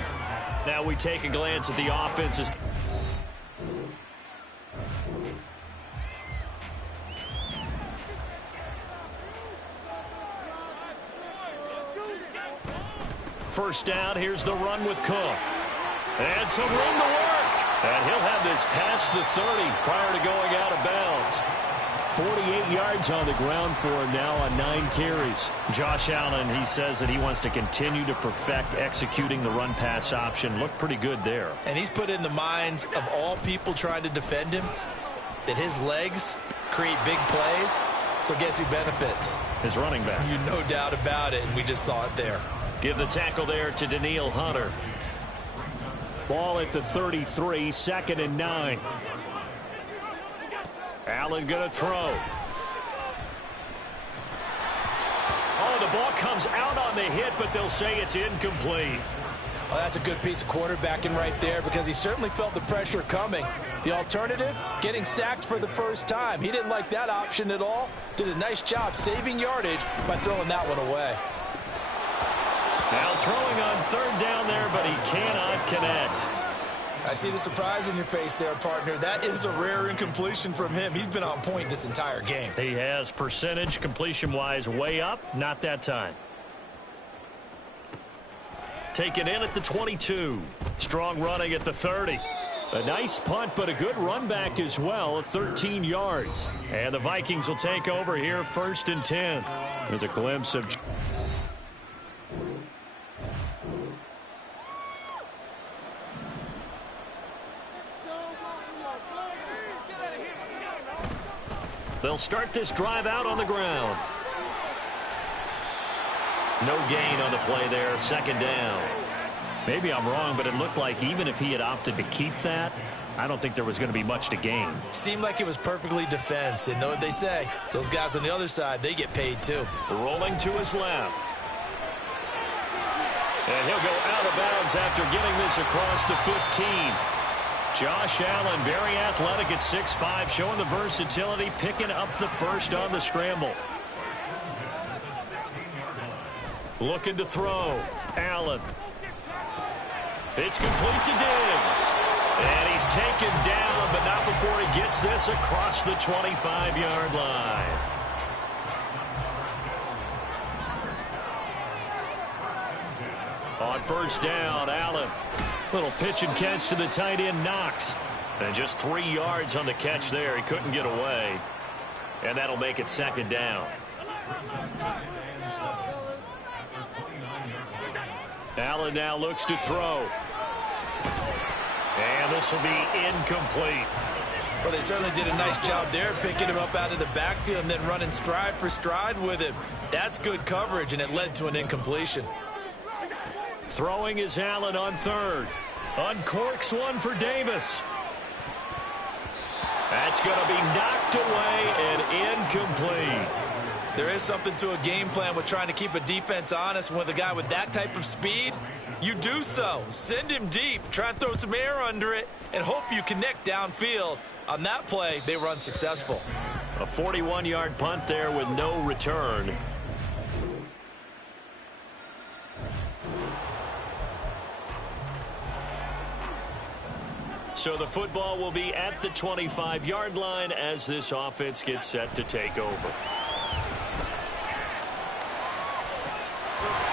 Now we take a glance at the offenses. First down, here's the run with Cook. And some room to work. And he'll have this past the 30 prior to going out of bounds. 48 yards on the ground for him now on 9 carries. Josh Allen, he says that he wants to continue to perfect executing the run-pass option. Looked pretty good there. And he's put in the minds of all people trying to defend him that his legs create big plays. So guess who benefits? His running back. You no doubt about it, and we just saw it there. Give the tackle there to Daniil Hunter. Ball at the 33, 2nd and 9. Allen going to throw. Oh, the ball comes out on the hit, but they'll say it's incomplete. Well, that's a good piece of quarterbacking right there because he certainly felt the pressure coming. The alternative, getting sacked for the first time. He didn't like that option at all. Did a nice job saving yardage by throwing that one away. Now throwing on 3rd down there, but he cannot connect. I see the surprise in your face there, partner. That is a rare incompletion from him. He's been on point this entire game. He has percentage completion-wise way up. Not that time. Taken in at the 22. Strong running at the 30. A nice punt, but a good run back as well at 13 yards. And the Vikings will take over here, 1st and 10. There's a glimpse of... They'll start this drive out on the ground. No gain on the play there, second down. Maybe I'm wrong, but it looked like even if he had opted to keep that, I don't think there was going to be much to gain. Seemed like it was perfectly defense. And know what they say? Those guys on the other side, they get paid too. Rolling to his left. And he'll go out of bounds after getting this across the 15. Josh Allen, very athletic at 6'5", showing the versatility, picking up the first on the scramble. Looking to throw. Allen. It's complete to Diggs. And he's taken down, but not before he gets this across the 25-yard line. On first down, Allen. Little pitch and catch to the tight end, Knox. And just 3 yards on the catch there. He couldn't get away. And that'll make it second down. Allen now looks to throw. And this will be incomplete. Well, they certainly did a nice job there, picking him up out of the backfield and then running stride for stride with him. That's good coverage, and it led to an incompletion. Throwing is Allen on third. Uncorks one for Davis. That's going to be knocked away and incomplete. There is something to a game plan with trying to keep a defense honest. With a guy with that type of speed, you do so. Send him deep, try and throw some air under it, and hope you connect downfield. On that play, they were unsuccessful. A 41-yard punt there with no return. So the football will be at the 25-yard line as this offense gets set to take over.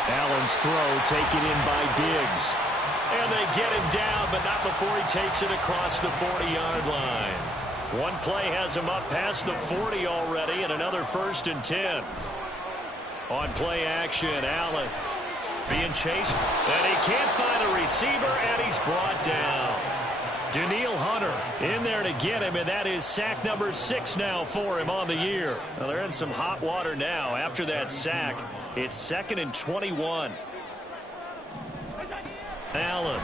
Allen's throw taken in by Diggs. And they get him down, but not before he takes it across the 40-yard line. One play has him up past the 40 already, and another 1st and 10. On play action, Allen being chased, and he can't find a receiver, and he's brought down. Daniil Hunter in there to get him, and that is sack number 6 now for him on the year. Well, they're in some hot water now after that sack. It's 2nd and 21. Allen.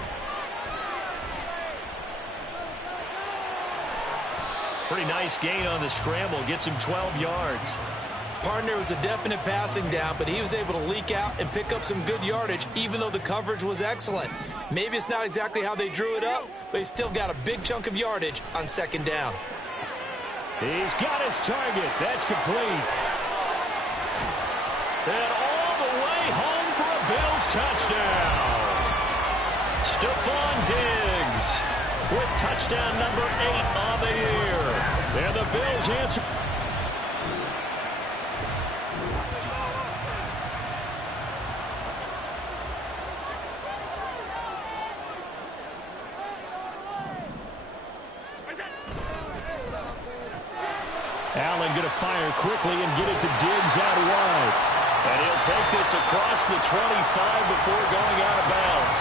Pretty nice gain on the scramble. Gets him 12 yards. Partner was a definite passing down, but he was able to leak out and pick up some good yardage, even though the coverage was excellent. Maybe it's not exactly how they drew it up, but he still got a big chunk of yardage on 2nd down. He's got his target. That's complete. And all the way home for a Bills touchdown. Stephon Diggs with touchdown number 8 on the year. And the Bills answer. Allen going to fire quickly and get it to Diggs out wide. And he'll take this across the 25 before going out of bounds.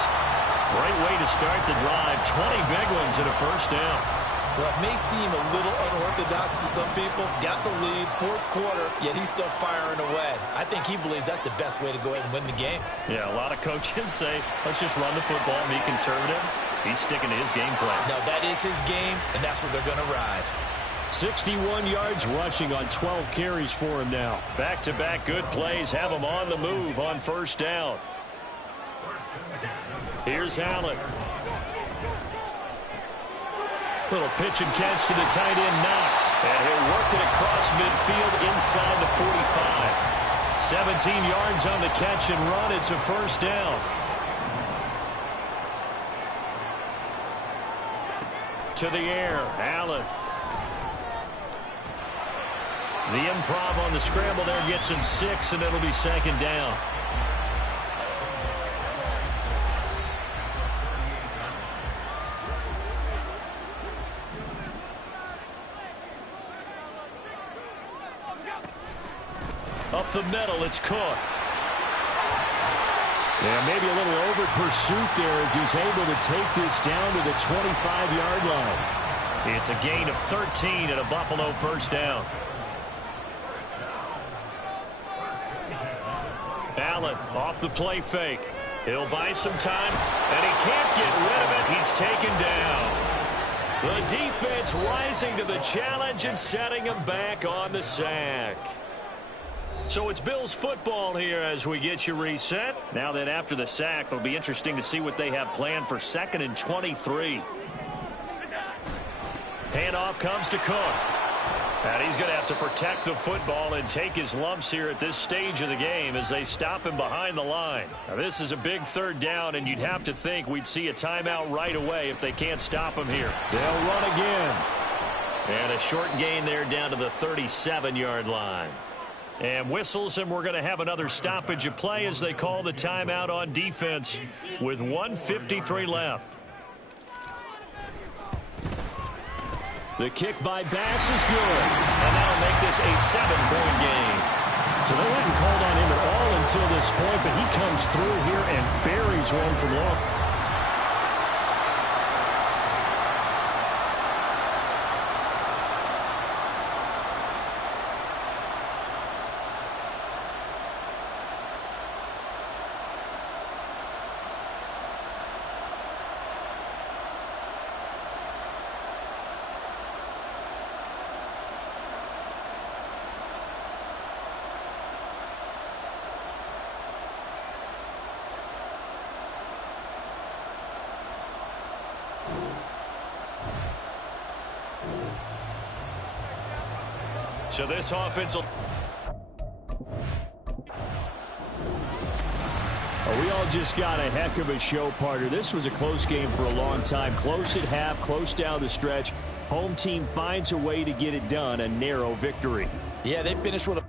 Great way to start the drive. 20 big ones and a 1st down. Well, it may seem a little unorthodox to some people. Got the lead, 4th quarter, yet he's still firing away. I think he believes that's the best way to go ahead and win the game. Yeah, a lot of coaches say, let's just run the football and be conservative. He's sticking to his game plan. No, that is his game, and that's what they're going to ride. 61 yards rushing on 12 carries for him now. Back-to-back good plays have him on the move on 1st down. Here's Allen. Little pitch and catch to the tight end, Knox. And he'll work it across midfield inside the 45. 17 yards on the catch and run. It's a 1st down. To the air, Allen. The improv on the scramble there gets him 6, and it'll be 2nd down. Up the middle, it's Cook. Yeah, maybe a little over pursuit there as he's able to take this down to the 25-yard line. It's a gain of 13 and a Buffalo 1st down. Allen off the play fake. He'll buy some time, and he can't get rid of it. He's taken down. The defense rising to the challenge and setting him back on the sack. So it's Bills football here as we get you reset. Now then, after the sack, it'll be interesting to see what they have planned for 2nd and 23. Handoff comes to Cook. And he's going to have to protect the football and take his lumps here at this stage of the game as they stop him behind the line. Now, this is a big 3rd down, and you'd have to think we'd see a timeout right away if they can't stop him here. They'll run again. And a short gain there down to the 37-yard line. And whistles, and we're going to have another stoppage of play as they call the timeout on defense with 1:53 left. The kick by Bass is good, and that'll make this a 7-point game. So they hadn't called on him at all until this point, but he comes through here and buries one from long. So this offense will... We all just got a heck of a show, partner. This was a close game for a long time. Close at half, close down the stretch. Home team finds a way to get it done. A narrow victory. Yeah, they finished with a...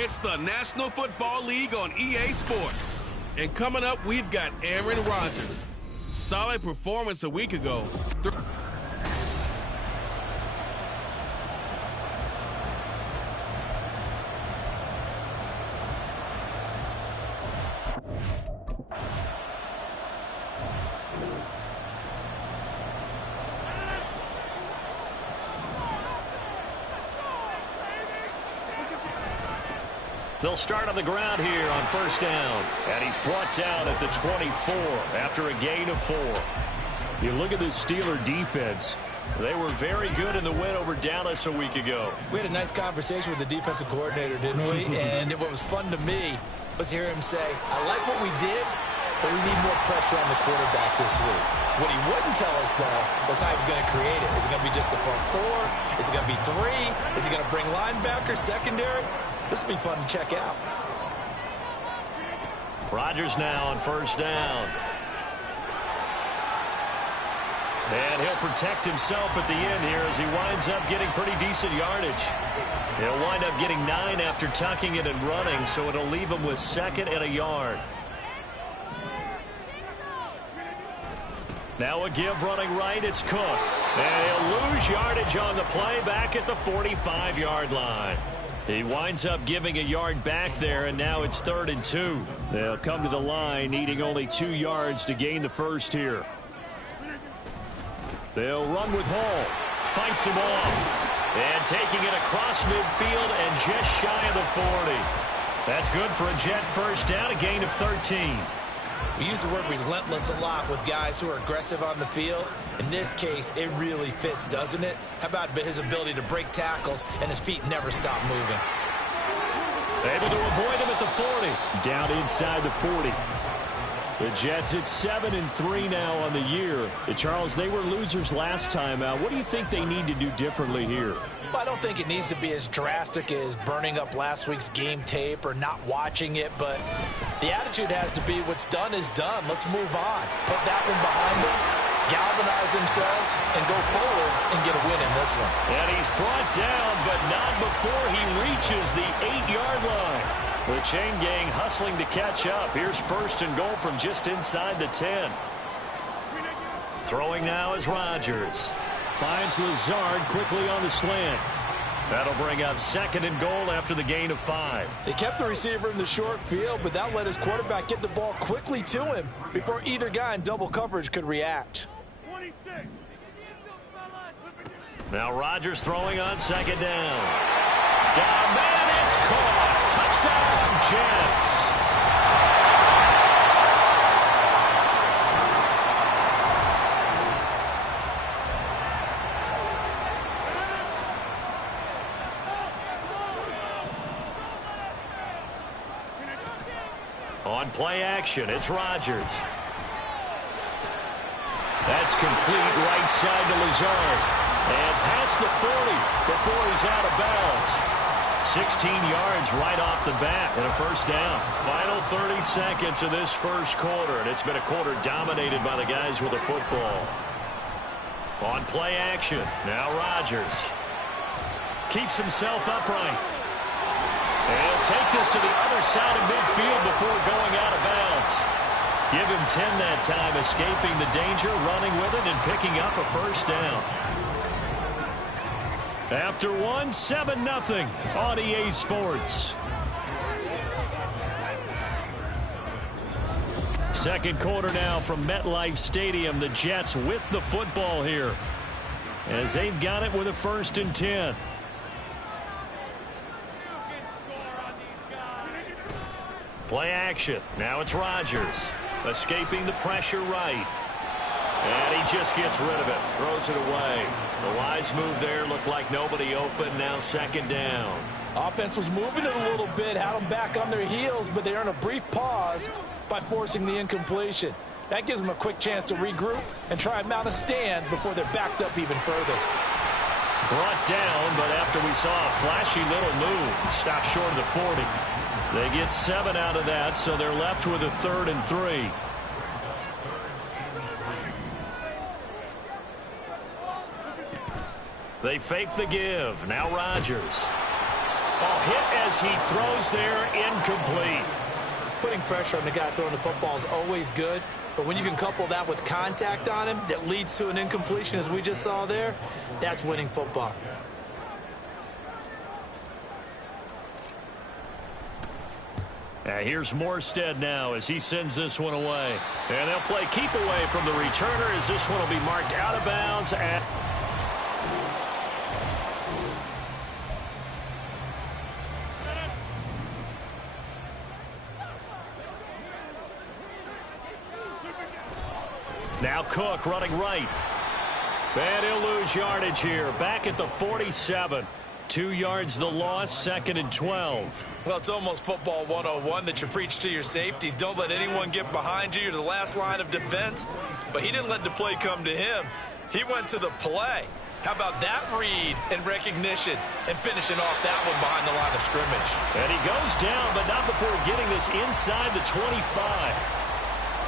It's the National Football League on EA Sports. And coming up, we've got Aaron Rodgers. Solid performance a week ago. They'll start on the ground here on 1st down. And he's brought down at the 24 after a gain of 4. You look at the Steeler defense. They were very good in the win over Dallas a week ago. We had a nice conversation with the defensive coordinator, didn't we? And what was fun to me was hear him say, I like what we did, but we need more pressure on the quarterback this week. What he wouldn't tell us, though, was how he's going to create it. Is it going to be just the front four? Is it going to be three? Is he going to bring linebackers, secondary? This will be fun to check out. Rodgers now on first down. And he'll protect himself at the end here as he winds up getting pretty decent yardage. He'll wind up getting 9 after tucking it and running, so it'll leave him with 2nd and a yard. Now a give running right, it's Cook. And he'll lose yardage on the play back at the 45-yard line. He winds up giving a yard back there, and now it's 3rd and 2. They'll come to the line needing only 2 yards to gain the first here. They'll run with Hall. Fights him off. And taking it across midfield and just shy of the 40. That's good for a Jet first down, a gain of 13. We use the word relentless a lot with guys who are aggressive on the field. In this case, it really fits, doesn't it? How about his ability to break tackles and his feet never stop moving? Able to avoid him at the 40. Down inside the 40. The Jets at 7-3 now on the year. Charles, they were losers last time out. What do you think they need to do differently here? Well, I don't think it needs to be as drastic as burning up last week's game tape or not watching it, but the attitude has to be what's done is done. Let's move on. Put that one behind them, galvanize themselves, and go forward and get a win in this one. And he's brought down, but not before he reaches the 8-yard line. The chain gang hustling to catch up. Here's 1st and goal from just inside the 10. Throwing now is Rodgers. Finds Lazard quickly on the slant. That'll bring up 2nd and goal after the gain of 5. They kept the receiver in the short field, but that let his quarterback get the ball quickly to him before either guy in double coverage could react. Now Rodgers throwing on 2nd down. Down man, it's caught. Touchdown, Jets. On play action, it's Rodgers. That's complete right side to Lazard. And past the 40 before he's out of bounds. 16 yards right off the bat and a first down. Final 30 seconds of this first quarter, and it's been a quarter dominated by the guys with the football. On play action, now Rodgers. Keeps himself upright. And he'll take this to the other side of midfield before going out of bounds. Give him 10 that time, escaping the danger, running with it, and picking up a first down. After 7-0 on EA Sports. Second quarter now from MetLife Stadium. The Jets with the football here as they've got it with a 1st and 10. Play action. Now it's Rodgers. Escaping the pressure right. And he just gets rid of it. Throws it away. The wise move there. Looked like nobody open. Now 2nd down. Offense was moving it a little bit. Had them back on their heels, but they earn a brief pause by forcing the incompletion. That gives them a quick chance to regroup and try and mount a stand before they're backed up even further. Brought down, but after we saw a flashy little move, stopped short of the 40. They get 7 out of that, so they're left with a 3rd and 3. They fake the give. Now Rodgers. Ball hit as he throws there, incomplete. Putting pressure on the guy throwing the football is always good, but when you can couple that with contact on him that leads to an incompletion, as we just saw there, that's winning football. Here's Morstead now as he sends this one away. And they'll play keep away from the returner as this one will be marked out of bounds at... Now Cook running right. And he'll lose yardage here. Back at the 47. 2 yards the loss, 2nd and 12. Well, it's almost football 101 that you preach to your safeties. Don't let anyone get behind you. You're the last line of defense. But he didn't let the play come to him. He went to the play. How about that read and recognition and finishing off that one behind the line of scrimmage? And he goes down, but not before getting this inside the 25.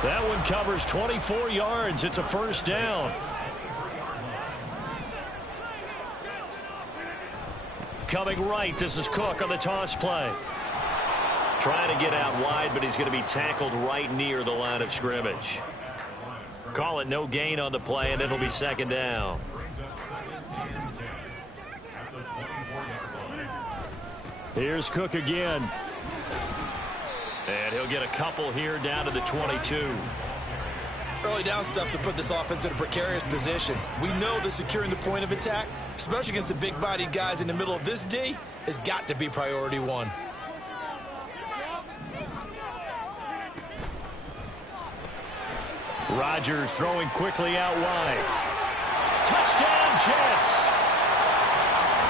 That one covers 24 yards. It's a first down. Coming right, this is Cook on the toss play. Trying to get out wide, but he's going to be tackled right near the line of scrimmage. Call it no gain on the play, and it'll be 2nd down. Here's Cook again. And he'll get a couple here down to the 22. Early down stuff to put this offense in a precarious position. We know that securing the point of attack, especially against the big-bodied guys in the middle of this D, has got to be priority one. Rodgers throwing quickly out wide. Touchdown, Jets.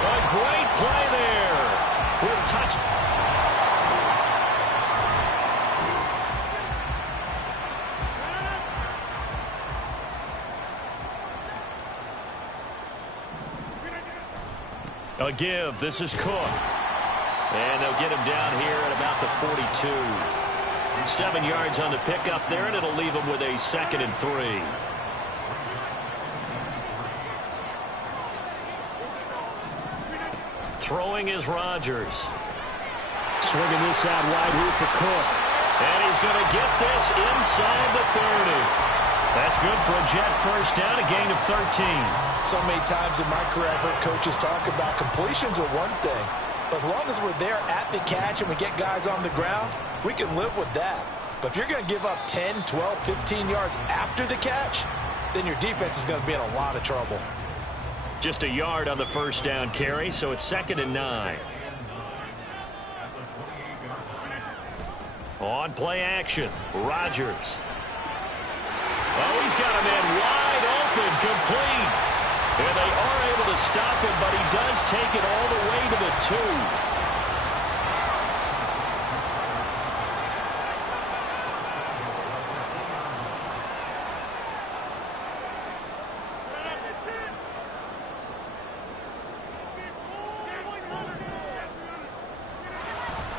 A great play there. With touch. A give. This is Cook. And they'll get him down here at about the 42. 7 yards on the pickup there, and it'll leave him with a 2nd and 3. Throwing is Rodgers. Swinging this out wide here for Cook. And he's going to get this inside the 30. That's good for a Jet first down, a gain of 13. So many times in my career, I've heard coaches talk about completions are one thing. But as long as we're there at the catch and we get guys on the ground, we can live with that. But if you're going to give up 10, 12, 15 yards after the catch, then your defense is going to be in a lot of trouble. Just a yard on the first down carry, so it's 2nd and 9. On play action, Rodgers. Oh, he's got a man wide open, complete. And they are able to stop him, but he does take it all the way to the 2.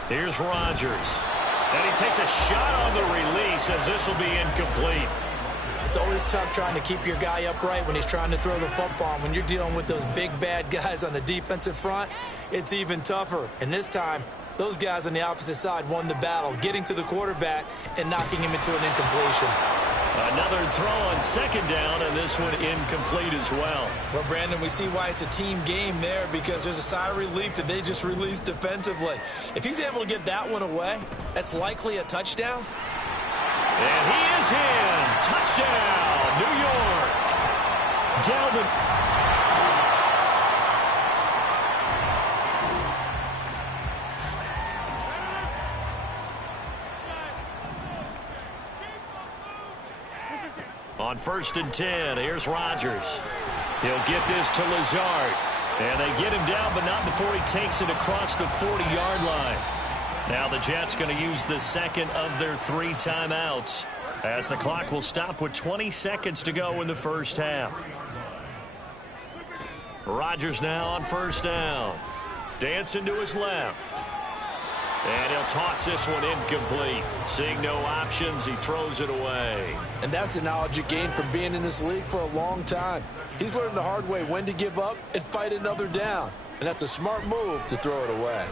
Here's Rodgers. And he takes a shot on the release as this will be incomplete. It's always tough trying to keep your guy upright when he's trying to throw the football. When you're dealing with those big, bad guys on the defensive front, it's even tougher. And this time, those guys on the opposite side won the battle, getting to the quarterback and knocking him into an incompletion. Another throw on 2nd down, and this one incomplete as well. Well, Brandon, we see why it's a team game there, because there's a sigh of relief that they just released defensively. If he's able to get that one away, that's likely a touchdown. And he is in. Touchdown, New York. Dalvin. On 1st and 10, here's Rodgers. He'll get this to Lazard. And they get him down, but not before he takes it across the 40-yard line. Now the Jets going to use the 2nd of their 3 timeouts, as the clock will stop with 20 seconds to go in the first half. Rodgers now on 1st down. Dancing to his left. And he'll toss this one incomplete. Seeing no options, he throws it away. And that's the knowledge you gain from being in this league for a long time. He's learned the hard way when to give up and fight another down. And that's a smart move to throw it away.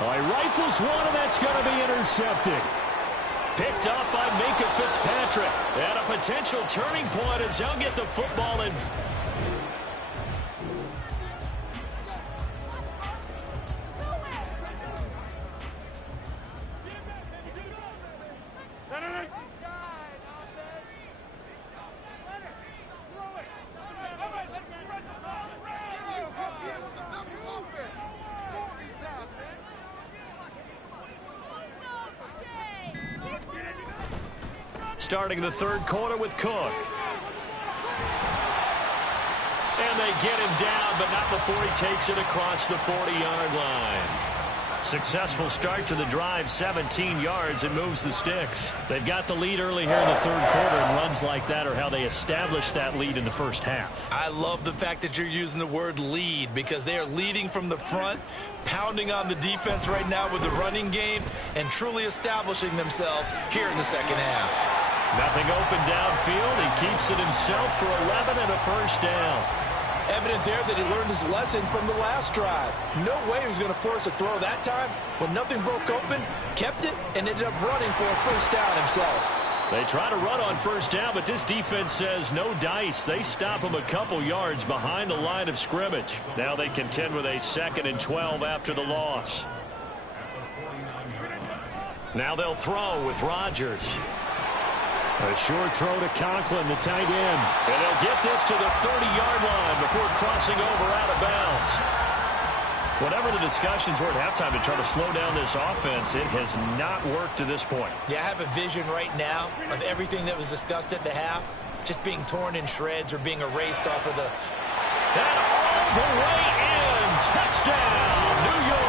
Oh, he rifles one, and that's going to be intercepted. Picked up by Minka Fitzpatrick. And a potential turning point as he'll get the football in. Starting the 3rd quarter with Cook. And they they get him down, but not before he takes it across the 40-yard line. Successful start to the drive, 17 yards, and moves the sticks. They've got the lead early here in the third quarter, and runs like that are how they established that lead in the first half. I love the fact that you're using the word lead, because they are leading from the front, pounding on the defense right now with the running game, and truly establishing themselves here in the second half. Nothing open downfield. He keeps it himself for 11 and a first down. Evident there that he learned his lesson from the last drive. No way he was going to force a throw that time. When nothing broke open, kept it, and ended up running for a first down himself. They try to run on first down, but this defense says no dice. They stop him a couple yards behind the line of scrimmage. Now they contend with a 2nd and 12 after the loss. Now they'll throw with Rodgers. A short throw to Conklin, the tight end. And they'll get this to the 30-yard line before crossing over out of bounds. Whatever the discussions were at halftime to try to slow down this offense, it has not worked to this point. Yeah, I have a vision right now of everything that was discussed at the half just being torn in shreds or being erased off of the... And all the way in. Touchdown, New York.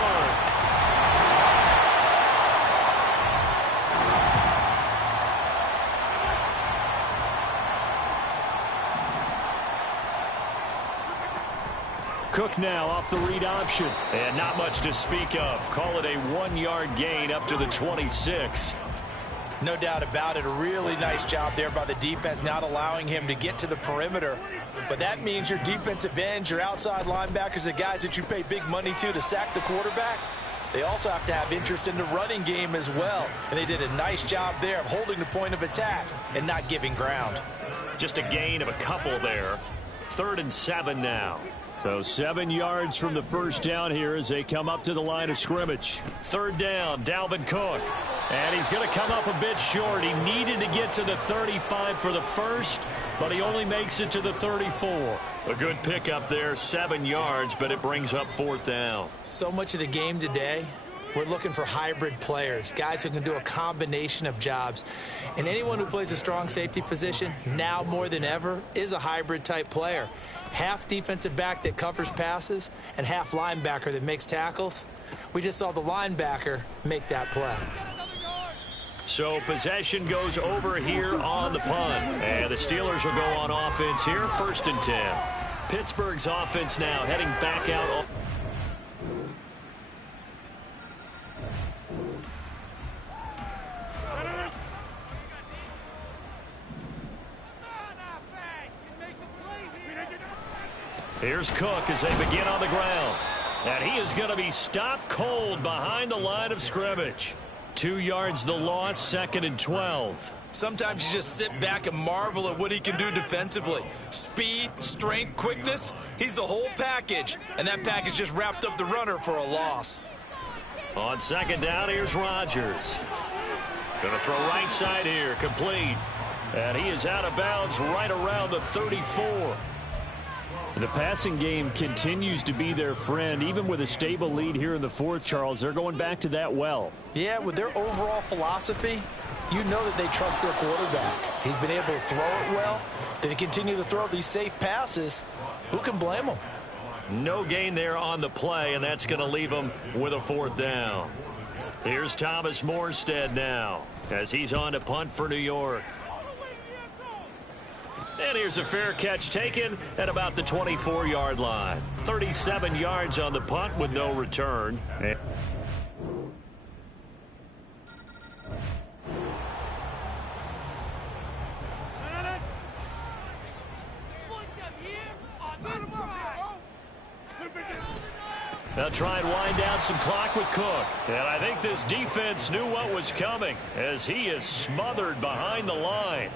Cook now off the read option. And not much to speak of. Call it a 1-yard gain up to the 26. No doubt about it. A really nice job there by the defense, not allowing him to get to the perimeter. But that means your defensive ends, your outside linebackers, the guys that you pay big money to sack the quarterback, they also have to have interest in the running game as well. And they did a nice job there of holding the point of attack and not giving ground. Just a gain of a couple there. 3rd and 7 now. So 7 yards from the first down here as they come up to the line of scrimmage. 3rd down, Dalvin Cook. And he's going to come up a bit short. He needed to get to the 35 for the first, but he only makes it to the 34. A good pickup there, 7 yards, but it brings up 4th down. So much of the game today, we're looking for hybrid players, guys who can do a combination of jobs. And anyone who plays a strong safety position, now more than ever, is a hybrid type player. Half defensive back that covers passes and half linebacker that makes tackles. We just saw the linebacker make that play. So possession goes over here on the punt. And the Steelers will go on offense here, 1st and 10. Pittsburgh's offense now heading back out. Here's Cook as they begin on the ground. And he is going to be stopped cold behind the line of scrimmage. 2 yards the loss, 2nd and 12. Sometimes you just sit back and marvel at what he can do defensively. Speed, strength, quickness, he's the whole package. And that package just wrapped up the runner for a loss. On 2nd down, here's Rodgers. Going to throw right side here, complete. And he is out of bounds right around the 34. The passing game continues to be their friend. Even with a stable lead here in the 4th, Charles, they're going back to that well. Yeah, with their overall philosophy, you know that they trust their quarterback. He's been able to throw it well. They continue to throw these safe passes. Who can blame them? No gain there on the play, and that's going to leave them with a 4th down. Here's Thomas Morstead now as he's on to punt for New York. And here's a fair catch taken at about the 24-yard line. 37 yards on the punt with no return. They'll try and wind down some clock with Cook. And I think this defense knew what was coming as he is smothered behind the line.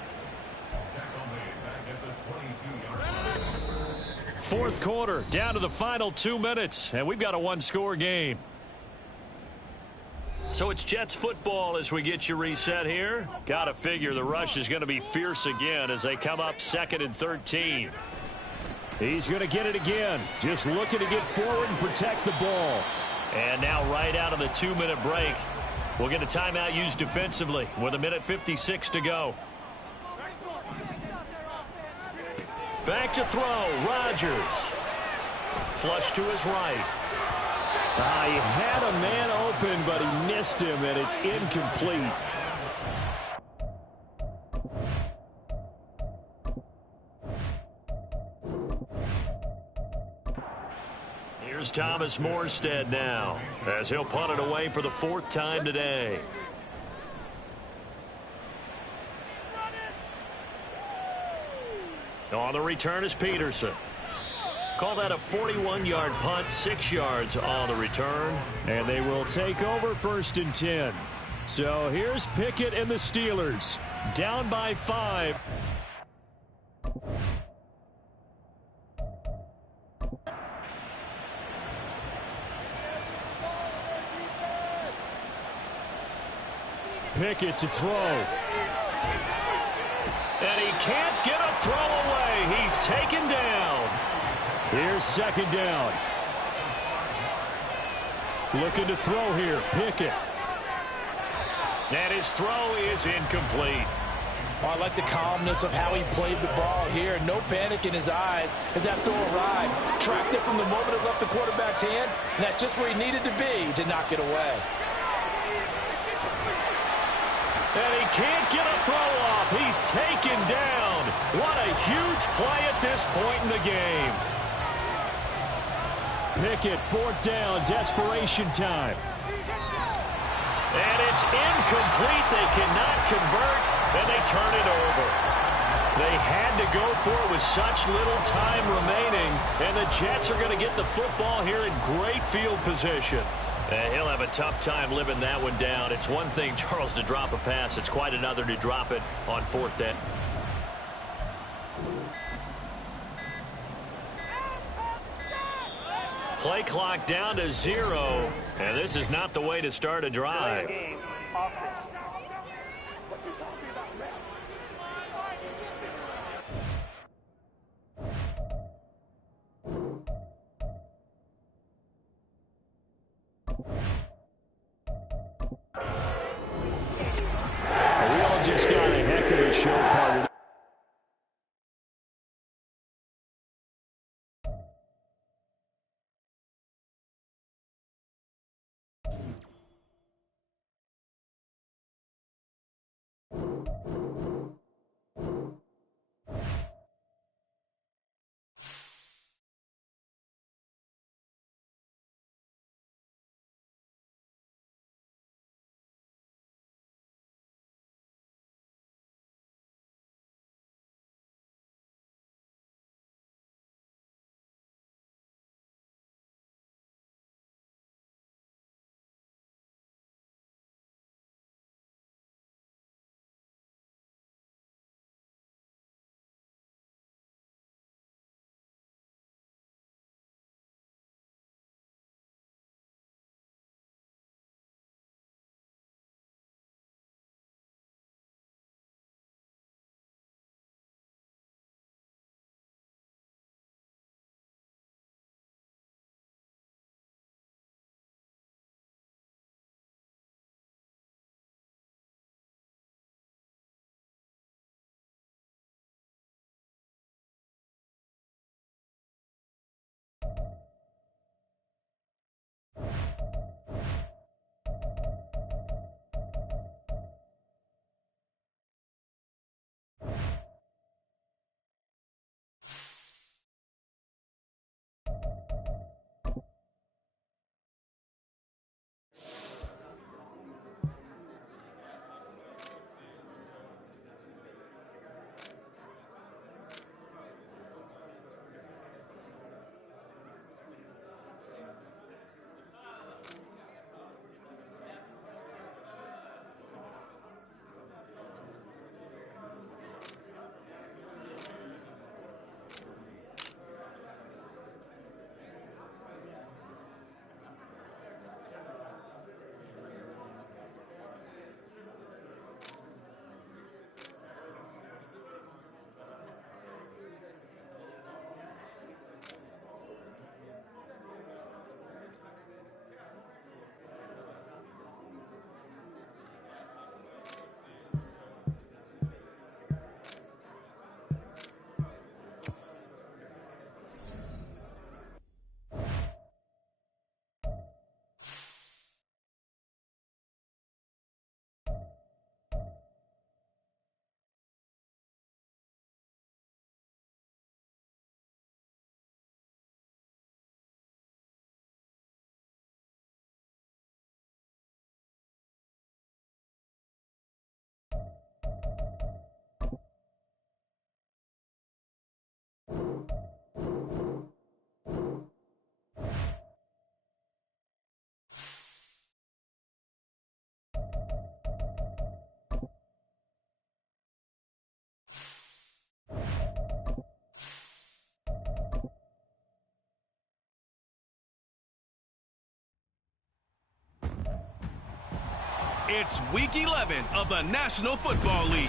4th quarter, down to the final 2 minutes, and we've got a 1-score game. So it's Jets football as we get you reset here. Got to figure the rush is going to be fierce again as they come up 2nd and 13. He's going to get it again. Just looking to get forward and protect the ball. And now right out of the 2-minute break, we'll get a timeout used defensively with 1:56 to go. Back to throw. Rodgers. Flush to his right. He had a man open, but he missed him, and it's incomplete. Here's Thomas Morstead now, as he'll punt it away for the 4th time today. On the return is Peterson. Call that a 41-yard punt, 6 yards on the return. And they will take over 1st and 10. So here's Pickett and the Steelers. Down by 5. Pickett to throw. And he can't get a throw away. He's taken down. Here's 2nd down. Looking to throw here. Pickett. And his throw is incomplete. I like the calmness of how he played the ball here. No panic in his eyes as that throw arrived. Tracked it from the moment it left the quarterback's hand. And that's just where he needed to be to knock it away. And he can't get a throw off. He's taken down. What a huge play at this point in the game. Pickett, 4th down, desperation time. And it's incomplete. They cannot convert, and they turn it over. They had to go for it with such little time remaining, and the Jets are going to get the football here in great field position. He'll have a tough time living that one down. It's one thing, Charles, to drop a pass. It's quite another to drop it on 4th down. Play clock down to 0, and this is not the way to start a drive. We all just got a heck of a show, partner. It's Week 11 of the National Football League,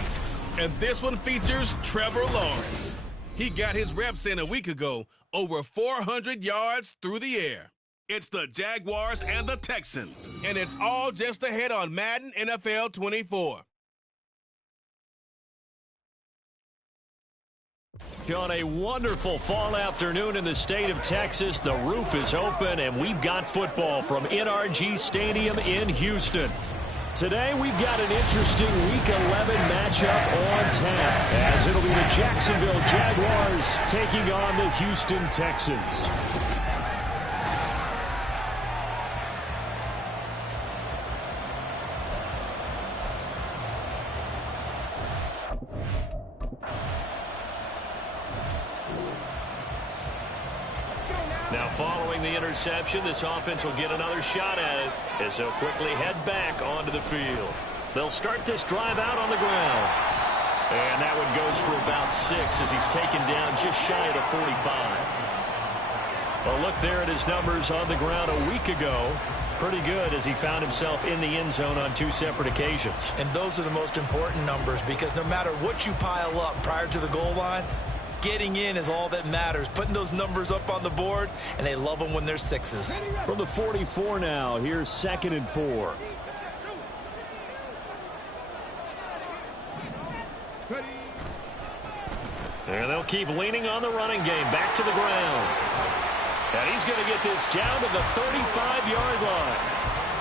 and this one features Trevor Lawrence. He got his reps in a week ago, over 400 yards through the air. It's the Jaguars and the Texans, and it's all just ahead on Madden NFL 24. On a wonderful fall afternoon in the state of Texas, the roof is open, and we've got football from NRG Stadium in Houston. Today, we've got an interesting Week 11 matchup on tap, as it'll be the Jacksonville Jaguars taking on the Houston Texans. Now, following the interception, this offense will get another shot at it as they'll quickly head back onto the field. They'll start this drive out on the ground. And that one goes for about 6 as he's taken down just shy of the 45. A look there at his numbers on the ground a week ago. Pretty good as he found himself in the end zone on 2 separate occasions. And those are the most important numbers because no matter what you pile up prior to the goal line, getting in is all that matters. Putting those numbers up on the board, and they love them when they're 6s. From the 44 now, here's 2nd and 4. And they'll keep leaning on the running game. Back to the ground. And he's going to get this down to the 35-yard line.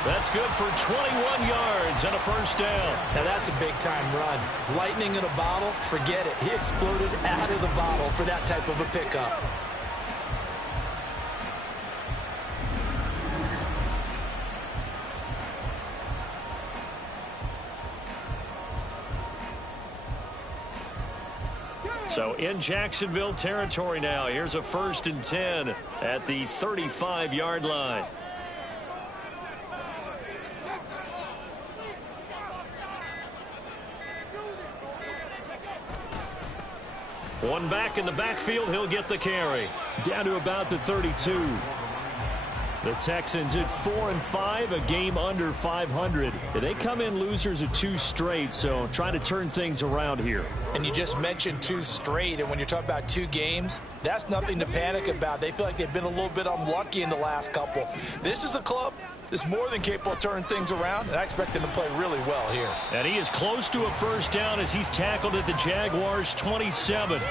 That's good for 21 yards and a first down. Now that's a big-time run. Lightning in a bottle, forget it. He exploded out of the bottle for that type of a pickup. So in Jacksonville territory now. Here's a 1st and 10 at the 35-yard line. One back in the backfield, he'll get the carry. Down to about the 32. The Texans at 4-5, a game under 500. They come in losers of 2 straight, so trying to turn things around here. And you just mentioned 2 straight, and when you're talking about 2 games, that's nothing to panic about. They feel like they've been a little bit unlucky in the last couple. This is a club that's more than capable of turning things around, and I expect them to play really well here. And he is close to a first down as he's tackled at the Jaguars' 27.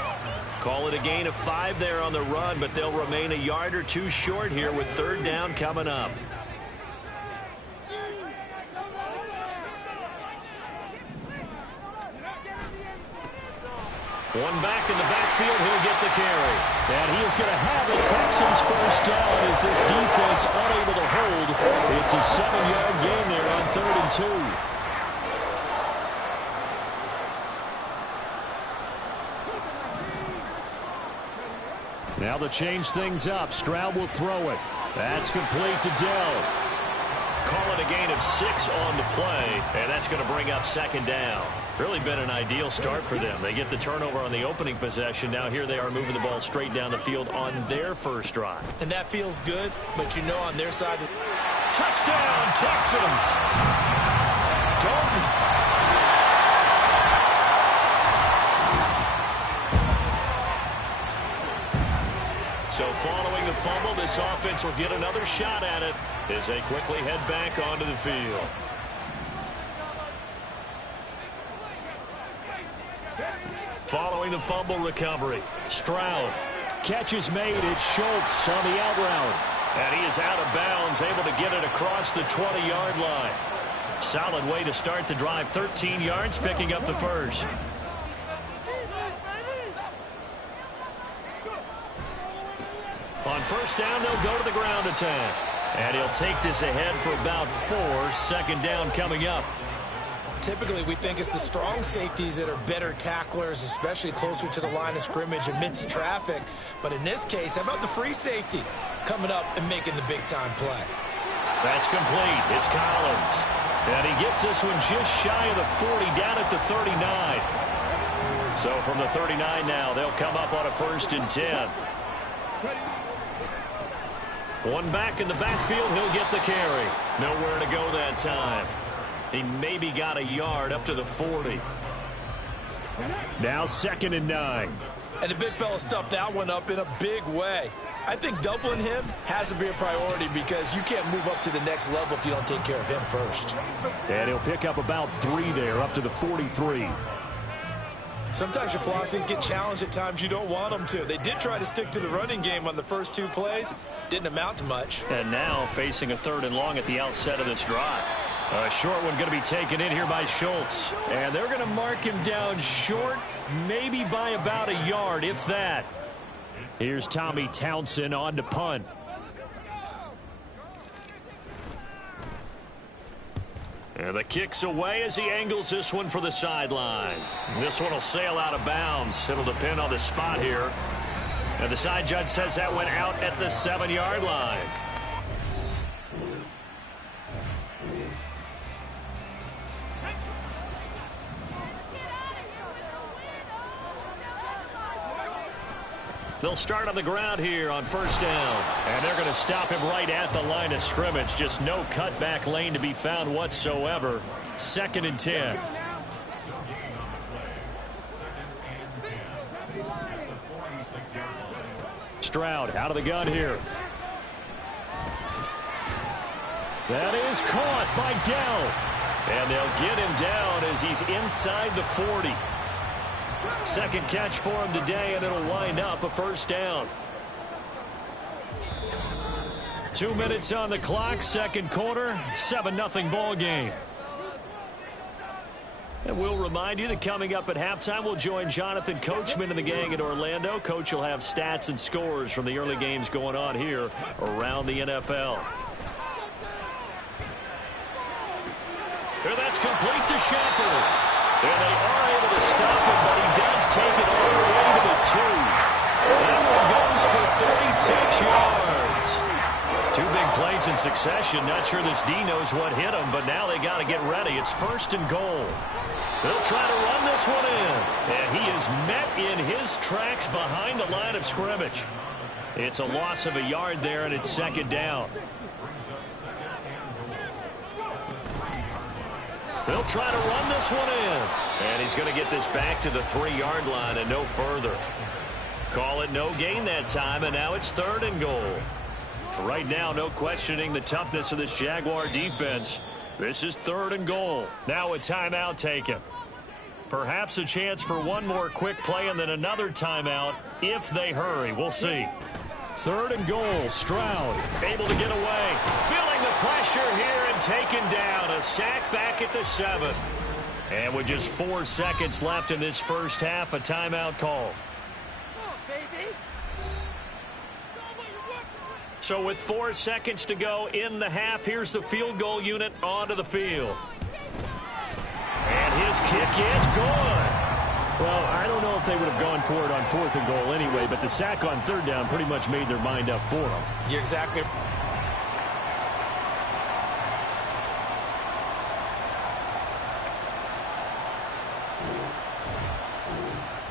Call it a gain of 5 there on the run, but they'll remain a yard or 2 short here with 3rd down coming up. One back in the backfield, he'll get the carry. And he is going to have a Texans first down as this defense unable to hold. It's a 7-yard gain there on 3rd and 2. Now to change things up, Stroud will throw it. That's complete to Dell. Call it a gain of 6 on the play, and that's going to bring up 2nd down. Really been an ideal start for them. They get the turnover on the opening possession. Now here they are moving the ball straight down the field on their first drive. And that feels good, but you know on their side. Touchdown, Texans! Dalton. So following the fumble, this offense will get another shot at it as they quickly head back onto the field. Following the fumble recovery, Stroud. Catch is made. It's Schultz on the out route. And he is out of bounds, able to get it across the 20-yard line. Solid way to start the drive. 13 yards, picking up the first. On first down, they'll go to the ground attack. And he'll take this ahead for about 4. 2nd down coming up. Typically, we think it's the strong safeties that are better tacklers, especially closer to the line of scrimmage amidst traffic. But in this case, how about the free safety coming up and making the big-time play? That's complete. It's Collins. And he gets this one just shy of the 40, down at the 39. So from the 39 now, they'll come up on a 1st and 10. One back in the backfield, he'll get the carry. Nowhere to go that time. He maybe got a yard up to the 40. Now 2nd and 9. And the big fella stuffed that one up in a big way. I think doubling him has to be a priority because you can't move up to the next level if you don't take care of him first. And he'll pick up about 3 there, up to the 43. Sometimes your philosophies get challenged at times you don't want them to. They did try to stick to the running game on the first 2 plays. Didn't amount to much. And now facing a 3rd and long at the outset of this drive. A short one going to be taken in here by Schultz. And they're going to mark him down short, maybe by about a yard, if that. Here's Tommy Townsend on to punt. And the kick's away as he angles this one for the sideline. This one will sail out of bounds. It'll depend on the spot here. And the side judge says that went out at the 7-yard line. They'll start on the ground here on 1st down. And they're going to stop him right at the line of scrimmage. Just no cutback lane to be found whatsoever. 2nd and 10. Stroud out of the gun here. That is caught by Dell. And they'll get him down as he's inside the 40. 2nd catch for him today, and it'll wind up a 1st down. 2 minutes on the clock, 2nd quarter, 7-0 ball game. And we'll remind you that coming up at halftime, we'll join Jonathan Coachman and the gang in Orlando. Coach will have stats and scores from the early games going on here around the NFL. There, that's complete to Shepard. And they are able to stop him, but he does take it all the way to the 2. That one goes for 36 yards. 2 big plays in succession. Not sure this D knows what hit him, but now they got to get ready. It's 1st and goal. They'll try to run this one in. And he is met in his tracks behind the line of scrimmage. It's a loss of a yard there, and it's 2nd down. They'll try to run this one in. And he's going to get this back to the 3-yard line and no further. Call it no gain that time, and now it's 3rd and goal. Right now, no questioning the toughness of this Jaguar defense. This is 3rd and goal. Now a timeout taken. Perhaps a chance for one more quick play and then another timeout if they hurry. We'll see. 3rd and goal. Stroud able to get away. Feeling the pressure here and taken down. A sack back at the 7. And with just 4 seconds left in this first half, a timeout call. So with 4 seconds to go in the half, here's the field goal unit onto the field. And his kick is good. Well, I don't know if they would have gone for it on 4th and goal anyway, but the sack on 3rd down pretty much made their mind up for them. You're exactly.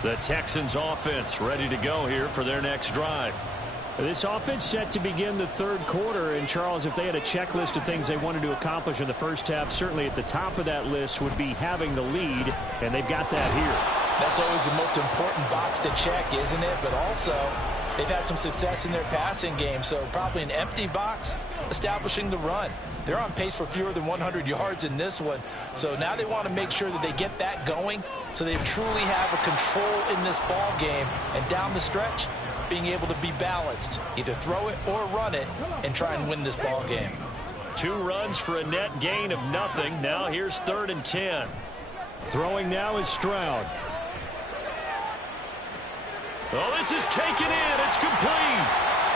The Texans offense ready to go here for their next drive. This offense set to begin the 3rd quarter, and Charles, if they had a checklist of things they wanted to accomplish in the first half, certainly at the top of that list would be having the lead, and they've got that here. That's always the most important box to check, isn't it? But also, they've had some success in their passing game, so probably an empty box establishing the run. They're on pace for fewer than 100 yards in this one, so now they want to make sure that they get that going so they truly have a control in this ball game, and down the stretch, being able to be balanced, either throw it or run it, and try and win this ball game. 2 runs for a net gain of nothing. Now here's 3rd and 10. Throwing now is Stroud. Oh, this is taken in. It's complete.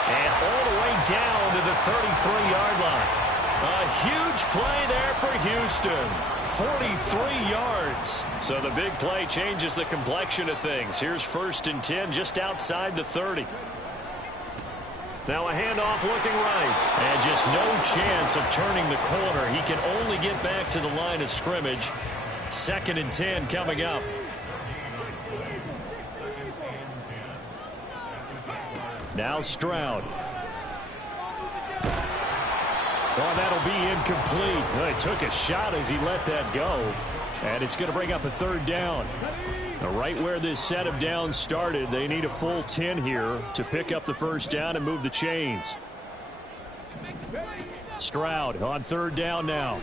And all the way down to the 33-yard line. A huge play there for Houston. 43 yards. So the big play changes the complexion of things. Here's 1st and 10 just outside the 30. Now a handoff looking right. And just no chance of turning the corner. He can only get back to the line of scrimmage. 2nd and 10 coming up. Now Stroud. Oh, that'll be incomplete. Well, he took a shot as he let that go. And it's going to bring up a third down. Now, right where this set of downs started, they need a full 10 here to pick up the first down and move the chains. Stroud on third down now.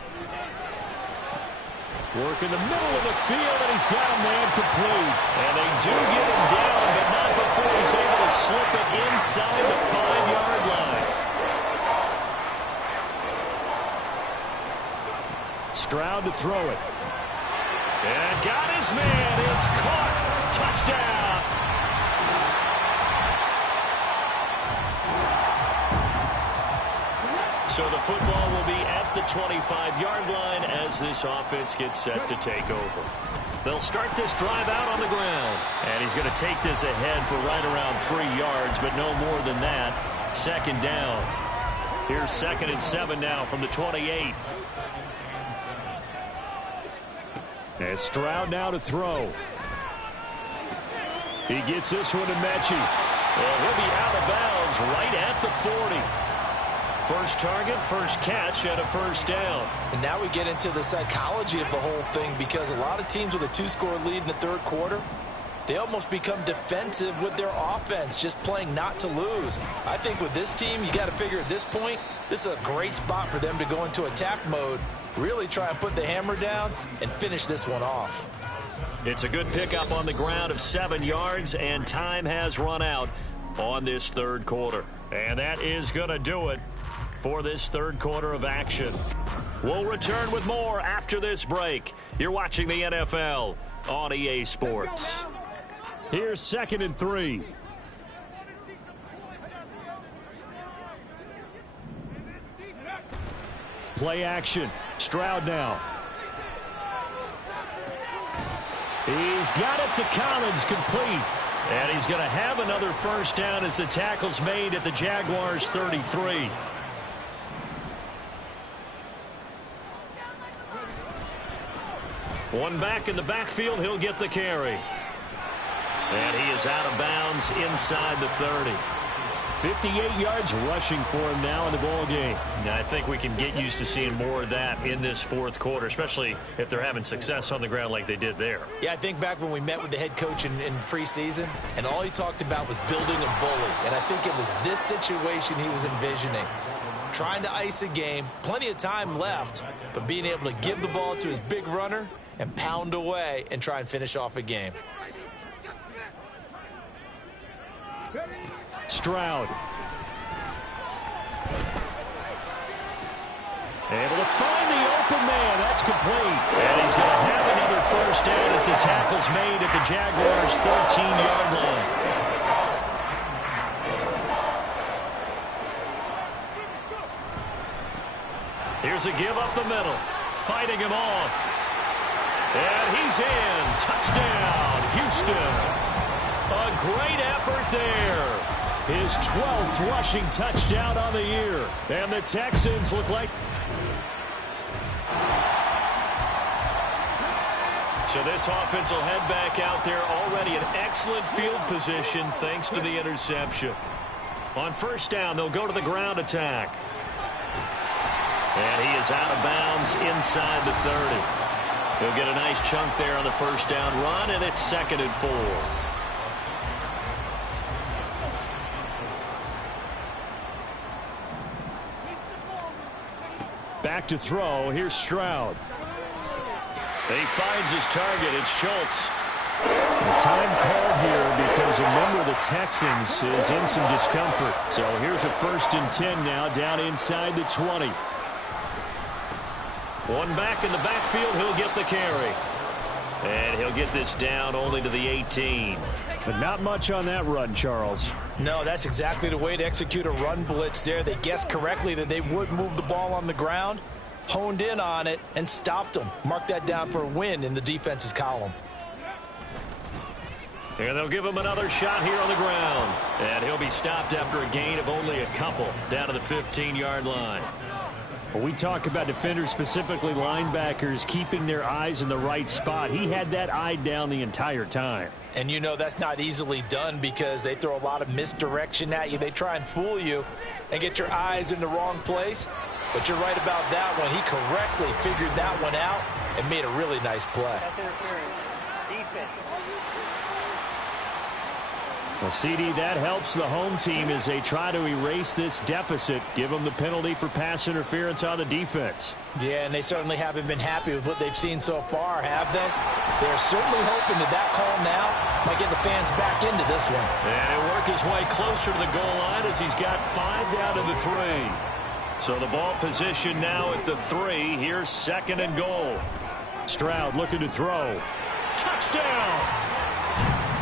Work in the middle of the field, and he's got a man complete. And they do get him down, but not before he's able to slip it inside the 5-yard line. Stroud to throw it. And got his man. It's caught. Touchdown. So the football will be at the 25-yard line as this offense gets set to take over. They'll start this drive out on the ground. And he's going to take this ahead for right around 3 yards, but no more than that. Second down. Here's 2nd and 7 now from the 28. And Stroud now to throw. He gets this one to Mechie. Well, he'll be out of bounds right at the 40. First target, first catch, and a first down. And now we get into the psychology of the whole thing, because a lot of teams with a 2-score lead in the third quarter, they almost become defensive with their offense, just playing not to lose. I think with this team, you got to figure at this point, this is a great spot for them to go into attack mode, really try and put the hammer down and finish this one off. It's a good pickup on the ground of 7 yards, and time has run out on this third quarter. And that is going to do it for this third quarter of action. We'll return with more after this break. You're watching the NFL on EA Sports. Here's 2nd and 3. Play action. Stroud now. He's got it to Collins, complete. And he's going to have another first down as the tackle's made at the Jaguars' 33. One back in the backfield, he'll get the carry. And he is out of bounds inside the 30. 58 yards rushing for him now in the ball game. Now, I think we can get used to seeing more of that in this fourth quarter, especially if they're having success on the ground like they did there. Yeah, I think back when we met with the head coach in preseason, and all he talked about was building a bully. And I think it was this situation he was envisioning. Trying to ice a game, plenty of time left, but being able to give the ball to his big runner and pound away and try and finish off a game. Stroud. Able to find the open man. That's complete. And he's going to have another first down as the tackle's made at the Jaguars' 13-yard line. Here's a give up the middle. Fighting him off. And he's in. Touchdown, Houston. A great effort there. His 12th rushing touchdown on the year. And the Texans look like... So this offense will head back out there, already in excellent field position thanks to the interception. On first down, they'll go to the ground attack. And he is out of bounds inside the 30. He'll get a nice chunk there on the first down run, and it's 2nd and 4. Back to throw. Here's Stroud. He finds his target. It's Schultz. The time called here because a member of the Texans is in some discomfort. So here's a 1st and 10 now down inside the 20. One back in the backfield. He'll get the carry. And he'll get this down only to the 18. But not much on that run, Charles. No, that's exactly the way to execute a run blitz there. They guessed correctly that they would move the ball on the ground, honed in on it, and stopped them. Mark that down for a win in the defense's column. And they'll give him another shot here on the ground. And he'll be stopped after a gain of only a couple down to the 15-yard line. When we talk about defenders, specifically linebackers, keeping their eyes in the right spot, he had that eye down the entire time. And you know that's not easily done because they throw a lot of misdirection at you. They try and fool you and get your eyes in the wrong place. But you're right about that one. He correctly figured that one out and made a really nice play. That's interference. Defense. Well, CD, that helps the home team as they try to erase this deficit. Give them the penalty for pass interference on the defense. Yeah, and they certainly haven't been happy with what they've seen so far, have they? They're certainly hoping that call now might get the fans back into this one. And he'll work his way closer to the goal line as he's got 5 down to the 3. So the ball position now at the 3. Here's 2nd and goal. Stroud looking to throw. Touchdown!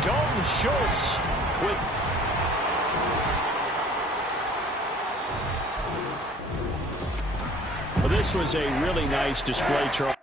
Dalton Schultz with... Well, this was a really nice display, Charles.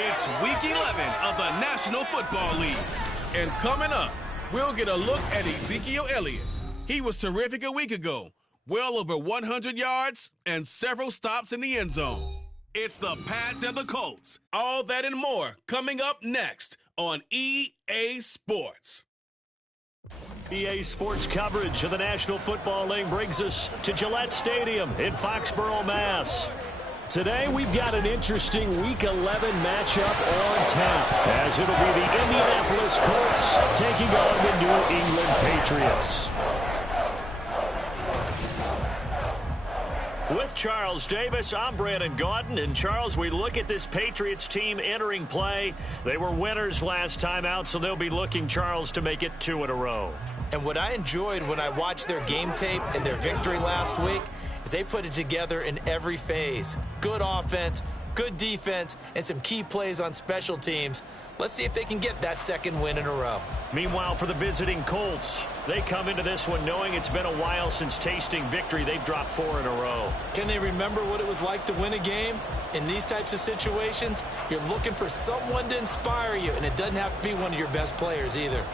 It's Week 11 of the National Football League. And coming up, we'll get a look at Ezekiel Elliott. He was terrific a week ago. Well over 100 yards and several stops in the end zone. It's the Pats and the Colts. All that and more coming up next on EA Sports. EA Sports coverage of the National Football League brings us to Gillette Stadium in Foxborough, Mass. Today, we've got an interesting Week 11 matchup on tap, as it'll be the Indianapolis Colts taking on the New England Patriots. With Charles Davis, I'm Brandon Gaudin. And, Charles, we look at this Patriots team entering play. They were winners last time out, so they'll be looking, Charles, to make it 2 in a row. And what I enjoyed when I watched their game tape and their victory last week is they put it together in every phase. Good offense, good defense, and some key plays on special teams. Let's see if they can get that 2nd win in a row. Meanwhile, for the visiting Colts, they come into this one knowing it's been a while since tasting victory. They've dropped 4 in a row. Can they remember what it was like to win a game? In these types of situations, you're looking for someone to inspire you, and it doesn't have to be one of your best players either.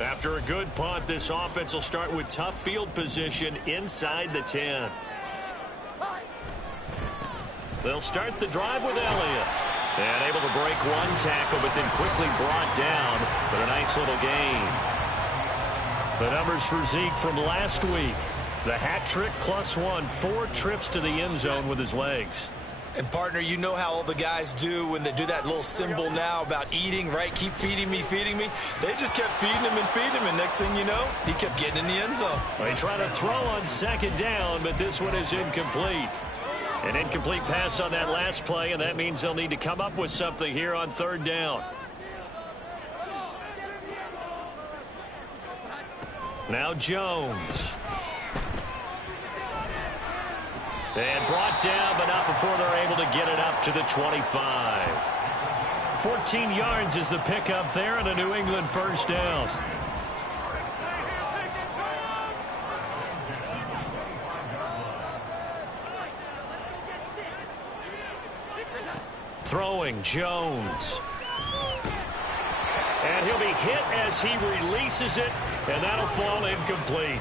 After a good punt, this offense will start with tough field position inside the 10. They'll start the drive with Elliott. And able to break one tackle, but then quickly brought down with a nice little gain. The numbers for Zeke from last week. The hat trick +1, 4 trips to the end zone with his legs. And, partner, you know how all the guys do when they do that little symbol now about eating, right? Keep feeding me, feeding me. They just kept feeding him, and next thing you know, he kept getting in the end zone. They try to throw on second down, but this one is incomplete. An incomplete pass on that last play, and that means they'll need to come up with something here on third down. Now Jones. And brought down, but not before they're able to get it up to the 25. 14 yards is the pickup there, and a New England first down. Throwing Jones. And he'll be hit as he releases it, and that'll fall incomplete.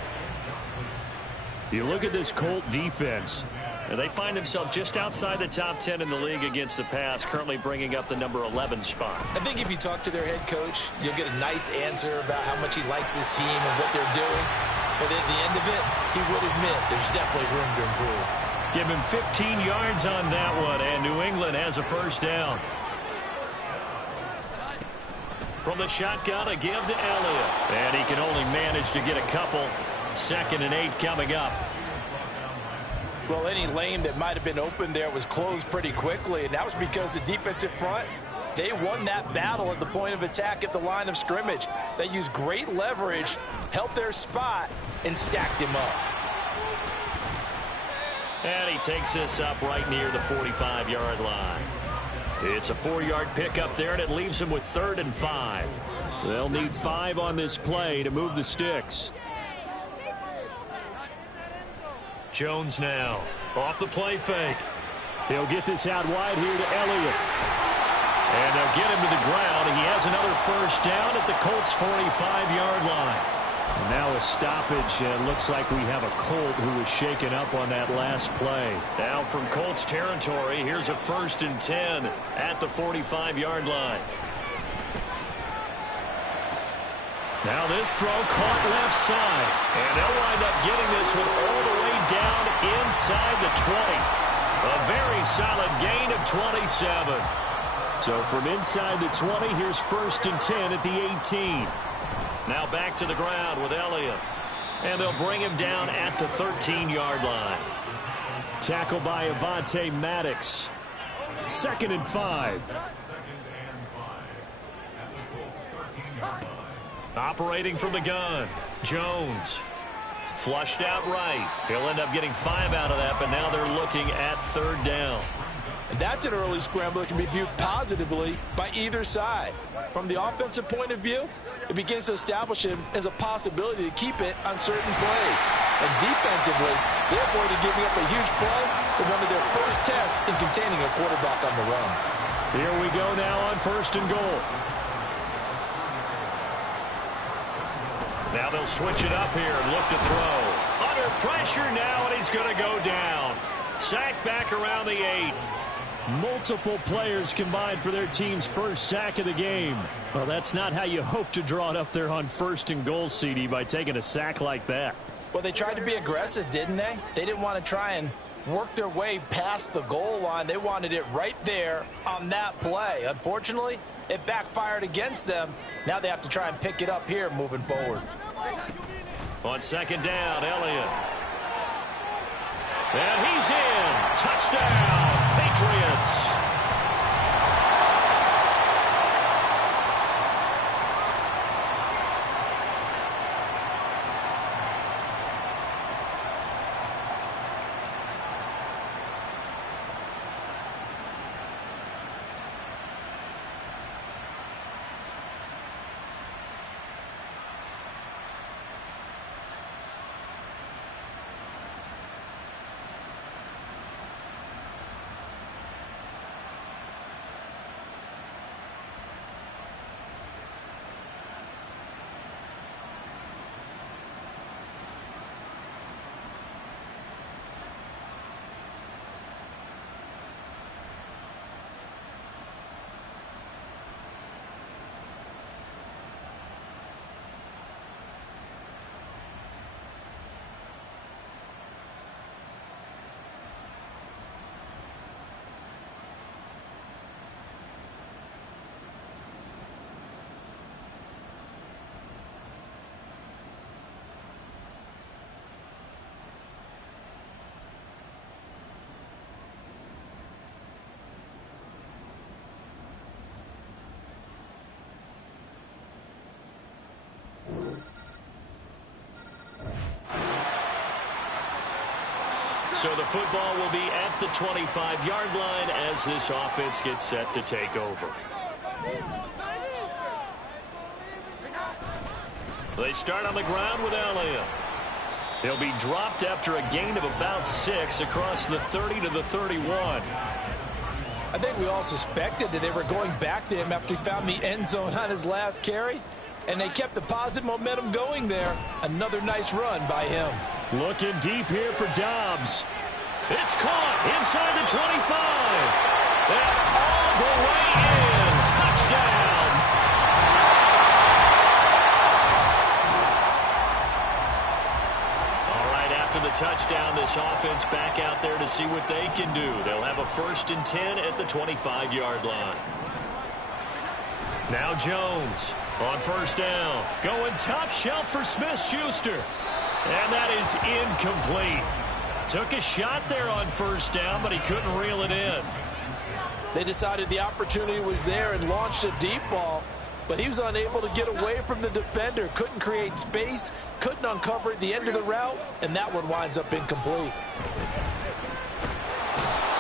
You look at this Colt defense, and they find themselves just outside the top 10 in the league against the pass, currently bringing up the number 11 spot. I think if you talk to their head coach, you'll get a nice answer about how much he likes his team and what they're doing. But at the end of it, he would admit there's definitely room to improve. Give him 15 yards on that one, and New England has a first down. From the shotgun, a give to Elliott. And he can only manage to get a couple. 2nd and 8 coming up. Well, any lane that might have been open there was closed pretty quickly, and that was because the defensive front, they won that battle at the point of attack at the line of scrimmage. They used great leverage, held their spot, and stacked him up. And he takes this up right near the 45-yard line. It's a 4-yard pickup there, and it leaves him with 3rd and 5. They'll need 5 on this play to move the sticks. Jones now off the play fake. He'll get this out wide here to Elliott. And they'll get him to the ground. He has another first down at the Colts' 45-yard line. And now a stoppage, and it looks like we have a Colt who was shaken up on that last play. Now from Colts territory, here's a 1st and 10 at the 45-yard line. Now this throw caught left side. And they'll wind up getting this one all the way down inside the 20. A very solid gain of 27. So from inside the 20, here's 1st and 10 at the 18. Now back to the ground with Elliott. And they'll bring him down at the 13-yard line. Tackled by Avonte Maddox. 2nd and 5. Operating from the gun, Jones. Flushed out right. He'll end up getting 5 out of that, but now they're looking at 3rd down. And that's an early scramble that can be viewed positively by either side. From the offensive point of view, it begins to establish him as a possibility to keep it on certain plays. And defensively, they're avoiding giving up a huge play with one of their first tests in containing a quarterback on the run. Here we go now on 1st and goal. Now they'll switch it up here and look to throw. Under pressure now, and he's going to go down. Sacked back around the 8. Multiple players combined for their team's first sack of the game. Well, that's not how you hope to draw it up there on 1st and goal, CD, by taking a sack like that. Well, they tried to be aggressive, didn't they? They didn't want to try and work their way past the goal line. They wanted it right there on that play. Unfortunately, it backfired against them. Now they have to try and pick it up here moving forward. On 2nd down, Elliott. And he's in. Touchdown, Patriots. So the football will be at the 25-yard line as this offense gets set to take over. They start on the ground with Elliott. He'll be dropped after a gain of about 6 across the 30 to the 31. I think we all suspected that they were going back to him after he found the end zone on his last carry, and they kept the positive momentum going there. Another nice run by him. Looking deep here for Dobbs. It's caught inside the 25. And all the way in. Touchdown. All right, after the touchdown, this offense back out there to see what they can do. They'll have a 1st and 10 at the 25-yard line. Now Jones on 1st down. Going top shelf for Smith-Schuster. And that is incomplete. Took a shot there on 1st down, but he couldn't reel it in. They decided the opportunity was there and launched a deep ball, but he was unable to get away from the defender. Couldn't create space, couldn't uncover at the end of the route, and that one winds up incomplete.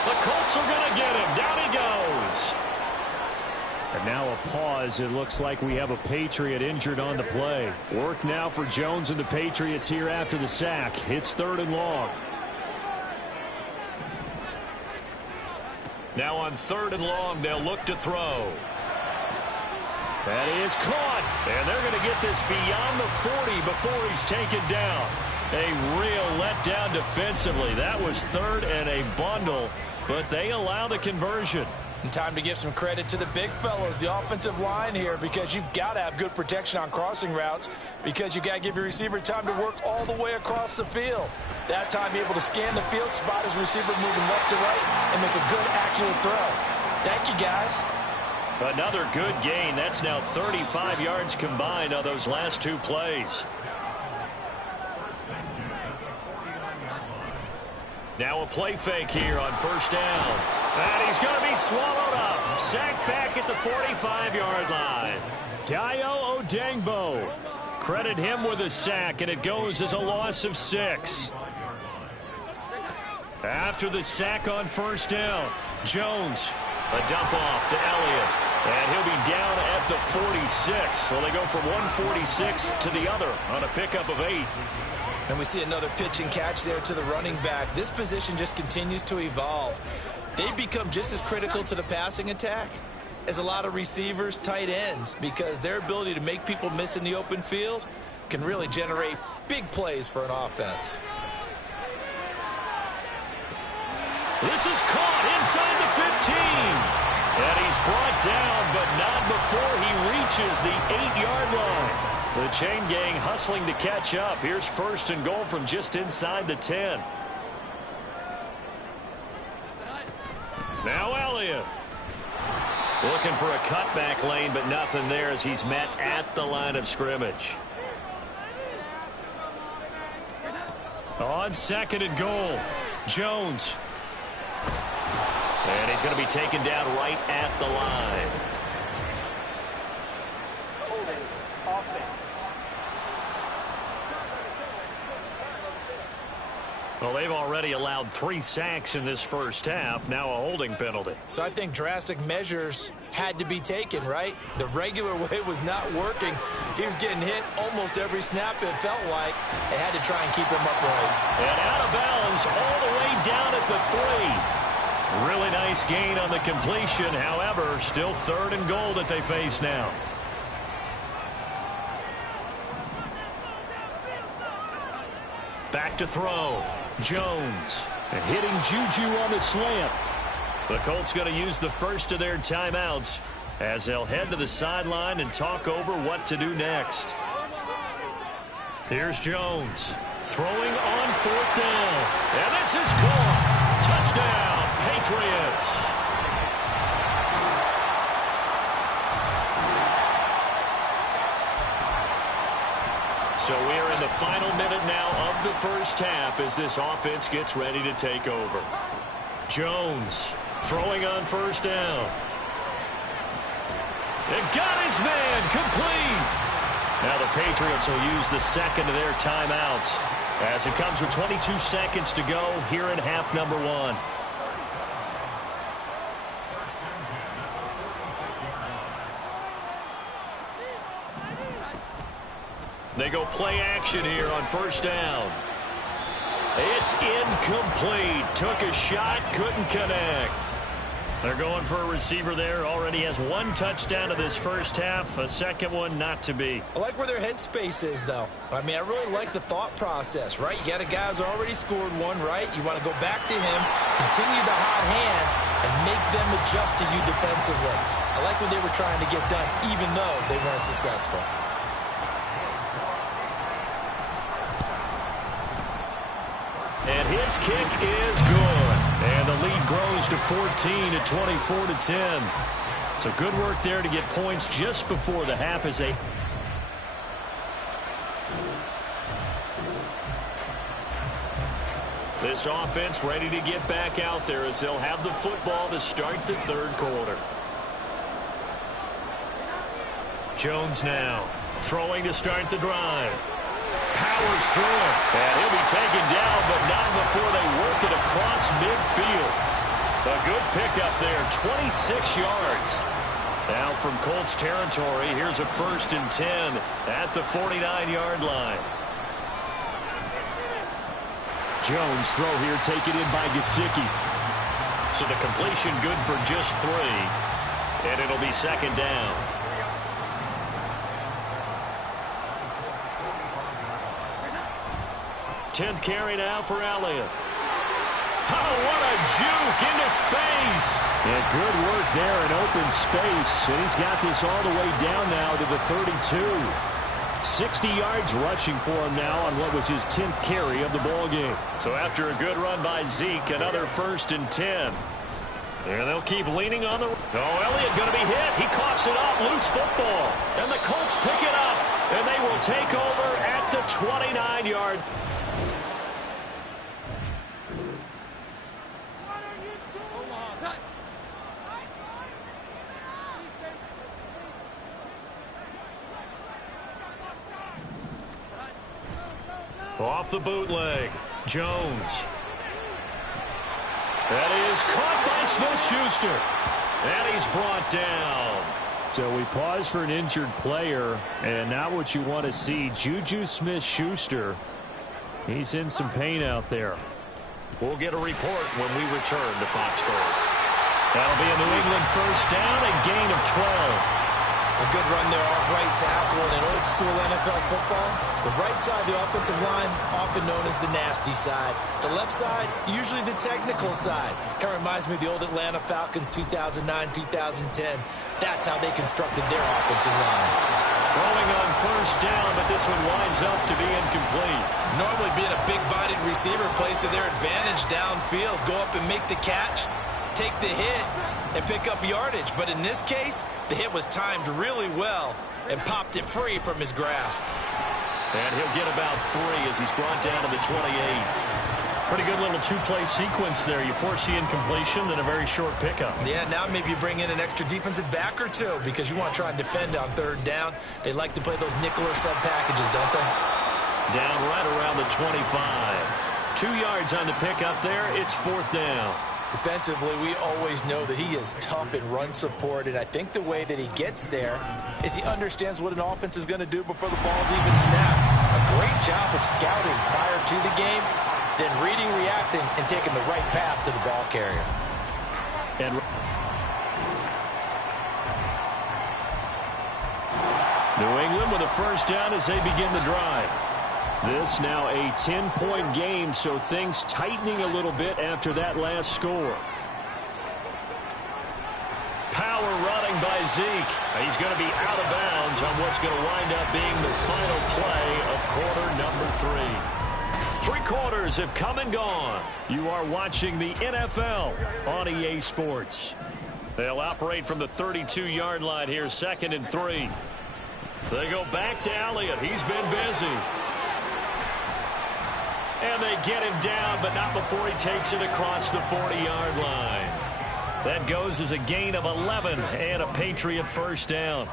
The Colts are going to get him. Down he goes. And now a pause. It looks like we have a Patriot injured on the play. Work now for Jones and the Patriots here after the sack. It's 3rd and long. Now on 3rd and long, they'll look to throw. That is caught. And they're going to get this beyond the 40 before he's taken down. A real letdown defensively. That was 3rd and a bundle, but they allow the conversion. And time to give some credit to the big fellows, the offensive line here, because you've got to have good protection on crossing routes, because you've got to give your receiver time to work all the way across the field. That time, be able to scan the field, spot his receiver moving left to right, and make a good, accurate throw. Thank you, guys. Another good gain. That's now 35 yards combined on those last 2 plays. Now a play fake here on 1st down. And he's going to be swallowed up. Sacked back at the 45-yard line. Dayo Odengbo. Credit him with a sack, and it goes as a loss of 6. After the sack on 1st down, Jones, a dump off to Elliott. And he'll be down at the 46. So they go from 146 to the other on a pickup of 8. And we see another pitch and catch there to the running back. This position just continues to evolve. They become just as critical to the passing attack as a lot of receivers, tight ends, because their ability to make people miss in the open field can really generate big plays for an offense. This is caught inside the 15. And he's brought down, but not before he reaches the 8-yard line. The chain gang hustling to catch up. Here's 1st and goal from just inside the 10. Now Elliott. Looking for a cutback lane, but nothing there as he's met at the line of scrimmage. On 2nd and goal, Jones. And he's going to be taken down right at the line. Well, they've already allowed 3 sacks in this first half. Now a holding penalty. So I think drastic measures had to be taken, right? The regular way was not working. He was getting hit almost every snap, it felt like. They had to try and keep him upright. And out of bounds all the way down at the 3. Really nice gain on the completion. However, still 3rd and goal that they face now. Back to throw. Jones. And hitting Juju on the slant. The Colts going to use the first of their timeouts as they'll head to the sideline and talk over what to do next. Here's Jones. Throwing on 4th down. And this is caught. Touchdown, Patriots. So we are in the final minute now of the first half as this offense gets ready to take over. Jones throwing on 1st down. And got his man complete. Now the Patriots will use the 2nd of their timeouts. as it comes with 22 seconds to go here in half number 1. They go play action here on first down. It's incomplete. Took a shot, couldn't connect. They're going for a receiver there. Already has 1 touchdown of this first half. A second one not to be. I like where their headspace is, though. I mean, I really like the thought process, right? You got a guy who's already scored 1, right? You want to go back to him, continue the hot hand, and make them adjust to you defensively. I like what they were trying to get done, even though they weren't successful. And his kick is good. And the lead grows to 14 at 24-10. So good work there to get points just before the half as they... This offense ready to get back out there as they'll have the football to start the third quarter. Jones now throwing to start the drive. Powers through it, and he'll be taken down, but not before they work it across midfield. A good pickup there, 26 yards. Now from Colts territory, here's a 1st and 10 at the 49-yard line. Jones throw here taken in by Gesicki. So the completion good for just 3, and it'll be 2nd down. 10th carry now for Elliott. Oh, what a juke into space. Yeah, good work there in open space. And he's got this all the way down now to the 32. 60 yards rushing for him now on what was his 10th carry of the ball game. So after a good run by Zeke, another 1st and 10. And they'll keep leaning on the... Oh, Elliott going to be hit. He coughs it up. Loose football. And the Colts pick it up. And they will take over at the 29-yard. Off the bootleg, Jones. That is caught by Smith-Schuster. And he's brought down. So we pause for an injured player, and now what you want to see, Juju Smith-Schuster. He's in some pain out there. We'll get a report when we return to Foxborough. That'll be a New England 1st down, a gain of 12. A good run there off right tackle in an old-school NFL football. The right side of the offensive line, often known as the nasty side. The left side, usually the technical side. Kind of reminds me of the old Atlanta Falcons 2009-2010. That's how they constructed their offensive line. Throwing on 1st down, but this one winds up to be incomplete. Normally being a big-bodied receiver plays to their advantage downfield. Go up and make the catch, take the hit, and pick up yardage. But in this case, the hit was timed really well and popped it free from his grasp. And he'll get about 3 as he's brought down to the 28. Pretty good little 2-play sequence there. You force the incompletion, then a very short pickup. Yeah, now maybe you bring in an extra defensive back or 2 because you want to try and defend on 3rd down. They like to play those nickel or sub packages, don't they? Down right around the 25. 2 yards on the pickup there. It's 4th down. Defensively, we always know that he is tough in run support, and I think the way that he gets there is he understands what an offense is going to do before the ball's even snapped. A great job of scouting prior to the game, then reading, reacting, and taking the right path to the ball carrier. And New England with a 1st down as they begin the drive. This now a 10-point game, so things tightening a little bit after that last score. Power running by Zeke. He's going to be out of bounds on what's going to wind up being the final play of quarter number 3. 3 quarters have come and gone. You are watching the NFL on EA Sports. They'll operate from the 32-yard line here, 2nd and 3. They go back to Elliott. He's been busy. And they get him down, but not before he takes it across the 40-yard line. That goes as a gain of 11 and a Patriot 1st down.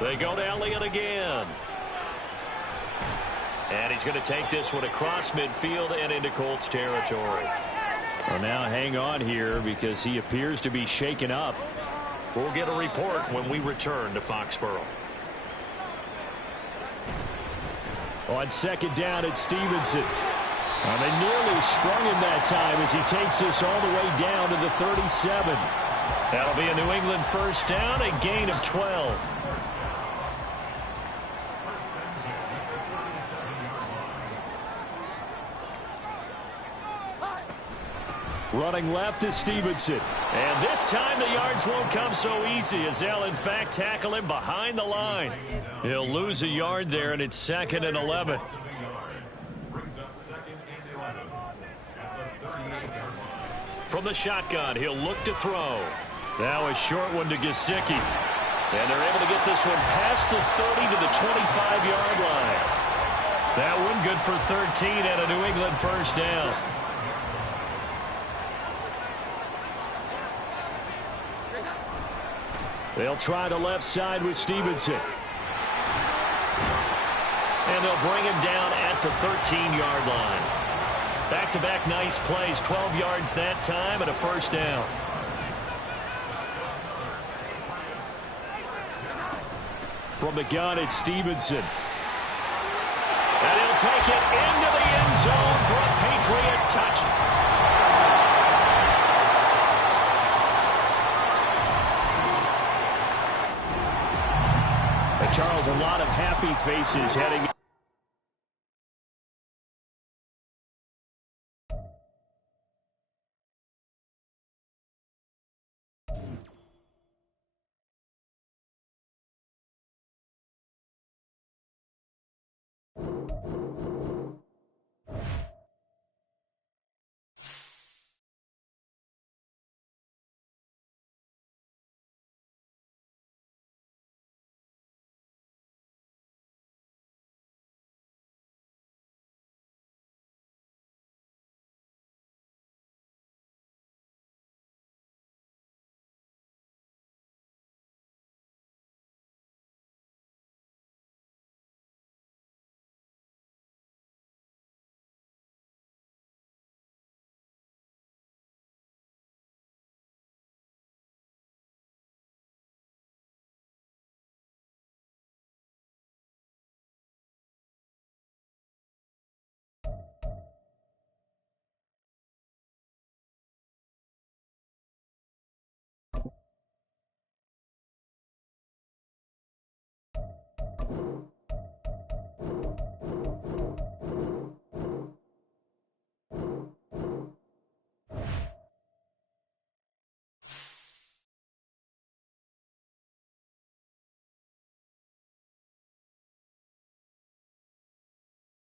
They go to Elliott again. And he's going to take this one across midfield and into Colts territory. Well, now hang on here because he appears to be shaken up. We'll get a report when we return to Foxborough. On second down, it's Stevenson. They nearly sprung him that time as he takes this all the way down to the 37. That'll be a New England first down, a gain of 12. Running left is Stevenson. And this time the yards won't come so easy as they'll in fact tackle him behind the line. He'll lose a yard there, and it's 2nd and 11. From the shotgun, he'll look to throw. Now a short one to Gesicki. And they're able to get this one past the 30 to the 25-yard line. That one good for 13 and a New England first down. They'll try the left side with Stevenson. And they'll bring him down at the 13-yard line. Back-to-back nice plays, 12 yards that time and a first down. From the gun, it's Stevenson. And he'll take it into the end zone for a Patriot touchdown. Charles, a lot of happy faces heading.